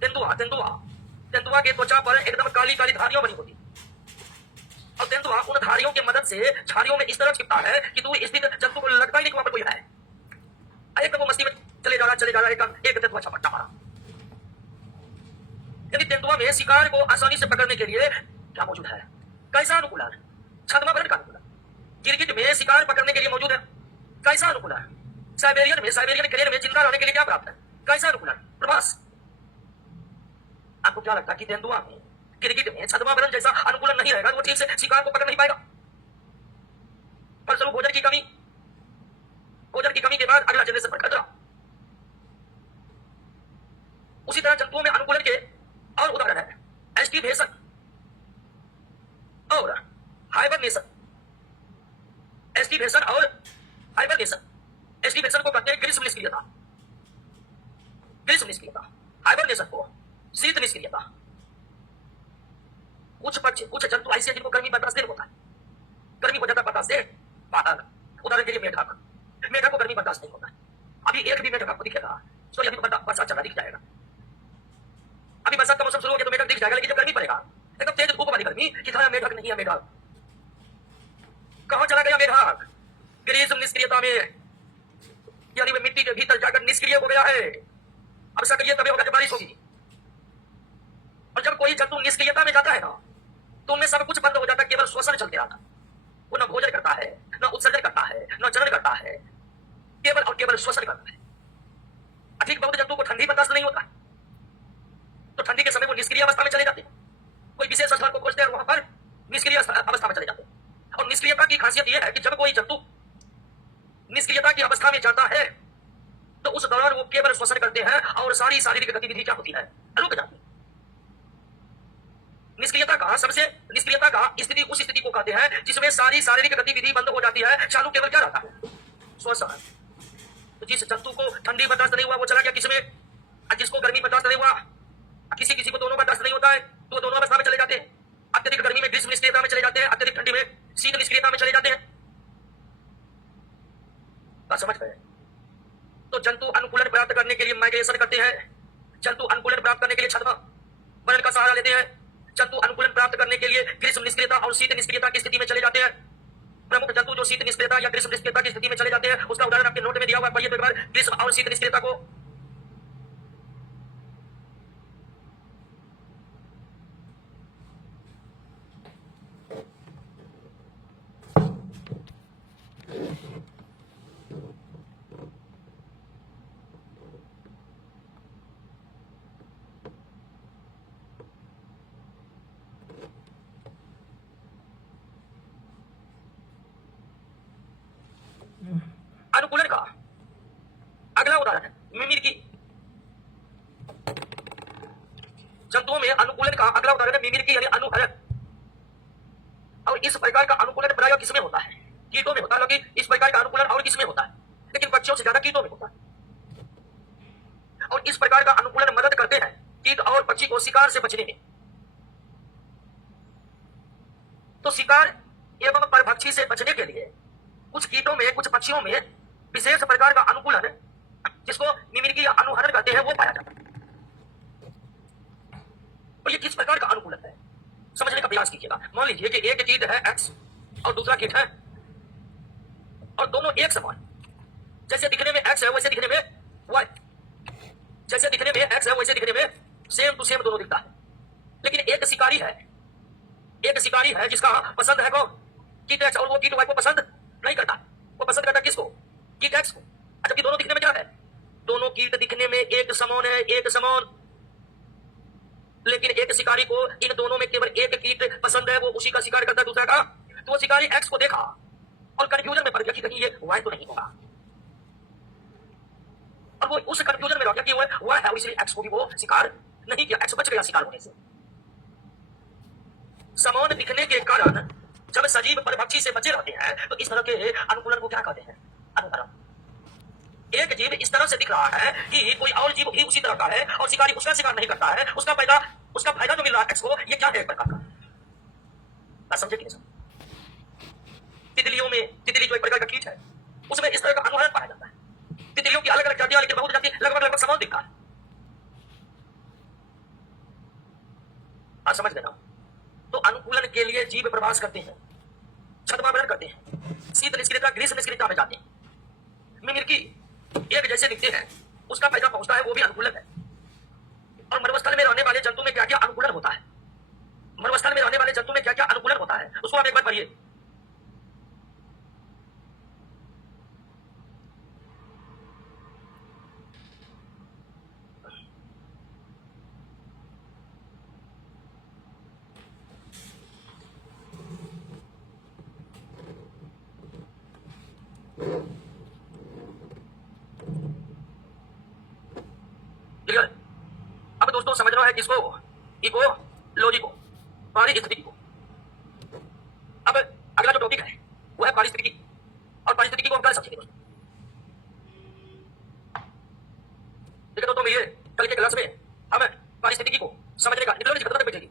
तेंदुआ, तेंदुआ, तेंदुआ के त्वचा पर एकदम काली काली धारियां बनी होती, और तेंदुआ उन धारियों की मदद से झाड़ियों में इस तरह छिपता है कि दूर स्थित जंतु को लगता ही नहीं कि वहां पर कोई है। एकदम वो मस्ती में चले जा रहा एक तेंदुआ झपट्टा मारा। यदि तेंदुआ में शिकार को आसानी से पकड़ने के लिए क्या मौजूद है? कैसा अनुकूलन? छद्मा व्रत का अनुकूलन। गिरगिट में शिकार पकड़ने के लिए मौजूद है कैसा अनुकूलन? साइबेरियन में, साइबेरियन क्रेन में जिंदा रहने के लिए क्या प्राप्त है? कैसा अनुकूलन? प्रवास। आपको क्या लगता है कि तेंदुआ में, गिरगिट में छद्मावरण जैसा अनुकूलन नहीं रहेगा तो वो ठीक से शिकार को पकड़ नहीं पाएगा? फलस्वरूप भोजन की कमी, भोजन की कमी के बाद अगला जनरेशन पर खतरा। उसी तरह जंतुओं में अनुकूलन के और उदाहरण है एस्टिवेशन और हाइबरनेशन। एस्टिवेशन और हाइबरनेशन। एस्टिवेशन को कहते हैं ग्रीष्म निष्क्रियता, ग्रीष्म निष्क्रियता। हाइबरनेशन को शीत निष्क्रियता। कुछ पक्षी, कुछ जंतु ऐसे जिनको गर्मी बर्दाश्त नहीं होता है, गर्मी हो जाता बर्दाश्त नहीं पाता। उदाहरण के लिए मेढक, मेढक को गर्मी बर्दाश्त नहीं होता है। अभी एक भी मेढक आपको दिखेगा तो अभी बरसात चल रहा दिख जाएगा, अभी बरसात का मौसम शुरू हो गया तो मेढक दिख जाएगा, लेकिन जब गर्मी पड़ेगा एकदम तेज धूप वाली गर्मी, कितना मेढक नहीं है। मेढक कहां चला गया? मेढक ग्रीष्म निष्क्रियता में, यानी वो मिट्टी के भीतर जाकर निष्क्रिय हो गया है। अब सक्रिय तभी होगा जब बारिश होगी। और जब कोई जंतु निष्क्रियता में जाता है ना तो उनमें सब कुछ बंद हो जाता है, केवल श्वसन चलते रहता है। वो न भोजन करता है, न उत्सर्जन करता है, न चरण करता है, केवल और केवल श्वसन करता है। अधिक बहुत जंतु को ठंडी बर्दाश्त नहीं होता, तो ठंडी के समय वो निष्क्रिय अवस्था में चले जाते हैं। कोई विशेष स्थल को खोजते हैं, वहां पर निष्क्रिय अवस्था में चले जाते हैं। और निष्क्रियता की खासियत यह है कि जब कोई जंतु निष्क्रियता की अवस्था में जाता है तो उस दौरान वो केवल श्वसन करते हैं और सारी शारीरिक गतिविधि क्या होती है, रुक जाती है। निष्क्रियता का स्थिति उस स्थिति को कहते हैं जिसमें सारी शारीरिक गतिविधि बंद हो जाती है, चालू केवल क्या रहता है, श्वसन। तो जिस जंतु को ठंडी बर्दाश्त नहीं हुआ वो चला गया किसमें, जिसको गर्मी बर्दाश्त नहीं हुआ, किसी को दोनों बर्दाश्त नहीं होता है तो वो दोनों अवस्था में चले जाते हैं। अत्यधिक गर्मी में ग्रीष्म निष्क्रियता में चले जाते हैं, अत्यधिक ठंडी में शीत निष्क्रियता में चले जाते हैं। बात समझ गए? तो जंतु अनुकूलन प्राप्त करने के लिए माइग्रेशन करते हैं, जंतु अनुकूलन प्राप्त करने के लिए छद्म वर्ण का सहारा लेते हैं, जंतु अनुकूलन प्राप्त करने के लिए ग्रीष्म निष्क्रियता और शीत निष्क्रियता की स्थिति में चले जाते हैं। प्रमुख जंतु जो शीत निष्क्रियता या ग्रीष्म निष्क्रियता की स्थिति में चले जाते हैं उसका उदाहरण आपके नोट में दिया हुआ, पढ़िए तो एक बार ग्रीष्म और शीत निष्क्रियता को। अनुकूलन का अगला उदाहरण है मिमिक्री। जंतुओं में अनुकूलन का अगला उदाहरण है मिमिक्री यानी अनुहरण। और इस प्रकार का अनुकूलन प्रायः किसमें होता है, कीटों में होता है। लेकिन इस प्रकार का अनुकूलन और किसमें होता है, लेकिन पक्षियों से ज्यादा कीटों में होता है। और इस प्रकार का अनुकूलन मदद करते हैं कीट और पक्षी को शिकार से बचने में। तो शिकार एवं परभक्षी से बचने के लिए कुछ कीटों में कुछ पक्षियों में विशेष प्रकार का अनुकूलन जिसको मिमिक्री या अनुहरण कहते हैं वो पाया जाता है। तो ये किस प्रकार का अनुकूलन है समझने का प्रयास कीजिएगा। मान लीजिए कि एक कीट है एक्स और दूसरा कीट है, और दोनों एक समान, जैसे दिखने में एक्स है वैसे दिखने में वाई, जैसे दिखने में एक्स है वैसे दिखने में सेम टू सेम दोनों दिखता है। लेकिन एक शिकारी है जिसका पसंद है कौन, कीट एक्स, और वो कीट वाई को पसंद नहीं करता। वो पसंद करता किसको, कीट एक्स को। जबकि दोनों दिखने में क्या है, दोनों कीट दिखने में एक समान है, एक समान। लेकिन एक शिकारी को इन दोनों में केवल एक कीट पसंद है, वो उसी का शिकार करता है दूसरा का। तो वो शिकारी एक्स को देखा और कंफ्यूजन में पड़ गया कि कहीं ये वाई तो नहीं होगा, और वो उस कंफ्यूजन में रह गया कि वो है, इसलिए एक्स को भी वो शिकार नहीं किया, एक्स बच गया शिकार होने से। समान दिखने के कारण जब सजीव परभक्षी से बचे रहते हैं तो इस तरह के अनुकूलन को क्या कहते हैं, अनुकरण। एक जीव इस तरह से दिख रहा है कि कोई और जीव भी उसी तरह का है और शिकारी उसका शिकार नहीं करता है, उसका फायदा जो मिल रहा है एक्स को, ये क्या है एक प्रकार का। बात समझे कि नहीं? तितलियों में, तितली जो एक प्रकार का कीट है उसमें इस तरह का अनुहरण पाया जाता है। तितलियों की अलग अलग जातियां, लेकिन बहुत जाति लगभग समान दिखता है। आप समझ लेना। तो अनुकूलन के लिए जीव प्रवास करते हैं, छद्मावरण करते हैं, शीत निष्क्रियता ग्रीष्म निष्क्रियता में जाते हैं। मिमिक्री एक जैसे दिखते हैं, उसका फायदा पहुंचता है, वो भी अनुकूलन है। और मरुस्थल में रहने वाले जंतु में क्या क्या अनुकूलन होता है, मरुस्थल में रहने वाले जंतु में क्या क्या अनुकूलन होता है उसको आप एक बार पढ़िए। क्लियर? अब दोस्तों समझना है किसको, इकोलॉजी को, पारिस्थितिकी को। अब अगला जो टॉपिक है वो है पारिस्थितिकी, और पारिस्थितिकी को हम कल समझेंगे दोस्तों। ठीक है दोस्तों, मिलिए कल के क्लास में हम पारिस्थितिकी को समझने का निकलोगे खतरा तक बैठेगी।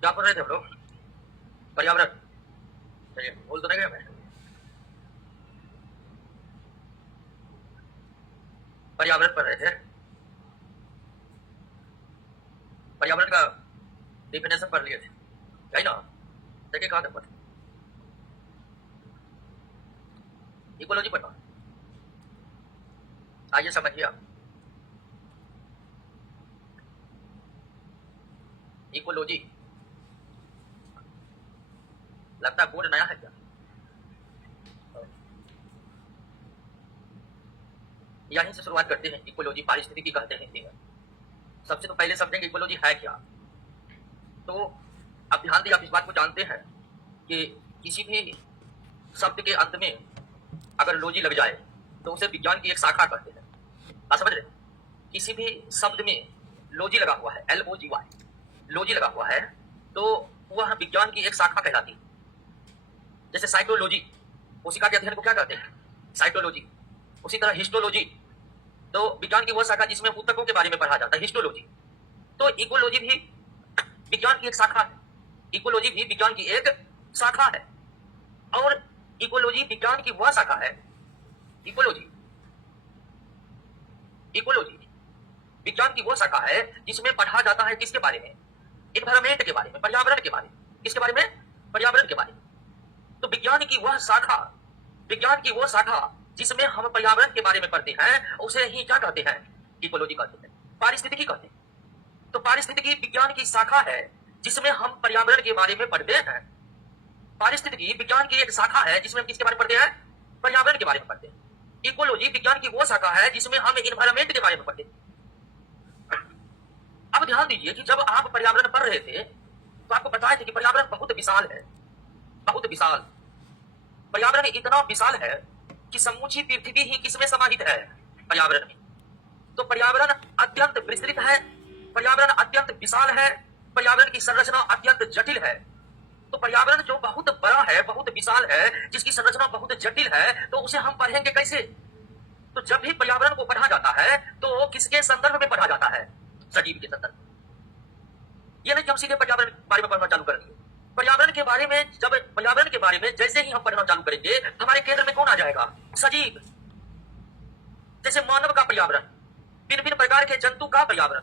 क्या पढ़ रहे थे हम लोग? पर्यावरण। चलिए, बोल तो नहीं गया मैं। पर्यावरण पढ़ रहे थे। पर्यावरण का डिफिनेशन पढ़ लिए थे, है ना? देखिए कहाँ तक पढ़े। इकोलॉजी पढ़ना। आइए समझिए आप। इकोलॉजी लगता है बोर्ड नया है क्या? यहीं से शुरुआत करते हैं। इकोलॉजी पारिस्थितिकी कहते हैं हिंदी में। सबसे तो पहले समझेंगे इकोलॉजी है क्या। तो आप ध्यान दिए, आप इस बात को जानते हैं कि किसी भी शब्द के अंत में अगर लॉजी लग जाए तो उसे विज्ञान की एक शाखा कहते हैं। आप समझ रहे? किसी भी शब्द में लॉजी लगा हुआ है, LOGY, लॉजी लगा हुआ है, तो वह विज्ञान की एक शाखा कहलाती है। जैसे साइटोलॉजी, कोशिका के अध्ययन को क्या कहते हैं? साइटोलॉजी। उसी तरह हिस्टोलॉजी, तो विज्ञान की वह शाखा जिसमें ऊतकों के बारे में पढ़ा जाता है, हिस्टोलॉजी। तो इकोलॉजी भी विज्ञान की एक शाखा है। इकोलॉजी भी विज्ञान की एक शाखा है। और इकोलॉजी विज्ञान की वह शाखा है, इकोलॉजी इकोलॉजी विज्ञान की वह शाखा है जिसमें पढ़ा जाता है किसके बारे में? एनवायरमेंट के बारे में, पर्यावरण के बारे में। किसके बारे में? पर्यावरण के बारे में। तो विज्ञान की वह शाखा जिसमें हम पर्यावरण के बारे में पढ़ते हैं उसे ही क्या कहते हैं? इकोलॉजी कहते हैं, पारिस्थितिकी कहते हैं। तो पारिस्थितिकी विज्ञान की शाखा है जिसमें हम पर्यावरण के बारे में पढ़ते हैं। पारिस्थितिकी विज्ञान की एक शाखा है जिसमें हम किसके बारे में पढ़ते हैं? पर्यावरण के बारे में पढ़ते हैं। इकोलॉजी विज्ञान की वो शाखा है जिसमें हम एनवायरमेंट के बारे में पढ़ते हैं। अब ध्यान दीजिए कि जब आप पर्यावरण पढ़ रहे थे तो आपको बताया था कि पर्यावरण बहुत विशाल है, बहुत विशाल। पर्यावरण इतना विशाल है कि समूची पृथ्वी ही किसमें समाहित है? पर्यावरण में। तो पर्यावरण अत्यंत विस्तृत है, पर्यावरण अत्यंत विशाल है, पर्यावरण की संरचना अत्यंत जटिल है। तो पर्यावरण जो बहुत बड़ा है, बहुत विशाल है, जिसकी संरचना बहुत जटिल है, तो उसे हम पढ़ेंगे कैसे? तो जब भी पर्यावरण को पढ़ा जाता है तो किसके संदर्भ में पढ़ा जाता है? सजीव के संदर्भ में। यह नहीं कि हम सीधे पर्यावरण के बारे में पढ़ना चालू करेंगे। पर्यावरण के बारे में जैसे ही हम पढ़ना चालू करेंगे हमारे केंद्र में कौन आ जाएगा? सजीव। जैसे मानव का पर्यावरण, भिन्न भिन्न प्रकार के जंतु का पर्यावरण।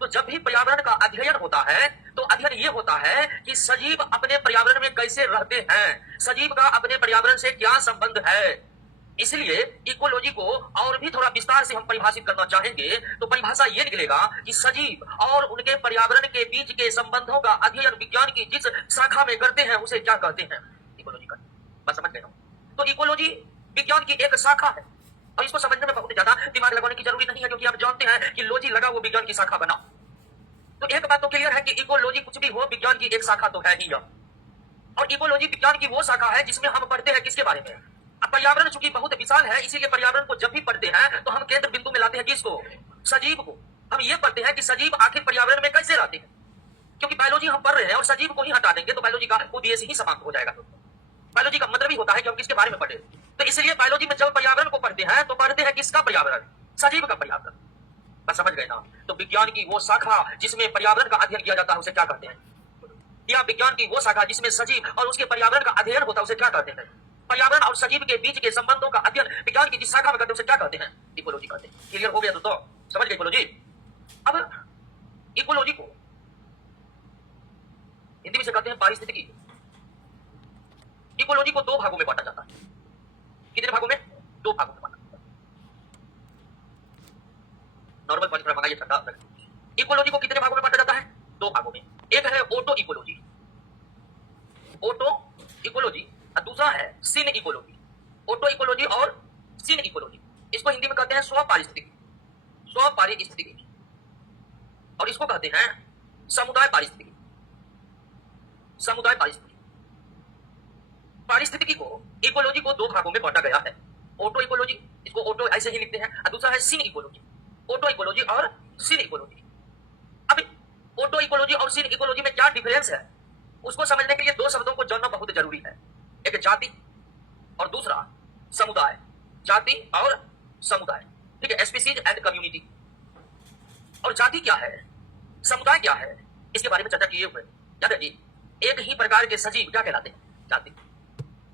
तो जब भी पर्यावरण का अध्ययन होता है तो अध्ययन ये होता है कि सजीव अपने पर्यावरण में कैसे रहते हैं, सजीव का अपने पर्यावरण से क्या संबंध है। इसलिए इकोलॉजी को और भी थोड़ा विस्तार से हम परिभाषित करना चाहेंगे तो परिभाषा ये निकलेगा कि सजीव और उनके पर्यावरण के बीच के संबंधों का अध्ययन विज्ञान की जिस शाखा में करते हैं उसे क्या कहते हैं? इकोलॉजी कहते हैं। बस समझ गए ना? तो इकोलॉजी विज्ञान की एक शाखा है और इसको समझने में बहुत ज्यादा दिमाग लगाने की जरूरी नहीं है, क्योंकि आप जानते हैं कि लॉजी लगा वो विज्ञान की शाखा बना। तो एक बात तो क्लियर है कि इकोलॉजी कुछ भी हो विज्ञान की एक शाखा तो है ही। और इकोलॉजी विज्ञान की वो शाखा है जिसमें हम पढ़ते हैं किसके बारे में? अब पर्यावरण चूंकि बहुत विशाल है, इसीलिए पर्यावरण को जब भी पढ़ते हैं तो हम केंद्र बिंदु में लाते हैं किसको? सजीव को। हम ये पढ़ते हैं कि सजीव आखिर पर्यावरण में कैसे रहते हैं, क्योंकि बायोलॉजी हम पढ़ रहे हैं और सजीव को ही हटा देंगे तो बायोलॉजी का उद्देश्य ही समाप्त हो जाएगा। बायोलॉजी का मतलब ही होता है कि हम किसके बारे में पढ़े। तो इसलिए बायोलॉजी में जब पर्यावरण को पढ़ते हैं तो पढ़ते हैं किसका पर्यावरण? सजीव का पर्यावरण। बस समझ गए ना? तो विज्ञान की वो शाखा जिसमें पर्यावरण का अध्ययन किया जाता है उसे क्या कहते हैं? या विज्ञान की वो शाखा जिसमें सजीव और उसके पर्यावरण का अध्ययन होता है उसे क्या कहते हैं? पर्यावरण और सजीव के बीच के संबंधों का अध्ययन विज्ञान की जिस शाखा में करते हैं उसे क्या कहते हैं? इकोलॉजी कहते हैं। क्लियर हो गया दोस्तों? समझ गए इकोलॉजी? अब इकोलॉजी को हिंदी में से कहते हैं पारिस्थितिकी। इकोलॉजी को दो भागों में बांटा जाता है। कितने भागों में? दो भागों में बांटा जाता है। नॉर्मल पानी थोड़ा मंगाइए ठंडा। इकोलॉजी को कितने भागों में बांटा जाता है? दो भागों में। एक है ऑटो इकोलॉजी, ऑटो इकोलॉजी, और दूसरा है सिन इकोलॉजी। ऑटो इकोलॉजी और सिन इकोलॉजी, इसको हिंदी में कहते हैं स्वपारिस्थितिकी, स्वपारिस्थितिकी, और इसको कहते हैं समुदाय पारिस्थितिकी, समुदाय पारिस्थितिकी। पारिस्थितिकी को, इकोलॉजी को दो भागों में बांटा गया है। ऑटो इकोलॉजी, इसको ऑटो ऐसे ही लिखते हैं, और दूसरा है सिन इकोलॉजी। ऑटो इकोलॉजी और सिन इकोलॉजी। अब ऑटो इकोलॉजी और सिन इकोलॉजी में क्या डिफरेंस है उसको समझने के लिए दो शब्दों को जानना बहुत जरूरी है। एक जाति और दूसरा समुदाय। जाति और समुदाय, ठीक है? Species and community. और जाति क्या है, समुदाय क्या है, इसके बारे में चर्चा किए हुए। याद रखिए, एक ही प्रकार के सजीव क्या कहलाते हैं? जाति।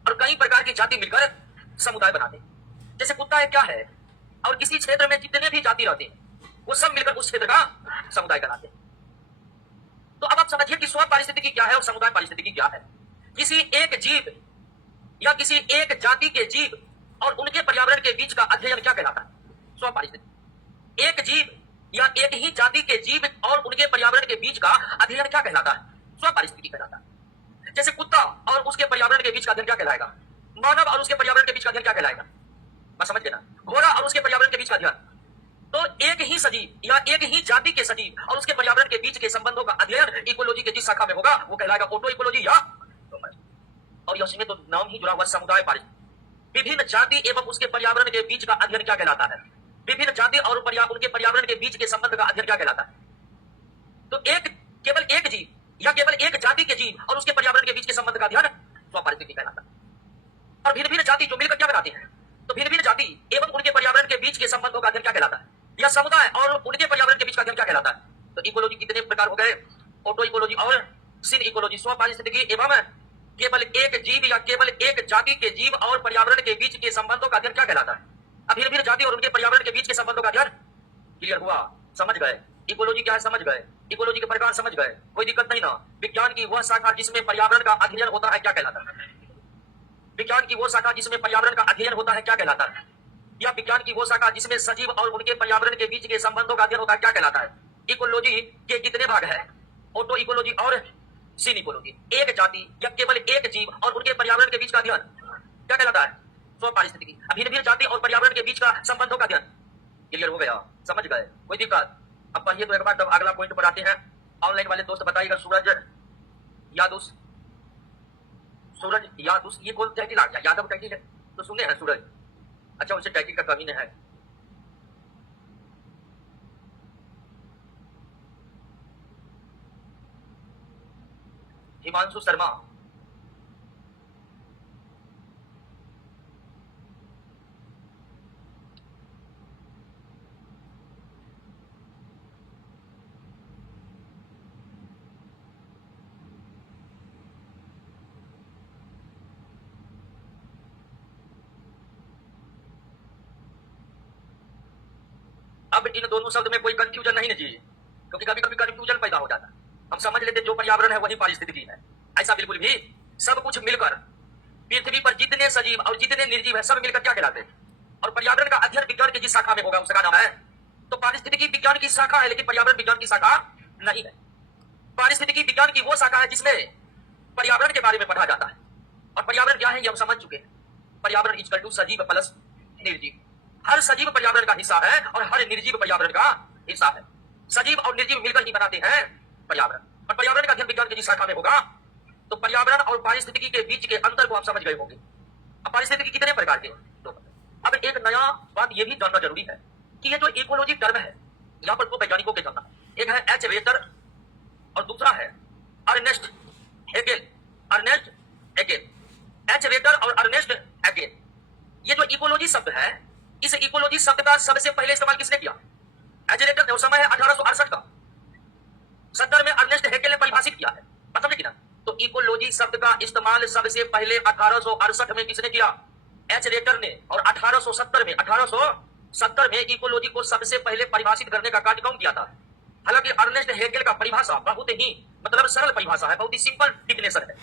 और कई प्रकार की जाति मिलकर समुदाय बनाते हैं। जैसे कुत्ता एक क्या है, और किसी क्षेत्र में जितने भी जाति रहते हैं वो सब मिलकर उस क्षेत्र का समुदाय कहलाते हैं। तो अब आप समझिए कि स्व पारिस्थितिकी क्या है और समुदाय पारिस्थितिकी क्या है। किसी एक जीव या किसी एक जाति के जीव और उनके पर्यावरण के बीच का अध्ययन क्या कहलाता है? स्व पारिस्थितिकी। एक जीव या एक ही जाति के जीव और उनके पर्यावरण के बीच का अध्ययन क्या कहलाता है? स्व पारिस्थितिकी कहलाता है। जैसे कुत्ता और उसके पर्यावरण के बीच का अध्ययन क्या कहलाएगा? मानव और उसके पर्यावरण के बीच का अध्ययन क्या कहलाएगा? बस समझ गए ना? घोड़ा और उसके पर्यावरण के बीच का अध्ययन। तो एक ही सजीव या एक ही जाति के सजीव और उसके पर्यावरण के बीच के संबंधों का अध्ययन इकोलॉजी के जिस शाखा में होगा वो कहलाएगा ऑटो इकोलॉजी या और यह में तो नाम ही जुड़ा हुआ समुदाय पारिस्थितिकी। विभिन्न जाति एवं उसके पर्यावरण के बीच का अध्ययन क्या कहलाता है? विभिन्न जाति और उनके पर्यावरण के बीच के संबंध का अध्ययन क्या कहलाता है? तो केवल एक जीव या केवल एक जाति के जीव और उसके पर्यावरण के बीच के संबंध का अध्ययन स्व पारिस्थितिकी कहलाता है। और भिन्न भिन्न जाति जो मिलकर क्या बनाते हैं, तो भिन्न भिन्न जाति एवं उनके पर्यावरण के बीच के संबंधों का अध्ययन क्या कहलाता है? या समुदाय और उनके पर्यावरण के बीच का अध्ययन क्या कहलाता है? तो इकोलॉजी कितने प्रकार हो गए? ऑटो इकोलॉजी और सिन इकोलॉजी। स्व पारिस्थितिकी एवं केवल एक जीव या केवल एक जाति के जीव और पर्यावरण के बीच के संबंधों का अध्ययन क्या कहलाता है? अब भिन्न भिन्न जाति और उनके पर्यावरण के बीच के संबंधों का अध्ययन। क्लियर हुआ? समझ गए? इकोलॉजी क्या है समझ गए? इकोलॉजी के प्रकार समझ गए? कोई दिक्कत नहीं ना? विज्ञान की वह शाखा जिसमें पर्यावरण का अध्ययन होता है क्या कहलाता है? विज्ञान की वो शाखा जिसमें पर्यावरण का अध्ययन होता है क्या कहलाता है? या विज्ञान की वो शाखा जिसमें सजीव और उनके पर्यावरण के बीच के संबंधों का अध्ययन होता है क्या कहलाता है? इकोलॉजी के कितने भाग है? ऑटो इकोलॉजी और सिन इकोलॉजी। एक जाति या केवल एक जीव और उनके पर्यावरण के बीच का अध्ययन क्या कहलाता है? स्व पारिस्थितिकी। भिन्न भिन्न जाति और पर्यावरण के बीच का संबंधों का अध्ययन। क्लियर हो गया? समझ गए? कोई दिक्कत? अब पढ़िए तो एक बार, तब अगला पॉइंट पर आते हैं। ऑनलाइन वाले दोस्त बताइएगा, सूरज यादुस, सूरज यादुस, ये कौन टाइटिल आ गया? यादव टाइटिल है तो सुने हैं सूरज। अच्छा, उनसे टाइटिल का कमी नहीं है। हिमांशु शर्मा, अब इन दोनों शब्द में कोई कंफ्यूजन नहीं चाहिए, क्योंकि कभी कभी कंफ्यूजन पैदा हो जाता है। हम समझ लेते जो पर्यावरण है वही पारिस्थितिकी है, ऐसा बिल्कुल भी। सब कुछ मिलकर पृथ्वी पर जितने सजीव और जितने निर्जीव है सब मिलकर क्या कहलाते हैं? और पर्यावरण का अध्ययन विज्ञान की जिस शाखा में होगा उसका नाम है। तो पारिस्थितिकी विज्ञान की शाखा है, लेकिन पर्यावरण विज्ञान की शाखा नहीं है। पारिस्थितिकी विज्ञान की वो शाखा है जिसमें पर्यावरण के बारे में पढ़ा जाता है। और पर्यावरण क्या है ये हम समझ चुके हैं। पर्यावरण इक्वल टू सजीव प्लस निर्जीव। हर सजीव पर्यावरण का हिस्सा है और हर निर्जीव पर्यावरण का हिस्सा है। सजीव और निर्जीव मिलकर ही बनाते हैं पर्यावरण। और पर्यावरण का अध्ययन विज्ञान की जिस शाखा में होगा, तो पर्यावरण और पारिस्थितिकी के बीच के अंतर को आप समझ गए होंगे। अब पारिस्थितिकी कितने प्रकार के? दो। अब एक नया बात यह भी जानना जरूरी है कि ये जो इकोलॉजी टर्म है, यहाँ पर दो वैज्ञानिकों के जानना, एक है एच रेटर और दूसरा है Ernst Haeckel. Ernst Haeckel, H Reiter और अर्नेस्ट हेगेल। ये जो इकोलॉजी शब्द है, इस इकोलॉजी शब्द का सबसे पहले इस्तेमाल किसने किया? एच रेटर ने। समय है 1868 का। 70 में अर्नेस्ट हेगेल ने परिभाषित किया है। पता नहीं ना? तो इकोलॉजी शब्द का इस्तेमाल सबसे पहले 1868 में किसने किया? एच रेटर ने। और 1870 में इकोलॉजी को सबसे पहले परिभाषित करने का कार्य कौन किया था? हालांकि अर्नेस्ट हेगेल का परिभाषा बहुत ही मतलब सरल परिभाषा है, बहुत ही सिंपल डिफिनेशन है।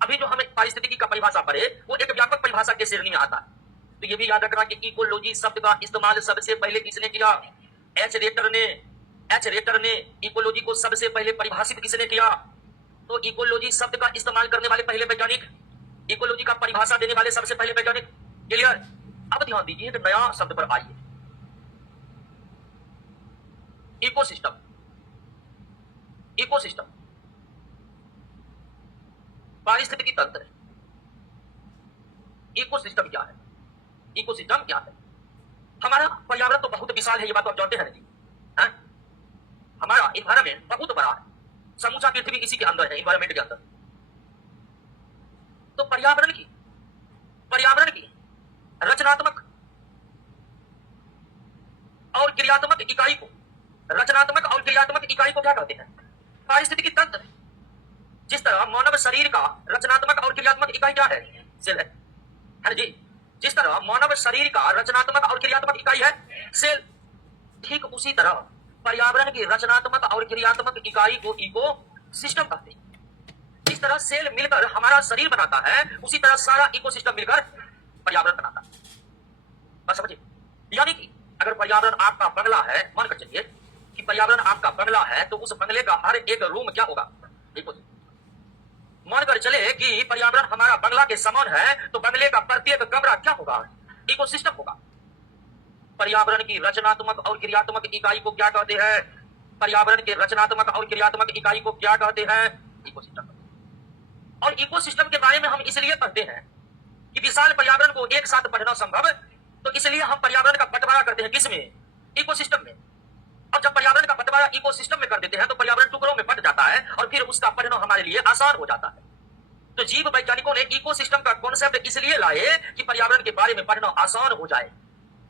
अभी जो हमें पारिस्थितिकी का परिभाषा पढ़े वो एक व्यापक परिभाषा के श्रेणी में आता है। तो ये भी याद रखना कि इकोलॉजी शब्द का इस्तेमाल सबसे पहले किसने किया? एच रेटर ने। एच रेटर ने इकोलॉजी को सबसे पहले परिभाषित किसने किया? तो इकोलॉजी शब्द का इस्तेमाल करने वाले पहले वैज्ञानिक, इकोलॉजी का परिभाषा देने वाले सबसे पहले वैज्ञानिक। क्लियर? अब ध्यान दीजिए एक नया शब्द पर आइए, इकोसिस्टम। इकोसिस्टम पारिस्थितिकी तंत्र। इकोसिस्टम क्या है? इकोसिस्टम क्या है? हमारा पर्यावरण तो बहुत विशाल है, ये बात तो आप जानते हैं जी। हमारा इन्वायरमेंट बहुत बड़ा है, समूचा पृथ्वी इसी के अंदर है, इन्वायरमेंट के अंदर। तो पर्यावरण की रचनात्मक और क्रियात्मक इकाई को, रचनात्मक और क्रियात्मक इकाई को क्या कहते हैं? पारिस्थितिकी तंत्र। जिस तरह मानव शरीर का रचनात्मक और क्रियात्मक इकाई क्या है? सेल है ना जी। जिस तरह मानव शरीर का रचनात्मक और क्रियात्मक इकाई है सेल, ठीक उसी तरह पर्यावरण की रचनात्मक और क्रियात्मक इकाई को इको सिस्टम कहते हैं। जिस तरह सेल मिलकर हमारा शरीर बनाता है, उसी तरह सारा इकोसिस्टम मिलकर पर्यावरण बनाता है। बात समझिए? यानी कि अगर पर्यावरण आपका बंगला है, मानकर चलिए कि पर्यावरण आपका बंगला है, तो उस बंगले का हर एक रूम क्या होगा? इकोसिस्टम। मानकर चले कि पर्यावरण हमारा बंगला के समान है, तो बंगले का प्रत्येक कमरा क्या होगा? इकोसिस्टम होगा। पर्यावरण की रचनात्मक और क्रियात्मक इकाई को क्या कहते हैं? पर्यावरण के रचनात्मक और क्रियात्मक इकाई को क्या कहते हैं? इकोसिस्टम। और इकोसिस्टम के बारे में हम इसलिए पढ़ते हैं कि विशाल पर्यावरण को एक साथ पढ़ना संभव, तो इसलिए हम पर्यावरण का बंटवारा करते हैं किसमें? इकोसिस्टम में। और जब पर्यावरण का बंटवारा इकोसिस्टम में कर देते हैं तो पर्यावरण टुकड़ों में बंट जाता है और फिर उसका पढ़ना हमारे लिए आसान हो जाता है। तो जीव वैज्ञानिकों ने इकोसिस्टम का कॉन्सेप्ट इसलिए लाए कि पर्यावरण के बारे में पढ़ना आसान हो जाए,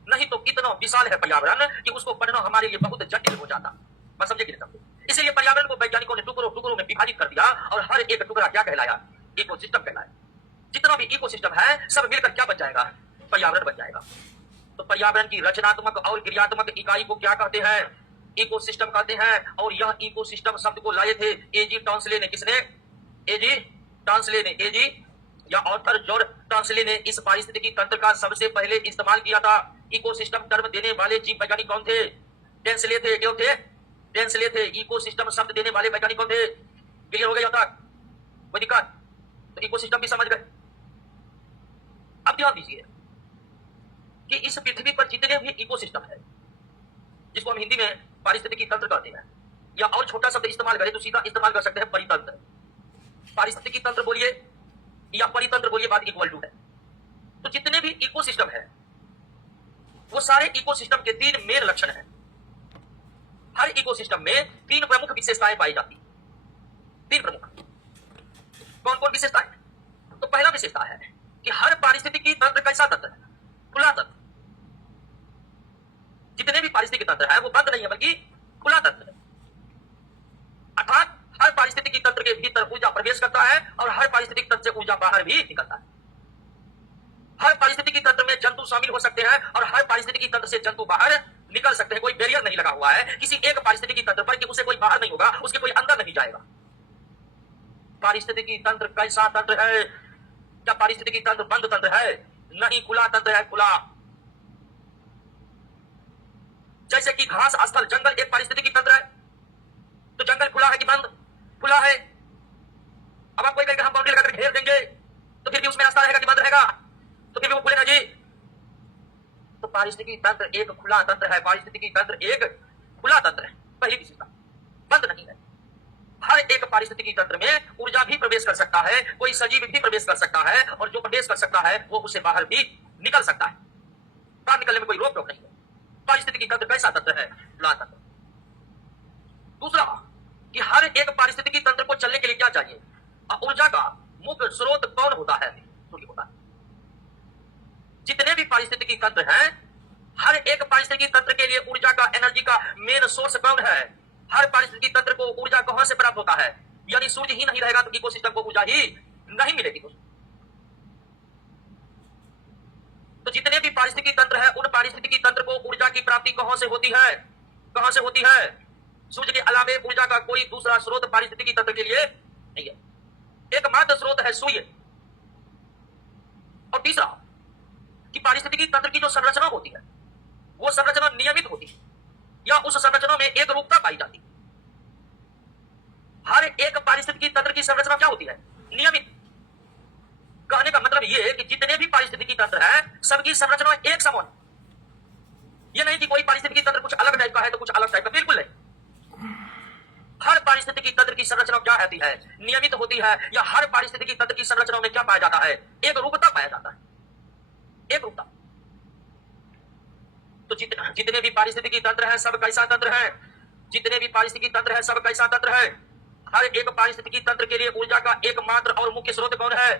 नहीं तो इतना विशाल है पर्यावरण कि उसको पढ़ना हमारे लिए बहुत जटिल हो जाता। बस समझे कि नहीं समझे? इसलिए पर्यावरण को वैज्ञानिकों ने टुकड़ों टुकड़ों में विभाजित कर दिया और हर एक टुकड़ा क्या कहलाया? इकोसिस्टम कहलाया। जितना भी इकोसिस्टम है सब मिलकर क्या बन जाएगा? पर्यावरण बन जाएगा। तो पर्यावरण की रचनात्मक और क्रियात्मक इकाई को क्या कहते हैं? इकोसिस्टम कहते हैं। और यह इकोसिस्टम शब्द को लाए थे एजी टॉन्सले ने। किसने? एजी टॉन्सले ने। एजी या ऑथर जॉर्ज टॉन्सले ने इस पारिस्थितिकी तंत्र का सबसे पहले इस्तेमाल किया था। इकोसिस्टम टर्म देने वाले जीव वैज्ञानिक कौन थे? टेंसले थे। क्यों थे? टेंसले थे। इकोसिस्टम शब्द देने वाले वैज्ञानिक कौन थे? क्लियर हो गया था? कोई दिक्कत? तो इकोसिस्टम भी समझ गए। अब ध्यान दीजिए कि इस पृथ्वी पर जितने भी इकोसिस्टम है, जिसको हम हिंदी में पारिस्थितिकी तंत्र कहते हैं, या और छोटा शब्द इस्तेमाल करें तो सीधा इस्तेमाल कर सकते हैं परितंत्र। पारिस्थितिकी तंत्र बोलिए या परितंत्र बोलिए, बात इक्वल टू है। तो जितने भी इकोसिस्टम है वो सारे इकोसिस्टम के तीन मेन लक्षण हैं। हर इकोसिस्टम में तीन प्रमुख विशेषताएं पाई जाती हैं। तीन प्रमुख। कौन कौन विशेषताएं? तो पहला विशेषता है कि हर पारिस्थितिकी तंत्र कैसा तंत्र है? खुला तंत्र। जितने भी पारिस्थितिकी तंत्र है वो बंद नहीं है बल्कि खुला तंत्र है। अर्थात हर पारिस्थितिकी तंत्र के भीतर ऊर्जा प्रवेश करता है और हर पारिस्थितिकी तंत्र से ऊर्जा बाहर भी निकलता है। हर पारिस्थितिकी तंत्र में जंतु शामिल हो सकते हैं और हर पारिस्थितिकी तंत्र से जंतु बाहर निकल सकते हैं। कोई बैरियर नहीं लगा हुआ है किसी एक पारिस्थितिकी तंत्र पर कि उसे कोई बाहर नहीं होगा, उसके कोई अंदर नहीं जाएगा। पारिस्थितिकी तंत्र कैसा तंत्र है? क्या पारिस्थितिकी तंत्र बंद तंत्र है? नहीं, खुला तंत्र है। खुला। जैसे कि घास स्थल जंगल एक पारिस्थितिकी तंत्र है, तो जंगल खुला है कि बंद? खुला है। अब आप कोई कहेगा हम बाउंड्री लगाकर घेर देंगे तो फिर भी उसमें रास्ता रहेगा कि बंद रहेगा? तो फिर भी वो खुलेगा जी। तो पारिस्थितिकी तंत्र एक खुला तंत्र है। पारिस्थितिकी तंत्र एक खुला तंत्र है। पहली विशेषता, बंद नहीं है। हर एक पारिस्थितिकी तंत्र में ऊर्जा भी प्रवेश कर सकता है, कोई सजीव भी प्रवेश कर सकता है, और जो प्रवेश कर सकता है वो उससे बाहर भी निकल सकता है। बाहर निकलने में कोई रोक टोक नहीं है। पारिस्थितिकी तंत्र कैसा तंत्र है? खुला तंत्र। दूसरा कि हर एक पारिस्थितिकी तंत्र को चलने के लिए क्या चाहिए? ऊर्जा का मुख्य स्रोत कौन होता है? सूर्य होता है। जितने भी पारिस्थितिकी तंत्र हैं, हर एक पारिस्थितिकी तंत्र के लिए ऊर्जा का, एनर्जी का मेन सोर्स कौन है? हर पारिस्थितिकी तंत्र को ऊर्जा कहां से प्राप्त होता है? यानी सूर्य ही नहीं रहेगा तो इकोसिस्टम को ऊर्जा ही नहीं मिलेगी। तो जितने भी पारिस्थितिकी तंत्र है उन पारिस्थितिकी तंत्र को ऊर्जा की प्राप्ति कहां से होती है? कहां से होती है? सूर्य के अलावे ऊर्जा का कोई दूसरा स्रोत पारिस्थितिकी तंत्र के लिए नहीं है। एकमात्र स्रोत है सूर्य। और तीसरा कि पारिस्थितिकी तंत्र की जो संरचना होती है वो संरचना नियमित होती है या उस संरचना में एक रूपता पाई जाती है। हर एक पारिस्थितिकी तंत्र की संरचना क्या होती है? नियमित। कहने का मतलब यह है कि जितने भी पारिस्थितिकी तंत्र हैं सबकी संरचना एक समान। यह नहीं कि कोई पारिस्थितिकी तंत्र कुछ अलग टाइप का है तो कुछ अलग टाइप का, बिल्कुल नहीं। हर पारिस्थितिकी तंत्र की संरचना क्या रहती है? नियमित होती है। या हर पारिस्थितिकी तंत्र की संरचना में क्या पाया जाता है? एक रूपता पाया जाता है। एक रूपता। तो जितने भी पारिस्थितिकी तंत्र हैं सब कैसा तंत्र है? जितने भी पारिस्थितिकी तंत्र हैं सब कैसा तंत्र है? हर एक पारिस्थितिकी तंत्र के लिए ऊर्जा का एकमात्र और मुख्य स्रोत कौन है?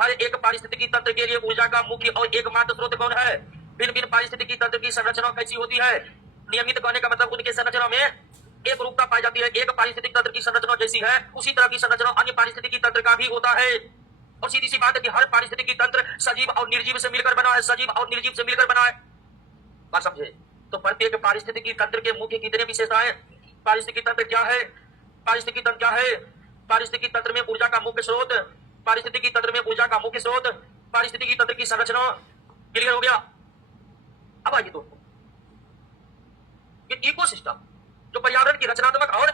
हर एक पारिस्थितिकी तंत्र के लिए ऊर्जा का मुख्य और एकमात्र स्रोत कौन है? भिन्न भिन्न पारिस्थितिकी तंत्र की संरचना कैसी होती है? नियमित कहने का मतलब उनके संरचना में एक रूपता पाई जाती है, एक पारिस्थितिक तंत्र की संरचना जैसी है उसी तरह की संरचना अन्य पारिस्थितिकी तंत्र का भी होता है। और सीधी सी बात है कि हर पारिस्थितिकी तंत्र सजीव और निर्जीव से मिलकर बना है, सजीव और निर्जीव से मिलकर बना है। बात समझे? तो प्रत्येक पारिस्थितिकी तंत्र के मुख्य कितने विशेषताएं? पारिस्थितिकी तंत्र क्या है? पारिस्थितिकी तंत्र क्या है? पारिस्थितिकी तंत्र में ऊर्जा का मुख्य स्रोत, पारिस्थितिकी तंत्र में ऊर्जा का मुख्य स्रोत, पारिस्थितिकी तंत्र की संरचना। क्लियर हो गया? अब आइए दोस्तों, ये इकोसिस्टम जो पर्यावरण की रचनात्मक और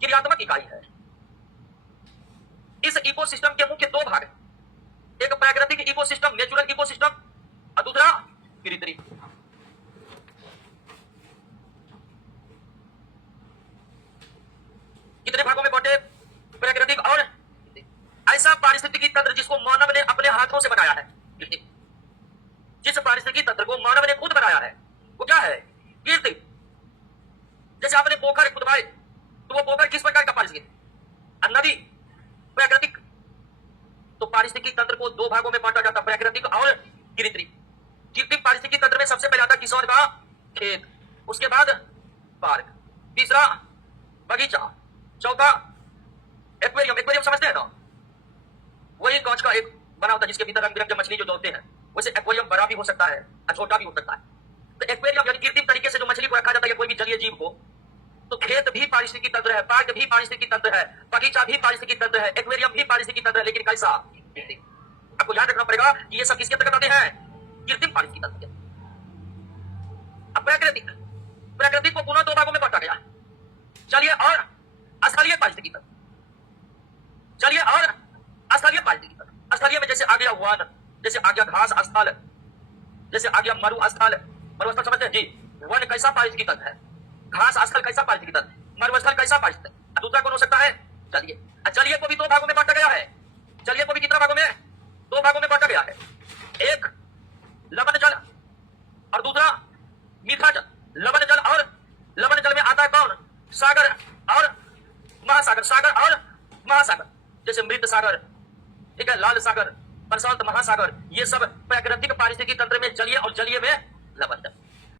क्रियात्मक इकाई है, इस इकोसिस्टम के मुख्य दो भाग, एक प्राकृतिक इकोसिस्टम नेचुरल इकोसिस्टम और दूसरा कृत्रिम। कितने भागों में बांटे? प्राकृतिक और ऐसा पारिस्थितिकी तंत्र जिसको मानव ने अपने हाथों से बनाया है, जिस पारिस्थितिकी तंत्र को मानव ने खुद बनाया है वो क्या है? कृत्रिम। जैसे आपने पोखर खुदवाए तो वो पोखर किस प्रकार का पारिस्थितिकी? नदी। प्राकृतिक। तो पारिस्थितिकी तंत्र को दो भागों में बांटा जाता है, प्राकृतिक और कृत्रिम। कृत्रिम पारिस्थितिकी तंत्र में सबसे पहले आता किसान का खेत, उसके बाद पार्क, तीसरा बगीचा, चौथा एक्वेरियम। एक्वेरियम समझते हैं ना? वही कांच का एक बना होता है जिसके भीतर रंग बिरंगे मछली जो दौड़ते हैं। वैसे एक्वेरियम बड़ा भी हो सकता है और छोटा भी हो सकता है। तो एक्वेरियम यानी कृत्रिम तरीके से जो मछली को रखा जाता है कोई भी जलीय जीव को। तो खेत भी पारिस्थितिकी तंत्र है, पार्क भी पारिस्थितिकी तंत्र है, बगीचा भी पारिस्थितिकी तंत्र है, एक्वेरियम भी पारिस्थितिकी तंत्र है, लेकिन कैसा? आपको याद रखना पड़ेगा कि ये सब किसके अंतर्गत आते हैं? कृत्रिम पारिस्थितिकी तंत्र। अब प्राकृतिक, प्राकृतिक को पुनः दो भागों में बांटा गया। चलिए और स्थलीय पारिस्थितिकी तंत्र। चलिए और स्थलीय पारिस्थितिकी तंत्र। स्थलीय में जैसे आ गया वन, जैसे आ गया घास स्थल, जैसे आ गया मरुस्थल। मरुस्थल समझते हैं जी? वन कैसा पारिस्थितिकी तंत्र है, घास स्थल कैसा पारिस्थितिकी तंत्र, मरुस्थल कैसा पारिस्थितिकी तंत्र। दूसरा कौन हो सकता है? चलिए। चलिए को भी दो भागों में बांटा गया है। चलिए को भी कितना भागों में? दो भागों में बांटा गया है। एक लवण जल और दूसरा मीठा जल। लवण जल और लवण जल में आता है कौन? सागर और महासागर। सागर और महासागर जैसे मृत सागर, ठीक है, लाल सागर, प्रशांत महासागर, ये सब प्राकृतिक पारिस्थितिकी तंत्र में जलीय और जलीय में लवण जल।